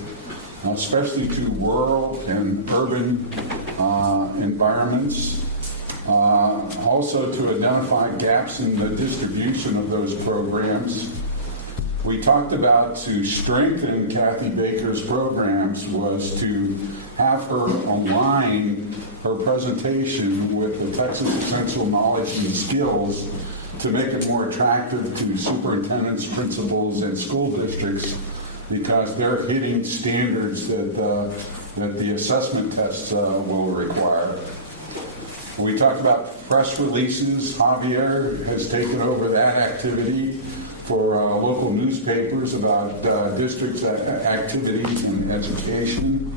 especially to rural and urban environments. Also to identify gaps in the distribution of those programs. We talked about to strengthen Kathy Baker's programs was to have her align her presentation with the Texas Essential Knowledge and Skills to make it more attractive to superintendents, principals, and school districts because they're hitting standards that the assessment tests will require. We talked about press releases. Javier has taken over that activity for local newspapers about districts' activities in education.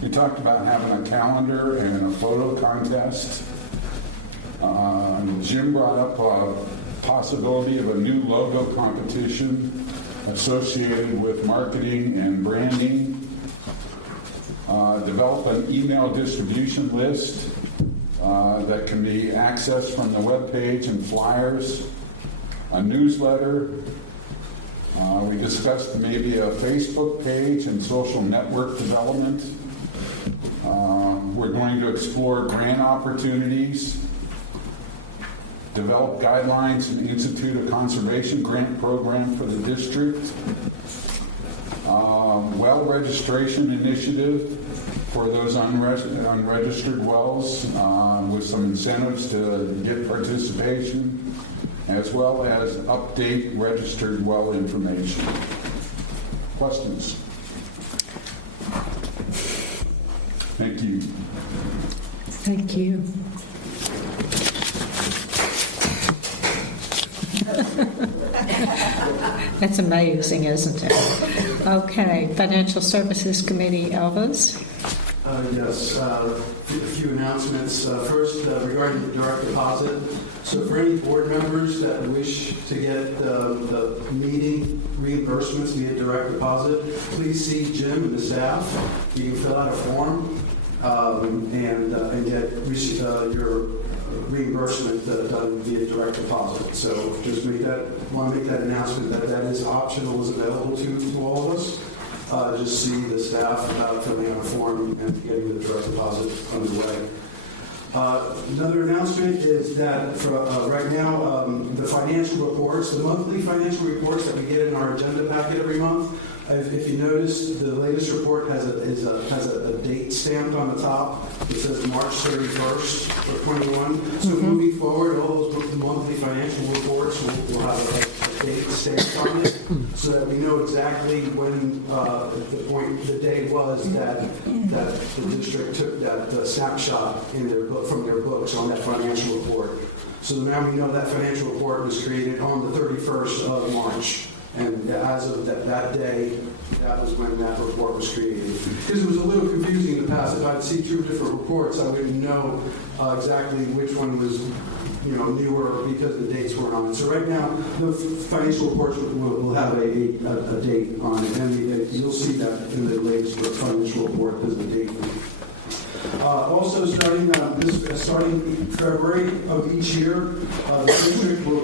We talked about having a calendar and a photo contest. Jim brought up a possibility of a new logo competition associated with marketing and branding. Develop an email distribution list that can be accessed from the webpage and flyers. A newsletter. We discussed maybe a Facebook page and social network development. We're going to explore grant opportunities, develop guidelines and institute a conservation grant program for the district, well registration initiative for those unregistered wells with some incentives to get participation, as well as update registered well information. Questions? Thank you. Thank you. That's amazing, isn't it? Okay, Financial Services Committee, Elvis. Yes, a few announcements. First, regarding the direct deposit. So for any board members that wish to get the meeting reimbursements via direct deposit, please see Jim and the staff. You can fill out a form and get your reimbursement done via direct deposit. So just want to make that announcement that is optional, is available to all of us. Just see the staff filling out a form and getting the direct deposit underway. Another announcement is that for, right now, the financial reports, the monthly financial reports that we get in our agenda packet every month, if you notice, the latest report has a date stamped on the top. It says March 31st for 21. So moving forward, all those monthly financial reports will have a date stamped on it, so that we know exactly when the day was that the district took that snapshot in their book, from their books on that financial report. So now we know that financial report was created on the 31st of March. And as of that day, that was when that report was created. Because it was a little confusing in the past. If I'd see two different reports, I wouldn't know exactly which one was, newer because the dates weren't on it. So right now, the financial reports will have a date on it, and you'll see that in the latest financial report. There's a date. Also, starting February of each year, the district will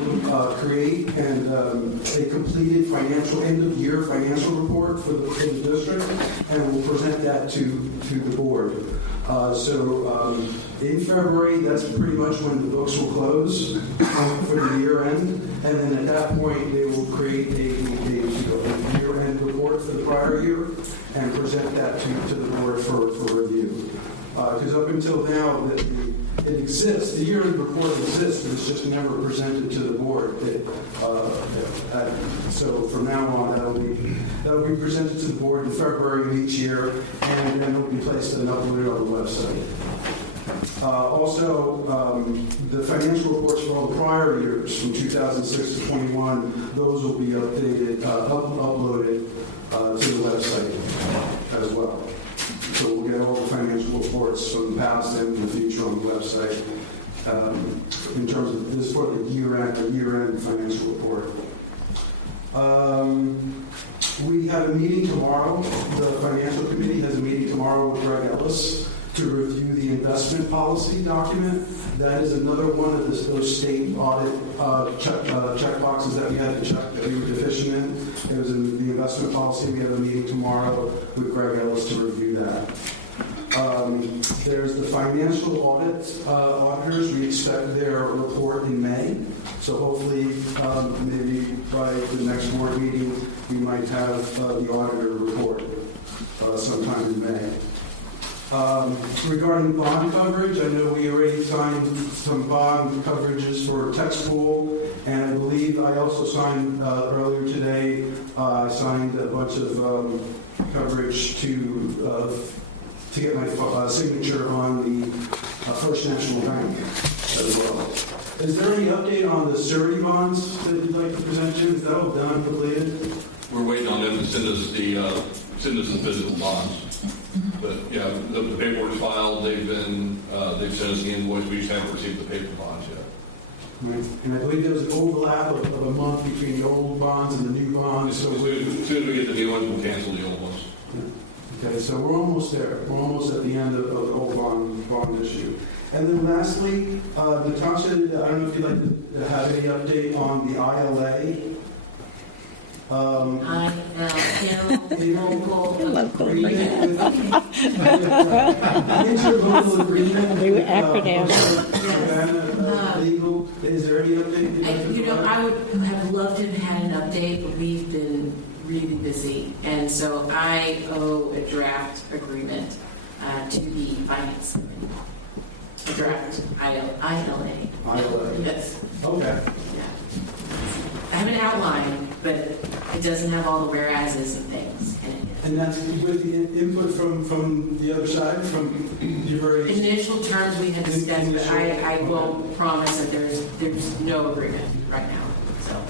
create a completed end-of-year financial report for the district, and we'll present that to the board. In February, that's pretty much when the books will close for the year end, and then at that point, they will create a year-end report for the prior year and present that to the board for review. Because up until now, it exists. The year-end report exists, but it's just never presented to the board. So from now on, that'll be presented to the board in February of each year, and then it'll be placed and uploaded on the website. The financial reports for all the prior years, from 2006 to 21, those will be updated, uploaded to the website as well. So we'll get all the financial reports from the past and the future on the website in terms of this for the year-end financial report. We have a meeting tomorrow. The Financial Committee has a meeting tomorrow with Greg Ellis to review the investment policy document. That is another one of those state audit check boxes that we had to check that we were deficient in. It was in the investment policy. We have a meeting tomorrow with Greg Ellis to review that. There's the financial auditors. We expect their report in May. So hopefully, maybe by the next board meeting, we might have the auditor report sometime in May. Regarding bond coverage, I know we already signed some bond coverages for text pool, and I believe I also signed earlier today, I signed a bunch of coverage to get my signature on the First National Bank as well. Is there any update on the surety bonds that you'd like to present to? Is that all done, completed? We're waiting on them to send us the physical bonds. But yeah, the paperwork's filed. They've sent us the invoice. We just haven't received the paper bonds yet. Right. And I believe there was an overlap of a month between the old bonds and the new bonds. So as soon as we get the new ones, we'll cancel the old ones. Okay, so we're almost there. We're almost at the end of the old bond issue. And then lastly, Natasha, I don't know if you'd like to have any update on the ILA. Local agreement. Interlocal agreement. New acronym. Legal. Is there any update? I would have loved to have had an update, but we've been really busy. And so I owe a draft agreement to the finance committee. A draft ILA. Yes. Okay. Yeah. I have an outline, but it doesn't have all the whereases and things in it. And that's with the input from the other side, from your very... Initial terms we had discussed, but I won't promise that there's no agreement right now. So.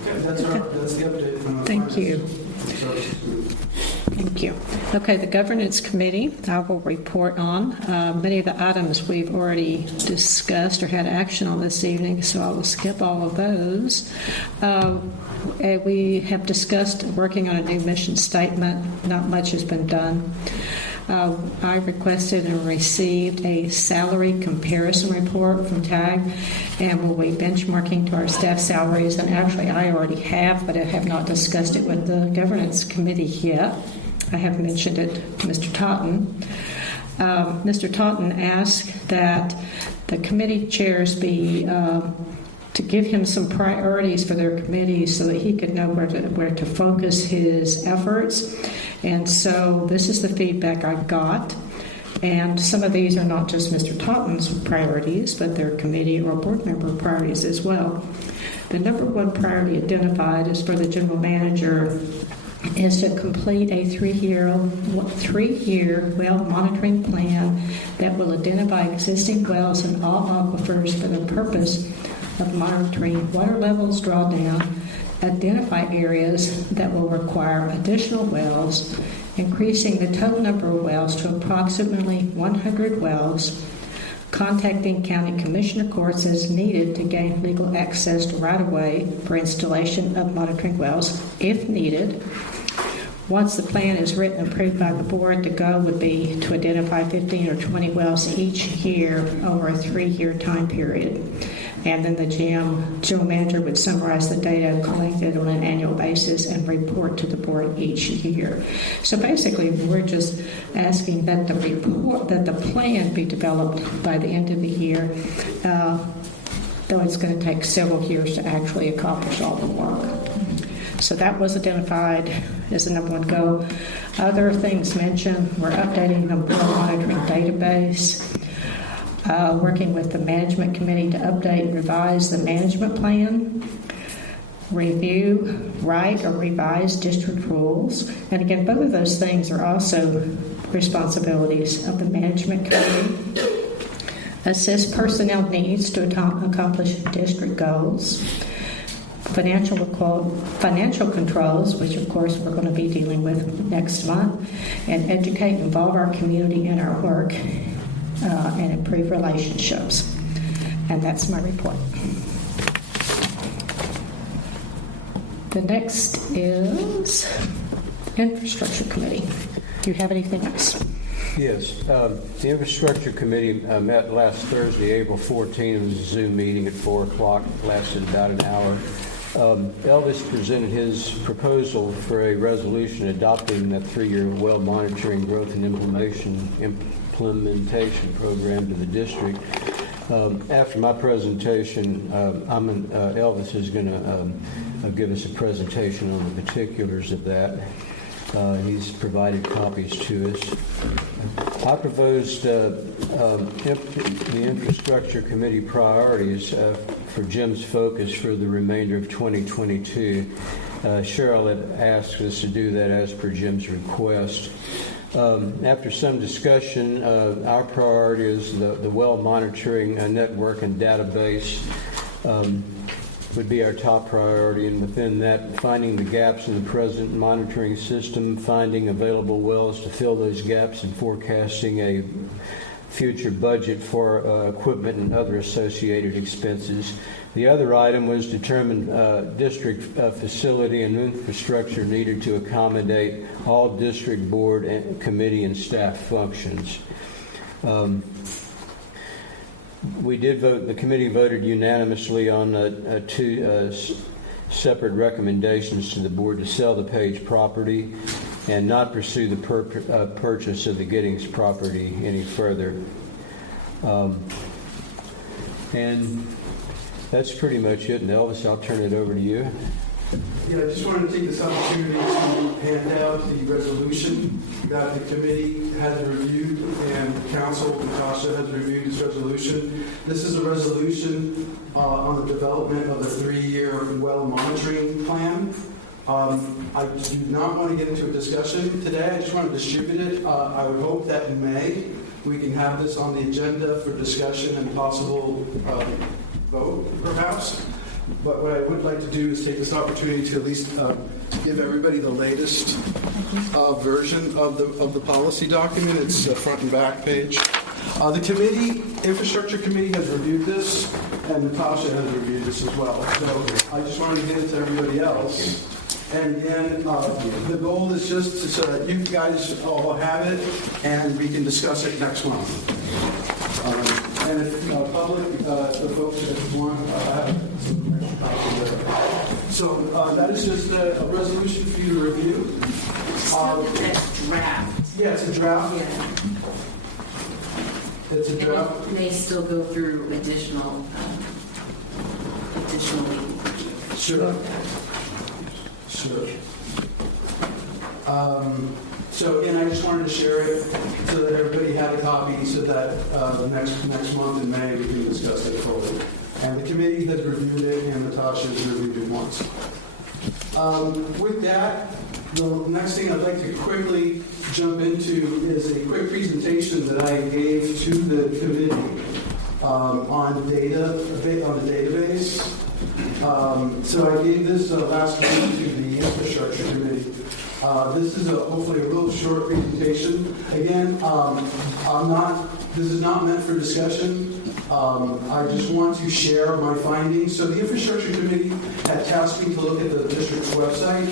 Okay, that's the update from the Thank finance you. services. Thank you. Okay, the governance committee, I will report on. Many of the items we've already discussed or had action on this evening, so I will skip all of those. We have discussed working on a new mission statement. Not much has been done. I requested and received a salary comparison report from TAG, and we'll be benchmarking to our staff salaries. And actually, I already have, but I have not discussed it with the governance committee yet. I have mentioned it to Mr. Totten. Mr. Totten asked that the committee chairs be to give him some priorities for their committees so that he could know where to focus his efforts. And so this is the feedback I got. And some of these are not just Mr. Totten's priorities, but they're committee or board member priorities as well. The number one priority identified is for the general manager is to complete a three-year well monitoring plan that will identify existing wells in all aquifers for the purpose of monitoring water levels drawdown, identify areas that will require additional wells, increasing the total number of wells to approximately 100 wells, contacting county commissioner courts as needed to gain legal access to right-of-way for installation of monitoring wells if needed. Once the plan is written and approved by the board, the goal would be to identify 15 or 20 wells each year over a 3-year time period. And then the general manager would summarize the data collected on an annual basis and report to the board each year. So basically, we're just asking that the plan be developed by the end of the year, though it's going to take several years to actually accomplish all the work. So that was identified as the number one goal. Other things mentioned, we're updating the well monitoring database, working with the management committee to update and revise the management plan, review, write, or revise district rules. And again, both of those things are also responsibilities of the management committee. Assess personnel needs to accomplish district goals. Financial controls, which of course we're going to be dealing with next month, and educate and involve our community in our work and improve relationships. And that's my report. The next is Infrastructure Committee. Do you have anything else? Yes. The Infrastructure Committee met last Thursday, April 14. It was a Zoom meeting at 4 o'clock, lasted about an hour. Elvis presented his proposal for a resolution adopting that 3-year well monitoring growth and implementation program to the district. After my presentation, Elvis is going to give us a presentation on the particulars of that. He's provided copies to us. I proposed the Infrastructure Committee priorities for Jim's focus for the remainder of 2022. Cheryl had asked us to do that as per Jim's request. After some discussion, our priority is the well monitoring network and database would be our top priority, and within that, finding the gaps in the present monitoring system, finding available wells to fill those gaps, and forecasting a future budget for equipment and other associated expenses. The other item was determine district facility and infrastructure needed to accommodate all district board and committee and staff functions. We did vote, the committee voted unanimously on two separate recommendations to the board to sell the Page property and not pursue the purchase of the Giddings property any further. And that's pretty much it. And Elvis, I'll turn it over to you. Yeah, I just wanted to take this opportunity to hand out the resolution that the committee has reviewed and the council, Natasha, has reviewed this resolution. This is a resolution on the development of a 3-year well monitoring plan. I do not want to get into a discussion today. I just want to distribute it. I would hope that in May we can have this on the agenda for discussion and possible vote, perhaps. But what I would like to do is take this opportunity to at least give everybody the latest version of the policy document. It's a front and back page. The committee, Infrastructure Committee, has reviewed this, and Natasha has reviewed this as well. So I just wanted to get it to everybody else. And again, the goal is just so that you guys all have it, and we can discuss it next month. And if public, the folks that want, have so that is just a resolution for you to review. That's draft. Yeah, it's a draft. Yeah. It's a draft. And it may still go through additional. Sure. So again, I just wanted to share it so that everybody had a copy, so that next month in May we can discuss it fully. And the committee has reviewed it, and Natasha has reviewed it once. With that, the next thing I'd like to quickly jump into is a quick presentation that I gave to the committee on the database. So I gave this last week to the Infrastructure Committee. This is hopefully a real short presentation. Again, this is not meant for discussion. I just want to share my findings. So the Infrastructure Committee had tasked me to look at the district's website.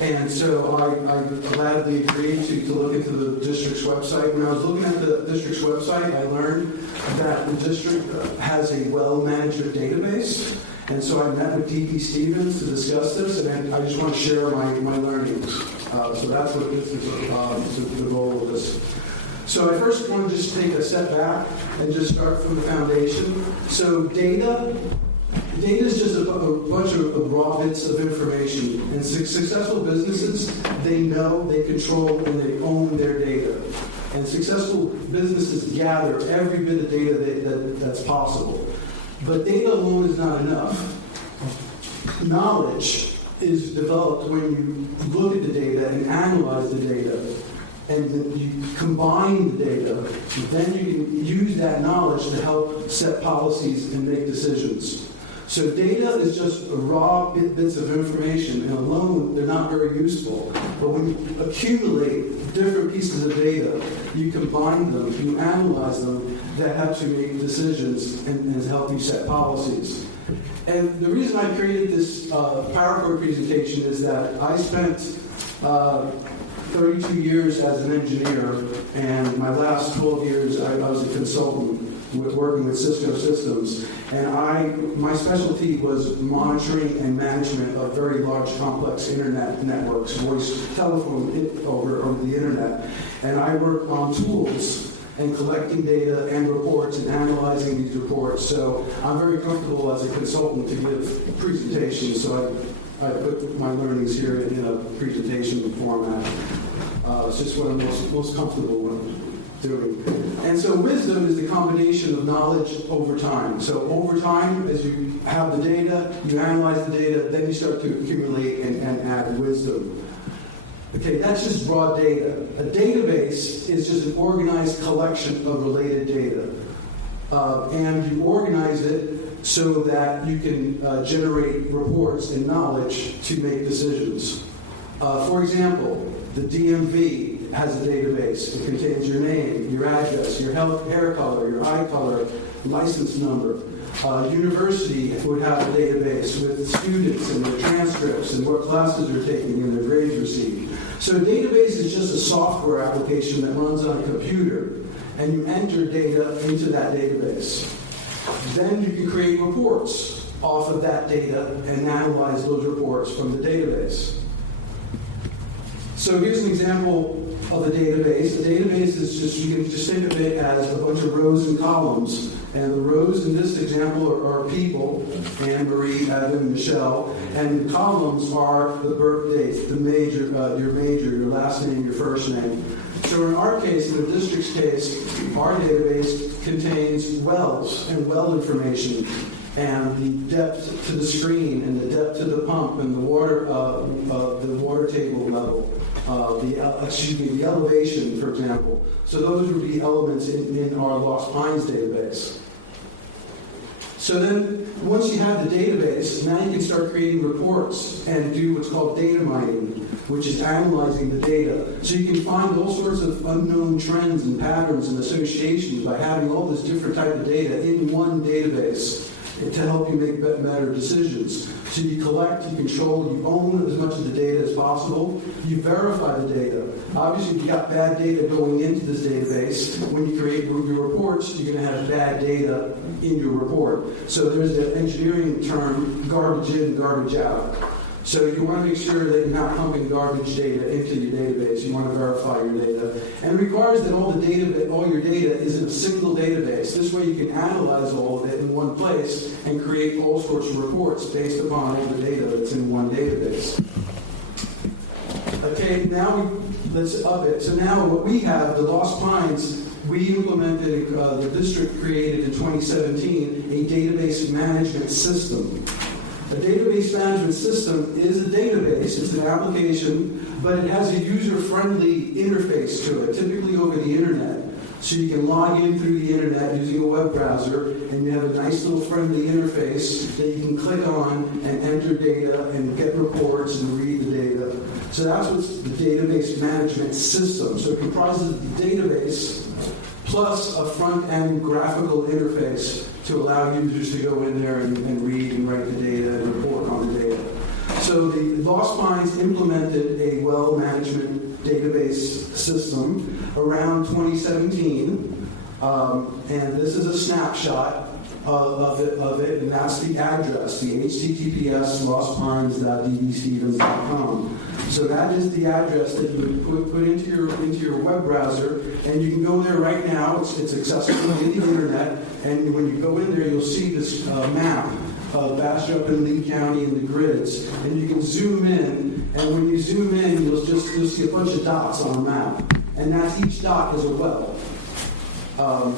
And so I gladly agreed to look into the district's website. When I was looking at the district's website, I learned that the district has a well management database. And so I met with D.P. Stevens to discuss this, and I just want to share my learnings. So that's what this is, the goal of this. So I first want to just take a step back and just start from the foundation. So data is just a bunch of raw bits of information. And successful businesses, they know, they control, and they own their data. And successful businesses gather every bit of data that's possible. But data alone is not enough. Knowledge is developed when you look at the data and analyze the data. And then you combine the data, then you can use that knowledge to help set policies and make decisions. So data is just raw bits of information, and alone they're not very useful. But when you accumulate different pieces of data, you combine them, you analyze them, that helps you make decisions and help you set policies. And the reason I created this PowerPoint presentation is that I spent 32 years as an engineer, and my last 12 years I was a consultant working with Cisco systems. And my specialty was monitoring and management of very large, complex internet networks, voice, telephone over the internet. And I worked on tools and collecting data and reports and analyzing these reports. So I'm very comfortable as a consultant to give presentations. So I put my learnings here in a presentation format. It's just what I'm most comfortable with doing. And so wisdom is the combination of knowledge over time. So over time, as you have the data, you analyze the data, then you start to accumulate and add wisdom. Okay, that's just raw data. A database is just an organized collection of related data. And you organize it so that you can generate reports and knowledge to make decisions. For example, the DMV has a database. It contains your name, your address, your hair color, your eye color, license number. University would have a database with students and their transcripts and what classes they're taking and their grades received. So a database is just a software application that runs on a computer, and you enter data into that database. Then you can create reports off of that data and analyze those reports from the database. So here's an example of a database. A database is just, you can just think of it as a bunch of rows and columns. And the rows in this example are people, Anne Marie, Evan, Michelle, and the columns are the birth dates, your major, your last name, your first name. So in our case, in the district's case, our database contains wells and well information, and the depth to the screen, and the depth to the pump, and the water table level, the elevation, for example. So those would be elements in our Lost Pines database. So then, once you have the database, now you can start creating reports and do what's called data mining, which is analyzing the data. So you can find all sorts of unknown trends and patterns and associations by having all this different type of data in one database to help you make better decisions. So you collect, you control, you own as much of the data as possible. You verify the data. Obviously, if you got bad data going into this database, when you create your reports, you're going to have bad data in your report. So there's the engineering term, garbage in, garbage out. So you want to make sure that you're not pumping garbage data into your database. You want to verify your data. And it requires that all your data is in a single database. This way you can analyze all of it in one place and create all sorts of reports based upon all the data that's in one database. Okay, now let's up it. So now what we have, the Lost Pines, we implemented, the district created in 2017, a database management system. A database management system is a database, it's an application, but it has a user-friendly interface to it, typically over the internet. So you can log in through the internet using a web browser, and you have a nice little friendly interface that you can click on and enter data and get reports and read the data. So that's what's the database management system. So it comprises the database plus a front-end graphical interface to allow users to go in there and read and write the data and report on the data. So the Lost Pines implemented a well management database system around 2017, and this is a snapshot of it, and that's the address, the HTTPS lostpines.dbstevens.com. So that is the address that you would put into your web browser, and you can go there right now. It's accessible on the internet, and when you go in there, you'll see this map of Bastrop and Lee County and the grids, and you can zoom in, and when you zoom in, you'll see a bunch of dots on a map, and each dot is a well.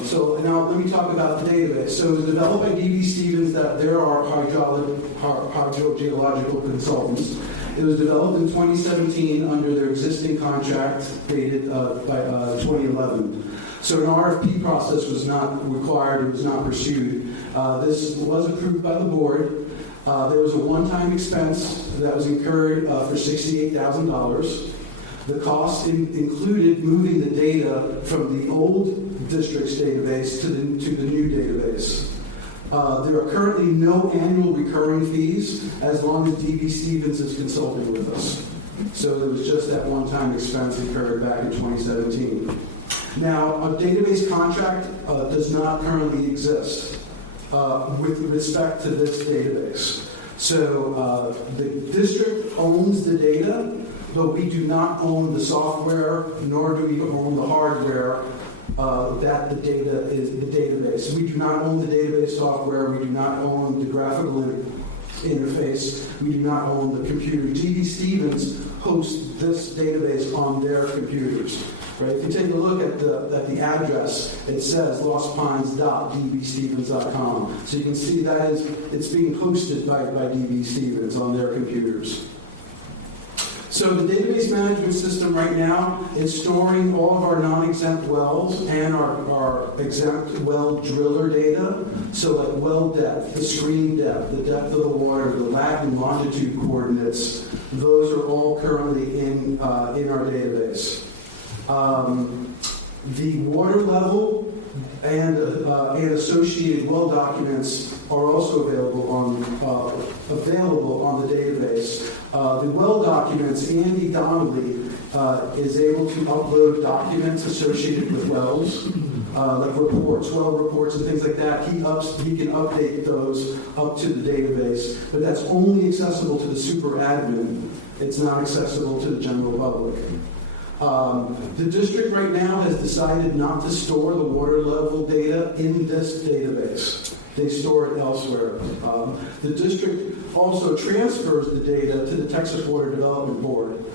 So now let me talk about the database. So it was developed by DB Stevens, that there are hydrogeological consultants. It was developed in 2017 under their existing contract dated by 2011. So an RFP process was not required, it was not pursued. This was approved by the board. There was a one-time expense that was incurred for $68,000. The cost included moving the data from the old district's database to the new database. There are currently no annual recurring fees as long as DB Stevens is consulting with us. So there was just that one-time expense incurred back in 2017. Now, a database contract does not currently exist with respect to this database. So the district owns the data, but we do not own the software, nor do we own the hardware that the data is the database. We do not own the database software. We do not own the graphical interface. We do not own the computer. DB Stevens hosts this database on their computers. Right? If you take a look at the address, it says lostpines.dbstevens.com. So you can see that it's being hosted by DB Stevens on their computers. So the database management system right now is storing all of our non-exempt wells and our exempt well driller data. So like well depth, the screen depth, the depth of the water, the lat and longitude coordinates, those are all currently in our database. The water level and associated well documents are also available on the database. The well documents, Andy Donnelly is able to upload documents associated with wells, like reports, well reports and things like that. He can update those up to the database, but that's only accessible to the super admin. It's not accessible to the general public. The district right now has decided not to store the water level data in this database. They store it elsewhere. The district also transfers the data to the Texas Water Development Board.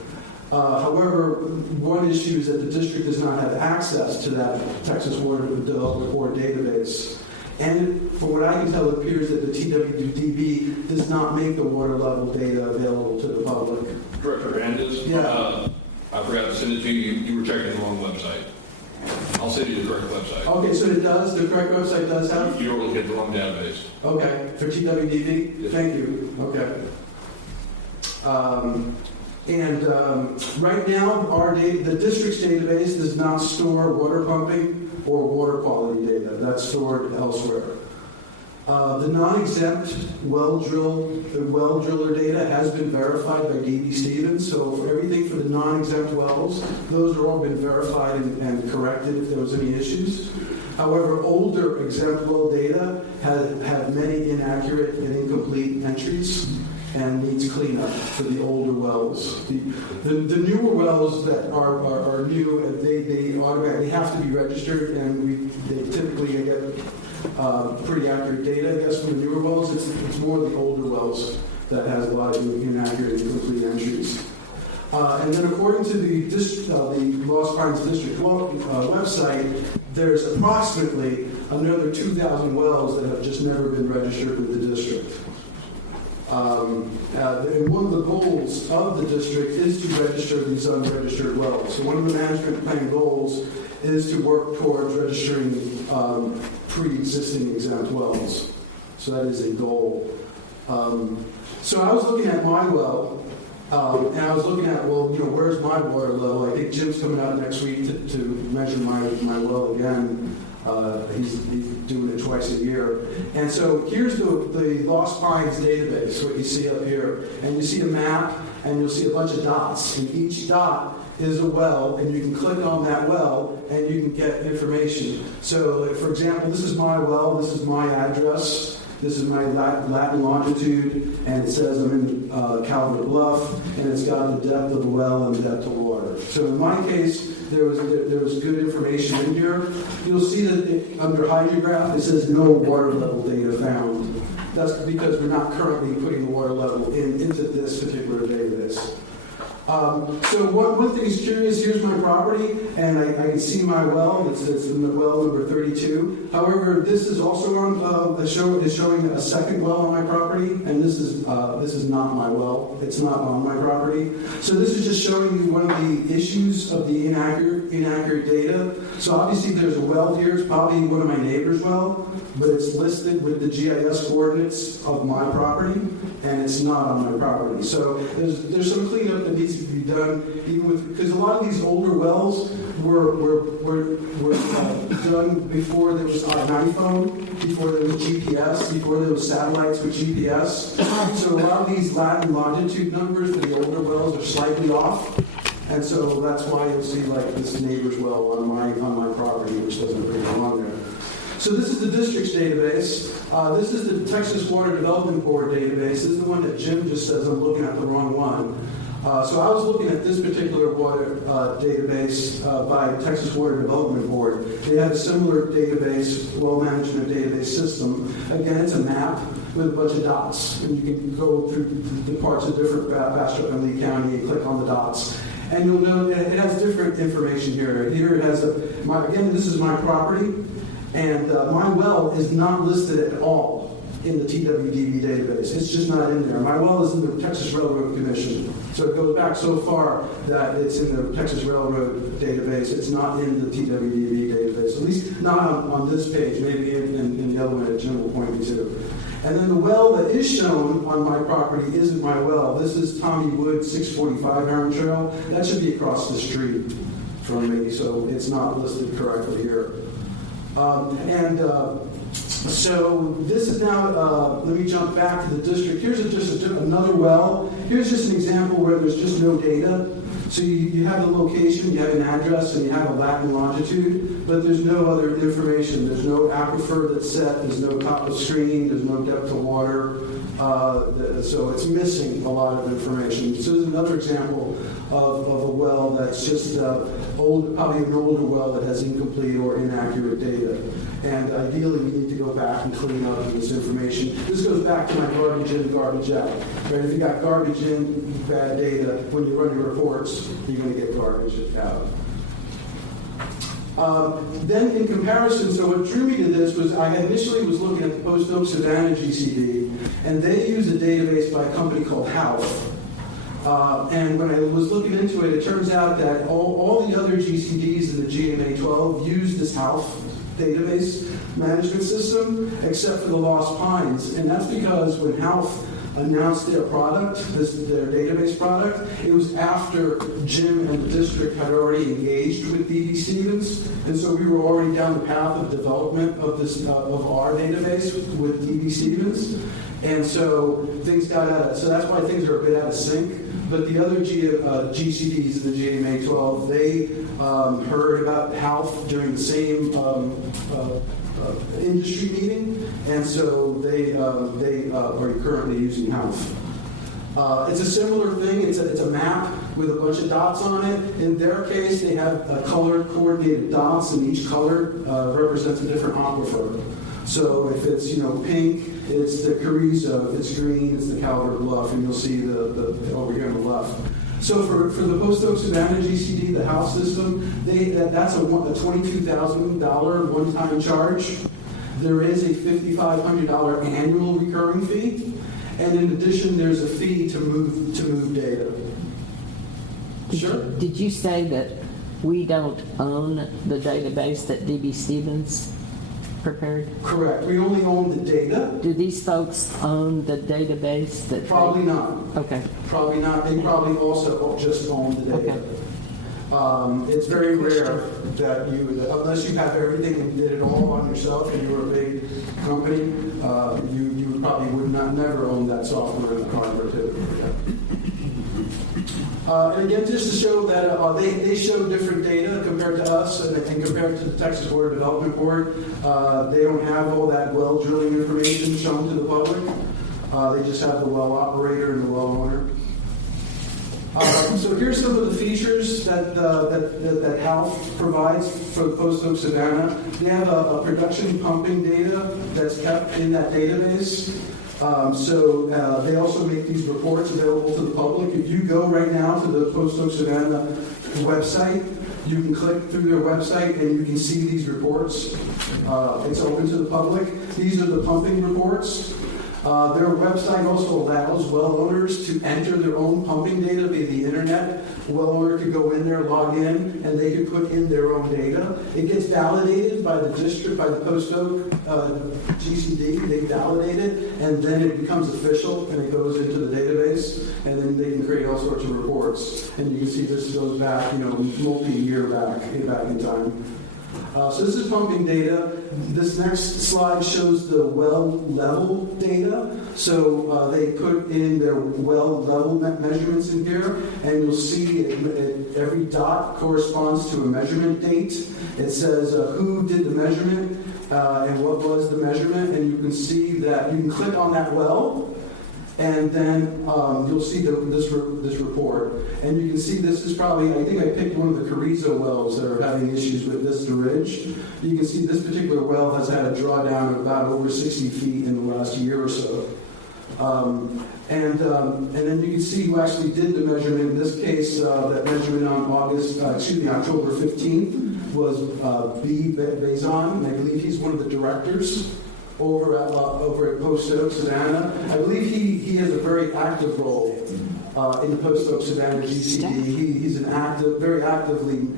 However, one issue is that the district does not have access to that Texas Water Development Board database. And from what I can tell, it appears that the TWDB does not make the water level data available to the public. Director Hernandez? Yeah. I forgot to send it to you. You were checking the wrong website. I'll send you the correct website. Okay, so it does, the correct website does have? You don't look at the wrong database. Okay, for TWDB? Yes. Thank you. Okay. Right now, the district's database does not store water pumping or water quality data. That's stored elsewhere. The non-exempt well driller data has been verified by DB Stevens. So for everything for the non-exempt wells, those are all been verified and corrected if there was any issues. However, older exempt well data have many inaccurate and incomplete entries and needs cleanup for the older wells. The newer wells that are new, they automatically have to be registered, and they typically get pretty accurate data, I guess, from the newer wells. It's more the older wells that has a lot of inaccurate and incomplete entries. And then according to the Lost Pines District website, there's approximately another 2,000 wells that have just never been registered with the district. And one of the goals of the district is to register these unregistered wells. So one of the management plan goals is to work towards registering pre-existing exempt wells. So that is a goal. So I was looking at my well, and I was looking at, where's my water level? I think Jim's coming out next week to measure my well again. He's doing it twice a year. And so here's the Lost Pines database, what you see up here. And you see a map, and you'll see a bunch of dots. And each dot is a well, and you can click on that well, and you can get information. So, like, for example, this is my well, this is my address, this is my lat and longitude, and it says I'm in Calvert Bluff, and it's got the depth of the well and the depth of water. So in my case, there was good information in here. You'll see that under hydrograph, it says no water level data found. That's because we're not currently putting the water level into this particular database. So one thing is curious, here's my property, and I can see my well, it's well number 32. However, this is also showing a second well on my property, and this is not my well, it's not on my property. So this is just showing you one of the issues of the inaccurate data. So obviously there's a well here, it's probably one of my neighbor's well, but it's listed with the GIS coordinates of my property, and it's not on my property. So there's some cleanup that needs to be done, because a lot of these older wells were done before there was an iPhone, before there was GPS, before there was satellites with GPS. So a lot of these lat and longitude numbers for the older wells are slightly off. And so that's why you'll see like this neighbor's well on my property, which doesn't really belong there. So this is the district's database. This is the Texas Water Development Board database. This is the one that Jim just says I'm looking at the wrong one. So I was looking at this particular water database by Texas Water Development Board. They have a similar database, well management database system. Again, it's a map with a bunch of dots, and you can go through the parts of different Bastrop and Lee County and click on the dots. And you'll note that it has different information here. Here it has, again, this is my property, and my well is not listed at all in the TWDB database. It's just not in there. My well is in the Texas Railroad Commission. So it goes back so far that it's in the Texas Railroad database. It's not in the TWDB database, at least not on this page, maybe in the other one that Jim will point me to. And then the well that is shown on my property isn't my well. This is Tommy Wood, 645 Heron Trail. That should be across the street from me, so it's not listed correctly here. So this is now, let me jump back to the district. Here's just another well. Here's just an example where there's just no data. So you have the location, you have an address, and you have a lat and longitude, but there's no other information. There's no aquifer that's set, there's no top of screen, there's no depth of water. So it's missing a lot of information. So there's another example of a well that's just probably an older well that has incomplete or inaccurate data. And ideally, we need to go back and clean up this information. This goes back to my garbage in, garbage out. Right? If you got garbage in, bad data, when you run your reports, you're going to get garbage out. Then in comparison, so what drew me to this was I initially was looking at the Post Oak Savannah GCD, and they use a database by a company called Half. And when I was looking into it, it turns out that all the other GCDs in the GMA 12 use this Half database management system, except for the Lost Pines. And that's because when Half announced their product, their database product, it was after Jim and the district had already engaged with DB Stevens, and so we were already down the path of development of our database with DB Stevens, and so things got out of, so that's why things are a bit out of sync. But the other GCDs in the GMA 12, they heard about Half during the same industry meeting, and so they are currently using Half. It's a similar thing. It's a map with a bunch of dots on it. In their case, they have colored coordinated dots, and each color represents a different aquifer. So if it's pink, it's the Carrizo. If it's green, it's the Calvert Bluff, and you'll see the over here on the left. So for the Post Oak Savannah GCD, the house system, that's a $22,000 one-time charge. There is a $5,500 annual recurring fee, and in addition, there's a fee to move data. Sure. Did you say that we don't own the database that DB Stevens prepared? Correct. We only own the data. Do these folks own the database? Probably not. Okay. Probably not. They probably also just own the data. Okay. It's very rare that unless you have everything and did it all on yourself and you were a big company, you probably would never own that software in the hardware too. And again, just to show that they show different data compared to us and compared to the Texas Board of Development Board. They don't have all that well drilling information shown to the public. They just have the well operator and the well owner. So here's some of the features that Half provides for the Post Oak Savannah. They have a production pumping data that's kept in that database. So they also make these reports available to the public. If you go right now to the Post Oak Savannah website, you can click through their website and you can see these reports. It's open to the public. These are the pumping reports. Their website also allows well owners to enter their own pumping data via the internet. A well owner could go in there, log in, and they could put in their own data. It gets validated by the district, by the Post Oak GCD. They validate it, and then it becomes official, and it goes into the database, and then they can create all sorts of reports. And you can see this goes back, multi-year back in time. So this is pumping data. This next slide shows the well level data. So they put in their well level measurements in here, and you'll see every dot corresponds to a measurement date. It says who did the measurement and what was the measurement, and you can see that you can click on that well, and then you'll see this report. And you can see this is probably, I think I picked one of the Carrizo wells that are having issues with Vista Ridge. You can see this particular well has had a drawdown of about over 60 feet in the last year or so. And then you can see who actually did the measurement. In this case, that measurement on October 15th was B. Bazan, and I believe he's one of the directors over at Post Oak Savannah. I believe he has a very active role in the Post Oak Savannah GCD. He's very actively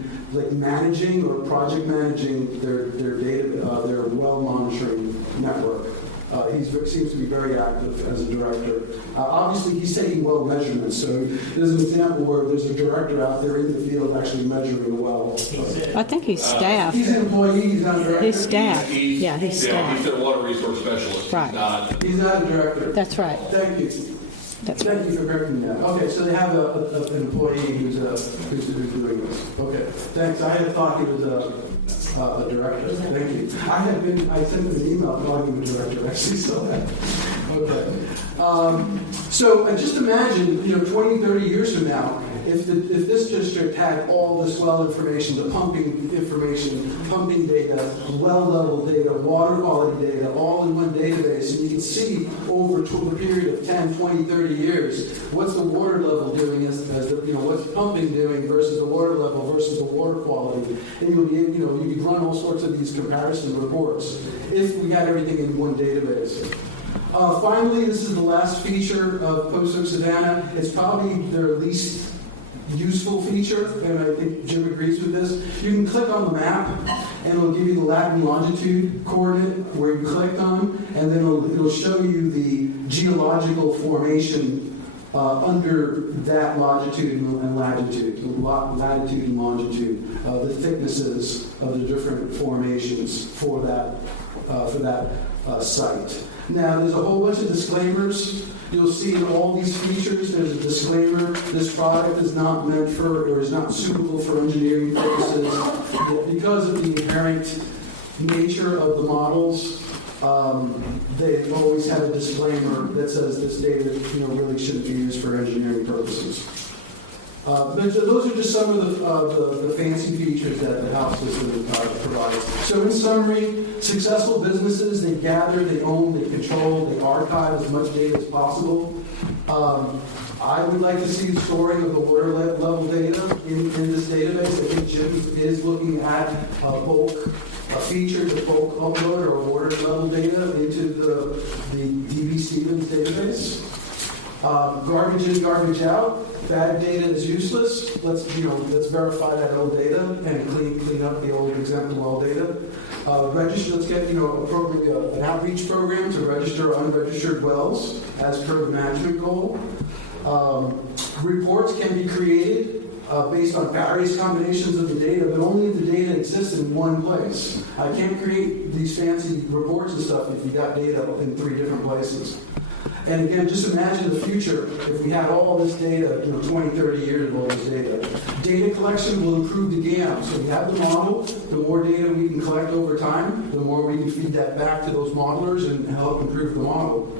managing or project managing their data, their well monitoring network. He seems to be very active as a director. Obviously, he's taking well measurements. So there's an example where there's a director out there in the field actually measuring a well. I think he's staff. He's an employee. He's not a director. He's staff. Yeah, he's staff. He's a water resource specialist. Right. He's not a director. That's right. Thank you. Thank you for correcting that. Okay, so they have an employee who's doing this. Okay, thanks. I had thought he was a director. Thank you. I sent him an email calling him a director. Actually, so that. Okay. So just imagine, 20, 30 years from now, if this district had all this well information, the pumping information, pumping data, well level data, water quality data, all in one database, and you can see over a period of 10, 20, 30 years, what's the water level doing what's pumping doing versus the water level versus the water quality. And you could run all sorts of these comparison reports if we had everything in one database. Finally, this is the last feature of Post Oak Savannah. It's probably their least useful feature, and I think Jim agrees with this. You can click on the map, and it'll give you the lat and longitude coordinate where you clicked on, and then it'll show you the geological formation under that longitude and latitude, latitude and longitude, the thicknesses of the different formations for that site. Now, there's a whole bunch of disclaimers. You'll see in all these features, there's a disclaimer. This product is not meant for, or is not suitable for engineering purposes. Because of the inherent nature of the models, they always have a disclaimer that says this data, really shouldn't be used for engineering purposes. Those are just some of the fancy features that the house system provides. So in summary, successful businesses, they gather, they own, they control, they archive as much data as possible. I would like to see the storing of the water level data in this database. I think Jim is looking at a feature to bulk upload or water level data into the DB Stevens database. Garbage in, garbage out. Bad data is useless. Let's verify that old data and clean up the old exempt well data. Register. Let's get an outreach program to register unregistered wells as per the management goal. Reports can be created based on various combinations of the data, but only if the data exists in one place. I can't create these fancy reports and stuff if you got data in 3 different places. And again, just imagine the future if we had all this data, 20, 30 years of all this data. Data collection will improve the GAM. So we have the model, the more data we can collect over time, the more we can feed that back to those modelers and help improve the model.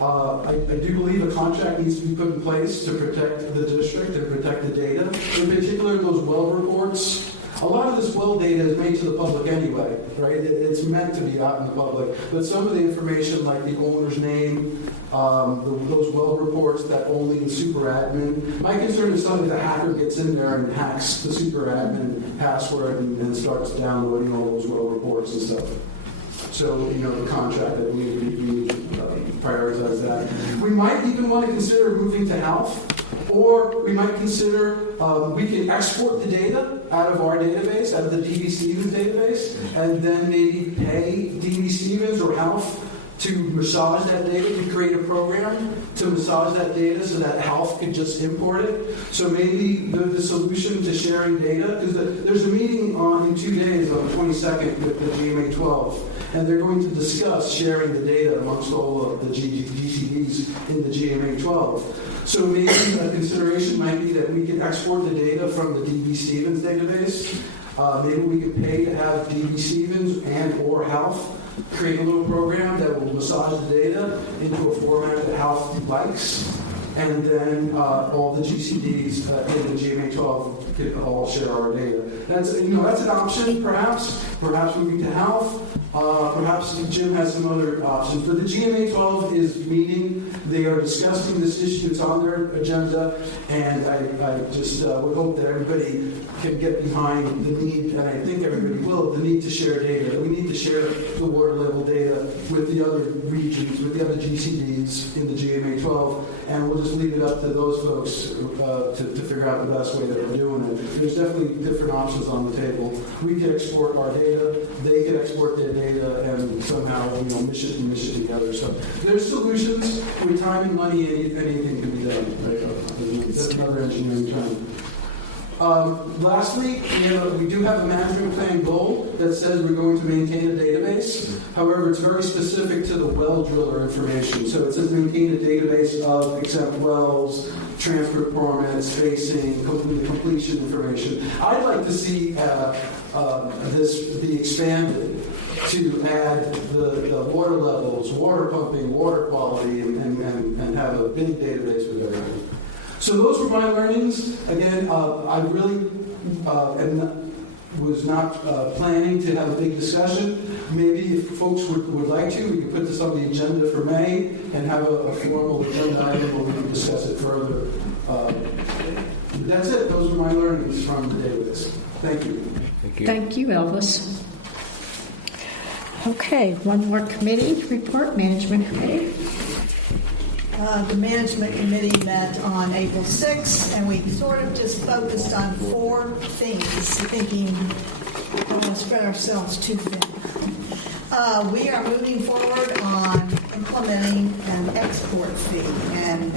I do believe a contract needs to be put in place to protect the district and protect the data. In particular, those well reports. A lot of this well data is made to the public anyway, right? It's meant to be out in the public. But some of the information, like the owner's name, those well reports that only the super admin. My concern is suddenly the hacker gets in there and hacks the super admin password and starts downloading all those well reports and stuff. So, the contract, I believe we need to prioritize that. We might even want to consider moving to health. Or we might consider, we can export the data out of our database, out of the DB Stevens database, and then maybe pay DB Stevens or Health to massage that data, to create a program to massage that data so that Health could just import it. So maybe the solution to sharing data, because there's a meeting in 2 days on the 22nd with the GMA 12, and they're going to discuss sharing the data amongst all of the GCDs in the GMA 12. So maybe a consideration might be that we can export the data from the DB Stevens database. Maybe we could pay to have DB Stevens and or Health create a little program that will massage the data into a format that Health likes. and then all the GCDs in the GMA12 can all share our data. That's an option, perhaps. Perhaps moving to health. Perhaps Jim has some other options. But the GMA12 is meeting. They are discussing this issue. It's on their agenda, and I just would hope that everybody can get behind the need, and I think everybody will, the need to share data. We need to share the water level data with the other regions, with the other GCDs in the GMA12, and we'll just leave it up to those folks to figure out the best way that we're doing it. There's definitely different options on the table. We can export our data, they can export their data, and somehow mish it together. So there's solutions. With time and money, anything can be done. Right? That's another engineering term. Lastly, we do have a management plan goal that says we're going to maintain a database. However, it's very specific to the well driller information. So it says maintain a database of exempt wells, transfer permits, spacing, completion information. I'd like to see this be expanded to add the water levels, water pumping, water quality, and have a big database with everything. So those were my learnings. Again, I really was not planning to have a big discussion. Maybe if folks would like to, we could put this on the agenda for May and have a formal agenda item where we can discuss it further. That's it. Those were my learnings from the database. Thank you. Thank you, Elvis. Okay, one more committee report, Management Committee. The Management Committee met on April 6th, and we sort of just focused on 4 things, thinking we don't want to spread ourselves too thin. We are moving forward on implementing an export fee, and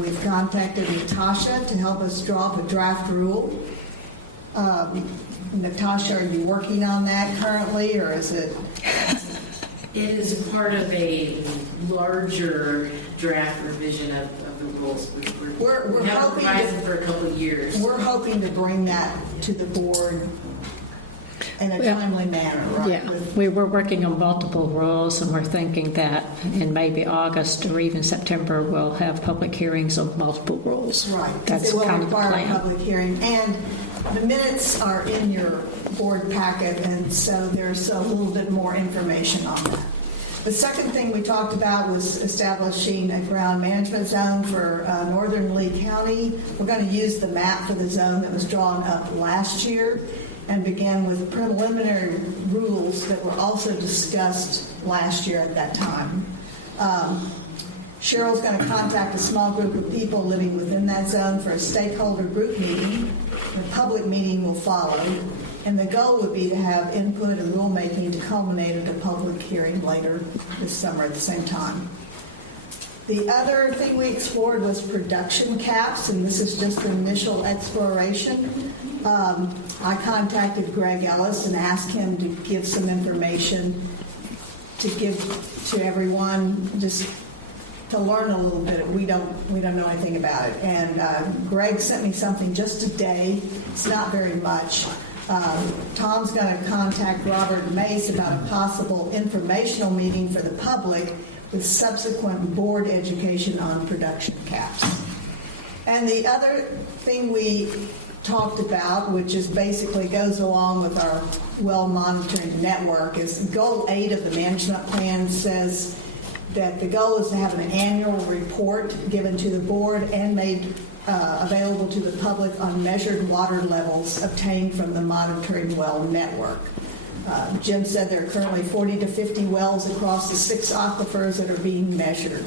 we've contacted Natasha to help us draw up a draft rule. Natasha, are you working on that currently, or is it? It is part of a larger draft revision of the rules. We're have hoping revised for a couple of years. We're hoping to bring that to the board in a timely manner, right? Yeah, we were working on multiple rules, and we're thinking that in maybe August or even September we'll have public hearings on multiple rules. Right, That's it will kind of the require a plan. public hearing, and the minutes are in your board packet, and so there's a little bit more information on that. The second thing we talked about was establishing a ground management zone for northern Lee County. We're going to use the map for the zone that was drawn up last year and began with preliminary rules that were also discussed last year at that time. Cheryl's going to contact a small group of people living within that zone for a stakeholder group meeting. The public meeting will follow, and the goal would be to have input and rulemaking to culminate at a public hearing later this summer at the same time. The other thing we explored was production caps, and this is just an initial exploration. I contacted Greg Ellis and asked him to give some information to give to everyone, just to learn a little bit. We don't know anything about it. And Greg sent me something just today. It's not very much. Tom's going to contact Robert Mace about a possible informational meeting for the public with subsequent board education on production caps. And the other thing we talked about, which is basically goes along with our well monitoring network, is goal 8 of the management plan says that the goal is to have an annual report given to the board and made available to the public on measured water levels obtained from the monitoring well network. Jim said there are currently 40 to 50 wells across the 6 aquifers that are being measured.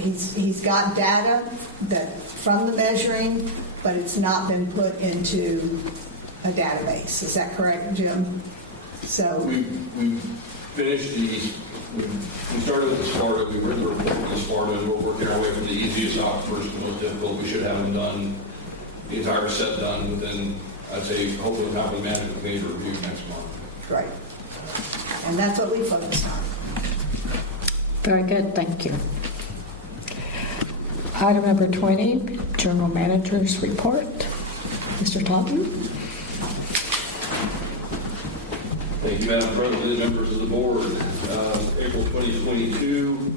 He's got data from the measuring, but it's not been put into a database. Is that correct, Jim? So we finished we started with the Sparta, we wrote the report with the Sparta, and we're working our way from the easiest aquifers to the most difficult. We should have them done, the entire set done within, I'd say, hopefully we'll have the management committee to review next month. right. And that's what we focused on. Very good, thank you. Item number 20, General Manager's Report. Mr. Totten. Thank you, Madam President, members of the board. April 2022,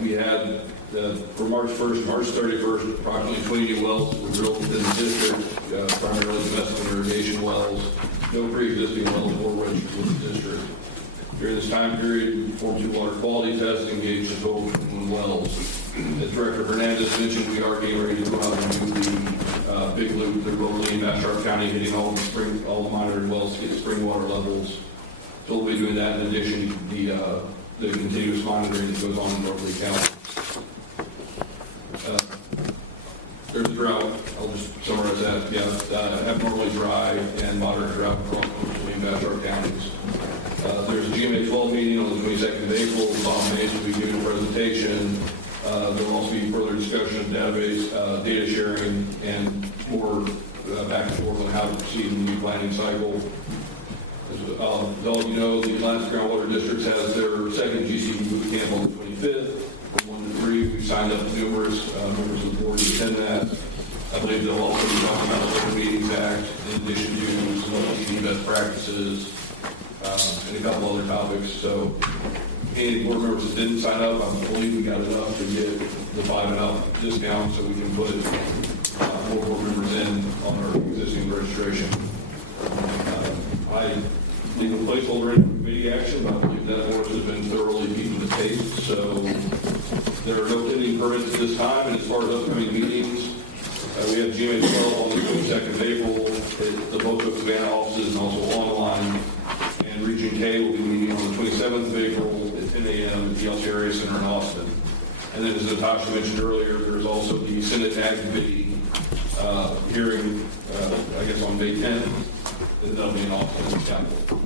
we had From March 1st, March 31st, approximately 20 new wells were drilled within the district, primarily domestic irrigation wells. No pre-existing wells were registered with the district. During this time period, we performed 2 water quality tests, engaged a total of 21 wells. As Director Hernandez mentioned, we are getting ready to go out and do the big loop through Robley and Bastrop County, hitting all the monitored wells to get spring water levels. So we'll be doing that in addition to the continuous monitoring that goes on in Robley County. There's a drought. I'll just summarize that. Yeah, abnormally dry and moderate drought across Robley and Bastrop counties. There's a GMA 12 meeting on the 22nd of April. Bob Mays will be giving a presentation. There will also be further discussion of database, data sharing, and more back and forth on how to proceed in the new planning cycle. As all of you know, the Atlantic Groundwater Districts has their second GCD boot camp on the 25th. From 1 to 3, we've signed up numerous members of the board to attend that. I believe they'll also be talking about the Open Meetings Act, in addition to some GCD best practices, and a couple other topics. So any board members that didn't sign up, I believe we got enough to get the 5 and up discount so we can put more board members in on our existing registration. I leave a placeholder in committee action, but I believe that horse has been thoroughly beaten to taste. So there are no pending permits at this time. And as far as upcoming meetings, we have GMA 12 on the 22nd of April at the Boca Savannah offices and also online. And Region K will be meeting on the 27th of April at 10 a.m. at the LCRA Center in Austin. And then, as Natasha mentioned earlier, there's also the Senate Ag Committee hearing, I guess, on May 10th. And that'll be in Austin, Capitol.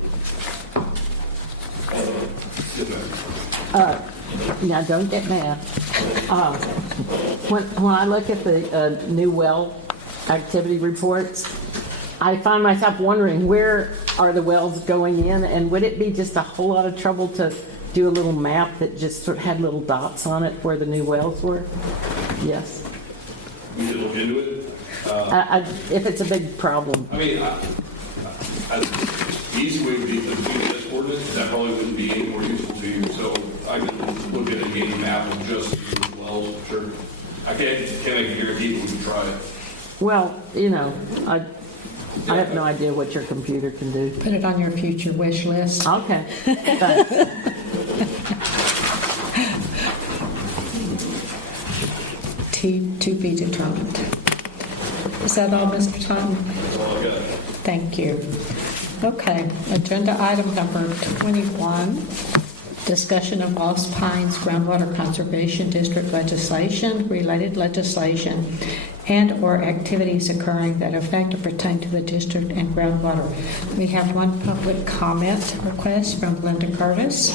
Now, don't get mad. When I look at the new well activity reports, I find myself wondering, where are the wells going in? And would it be just a whole lot of trouble to do a little map that just sort of had little dots on it where the new wells were? Yes. We should look into it. If it's a big problem. I mean, the easy way would be to do this ordinance. That probably wouldn't be any more useful to you. So I could look at a game map of just the wells, sure. I can't make a guarantee, but we can try it. Well, you know, I have no idea what your computer can do. Put it on your future wish list. Okay. Thanks. To be determined. Is that all, Mr. Tom? That's all I got. Thank you. Okay, agenda item number 21, discussion of Lost Pines Groundwater Conservation District legislation, related legislation, and/or activities occurring that affect or pertain to the district and groundwater. We have one public comment request from Linda Curtis.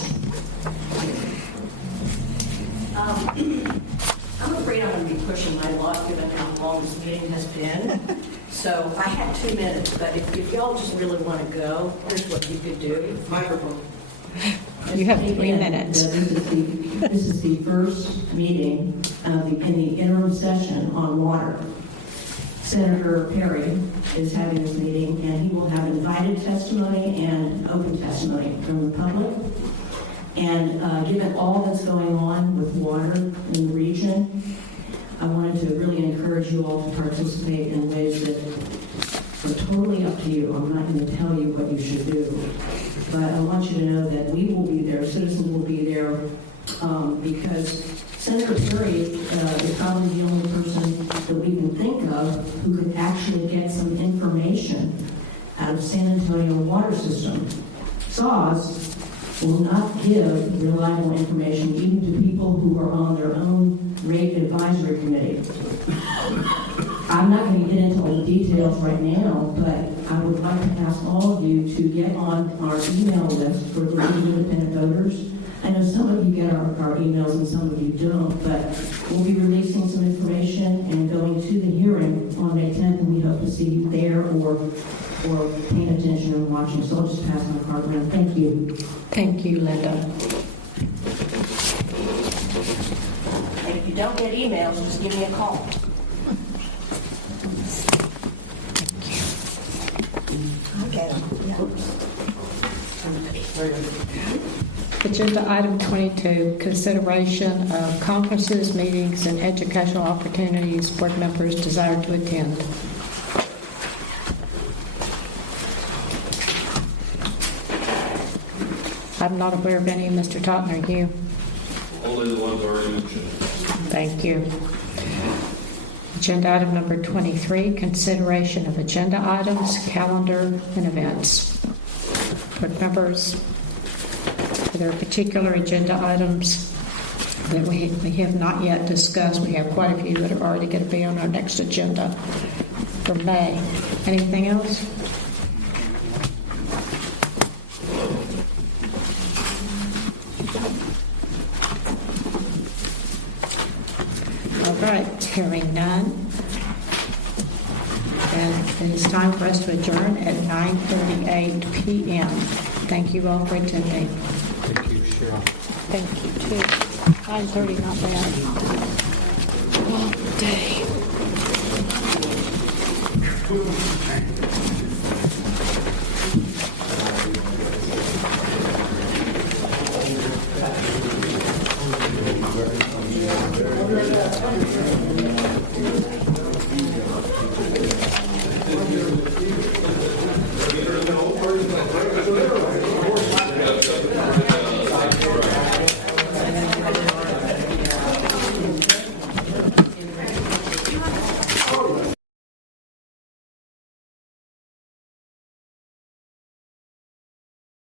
I'm afraid I'm going to be pushing my luck given how long this meeting has been. So I had 2 minutes, but if y'all just really want to go, here's what you could do. Microphone. You have 3 minutes. This is the first meeting in the interim session on water. Senator Perry is having this meeting, and he will have invited testimony and open testimony from the public. And given all that's going on with water in the region, I wanted to really encourage you all to participate in ways that are totally up to you. I'm not going to tell you what you should do. But I want you to know that we will be there, citizens will be there, because Senator Perry is probably the only person that we can think of who could actually get some information out of San Antonio water system. SAWS will not give reliable information even to people who are on their own rate advisory committee. I'm not going to get into all the details right now, but I would like to ask all of you to get on our email list for the independent voters. I know some of you get our emails and some of you don't, but we'll be releasing some information and going to the hearing on May 10th, and we hope to see you there or paying attention and watching. So I'll just pass my card around. Thank you. Thank you, Linda. And if you don't get emails, just give me a call. I get them, yeah. Agenda item 22, consideration of conferences, meetings, and educational opportunities board members desire to attend. I'm not aware of any. Mr. Totten, are you? Only the ones already mentioned. Thank you. Agenda item number 23, consideration of agenda items, calendar, and events. Board members, are there particular agenda items that we have not yet discussed? We have quite a few that are already going to be on our next agenda for May. Anything else? All right, hearing none. And it is time for us to adjourn at 9:38 p.m. Thank you all for attending. Thank you, Cheryl. Thank you, too. 9:30, not bad. Long day.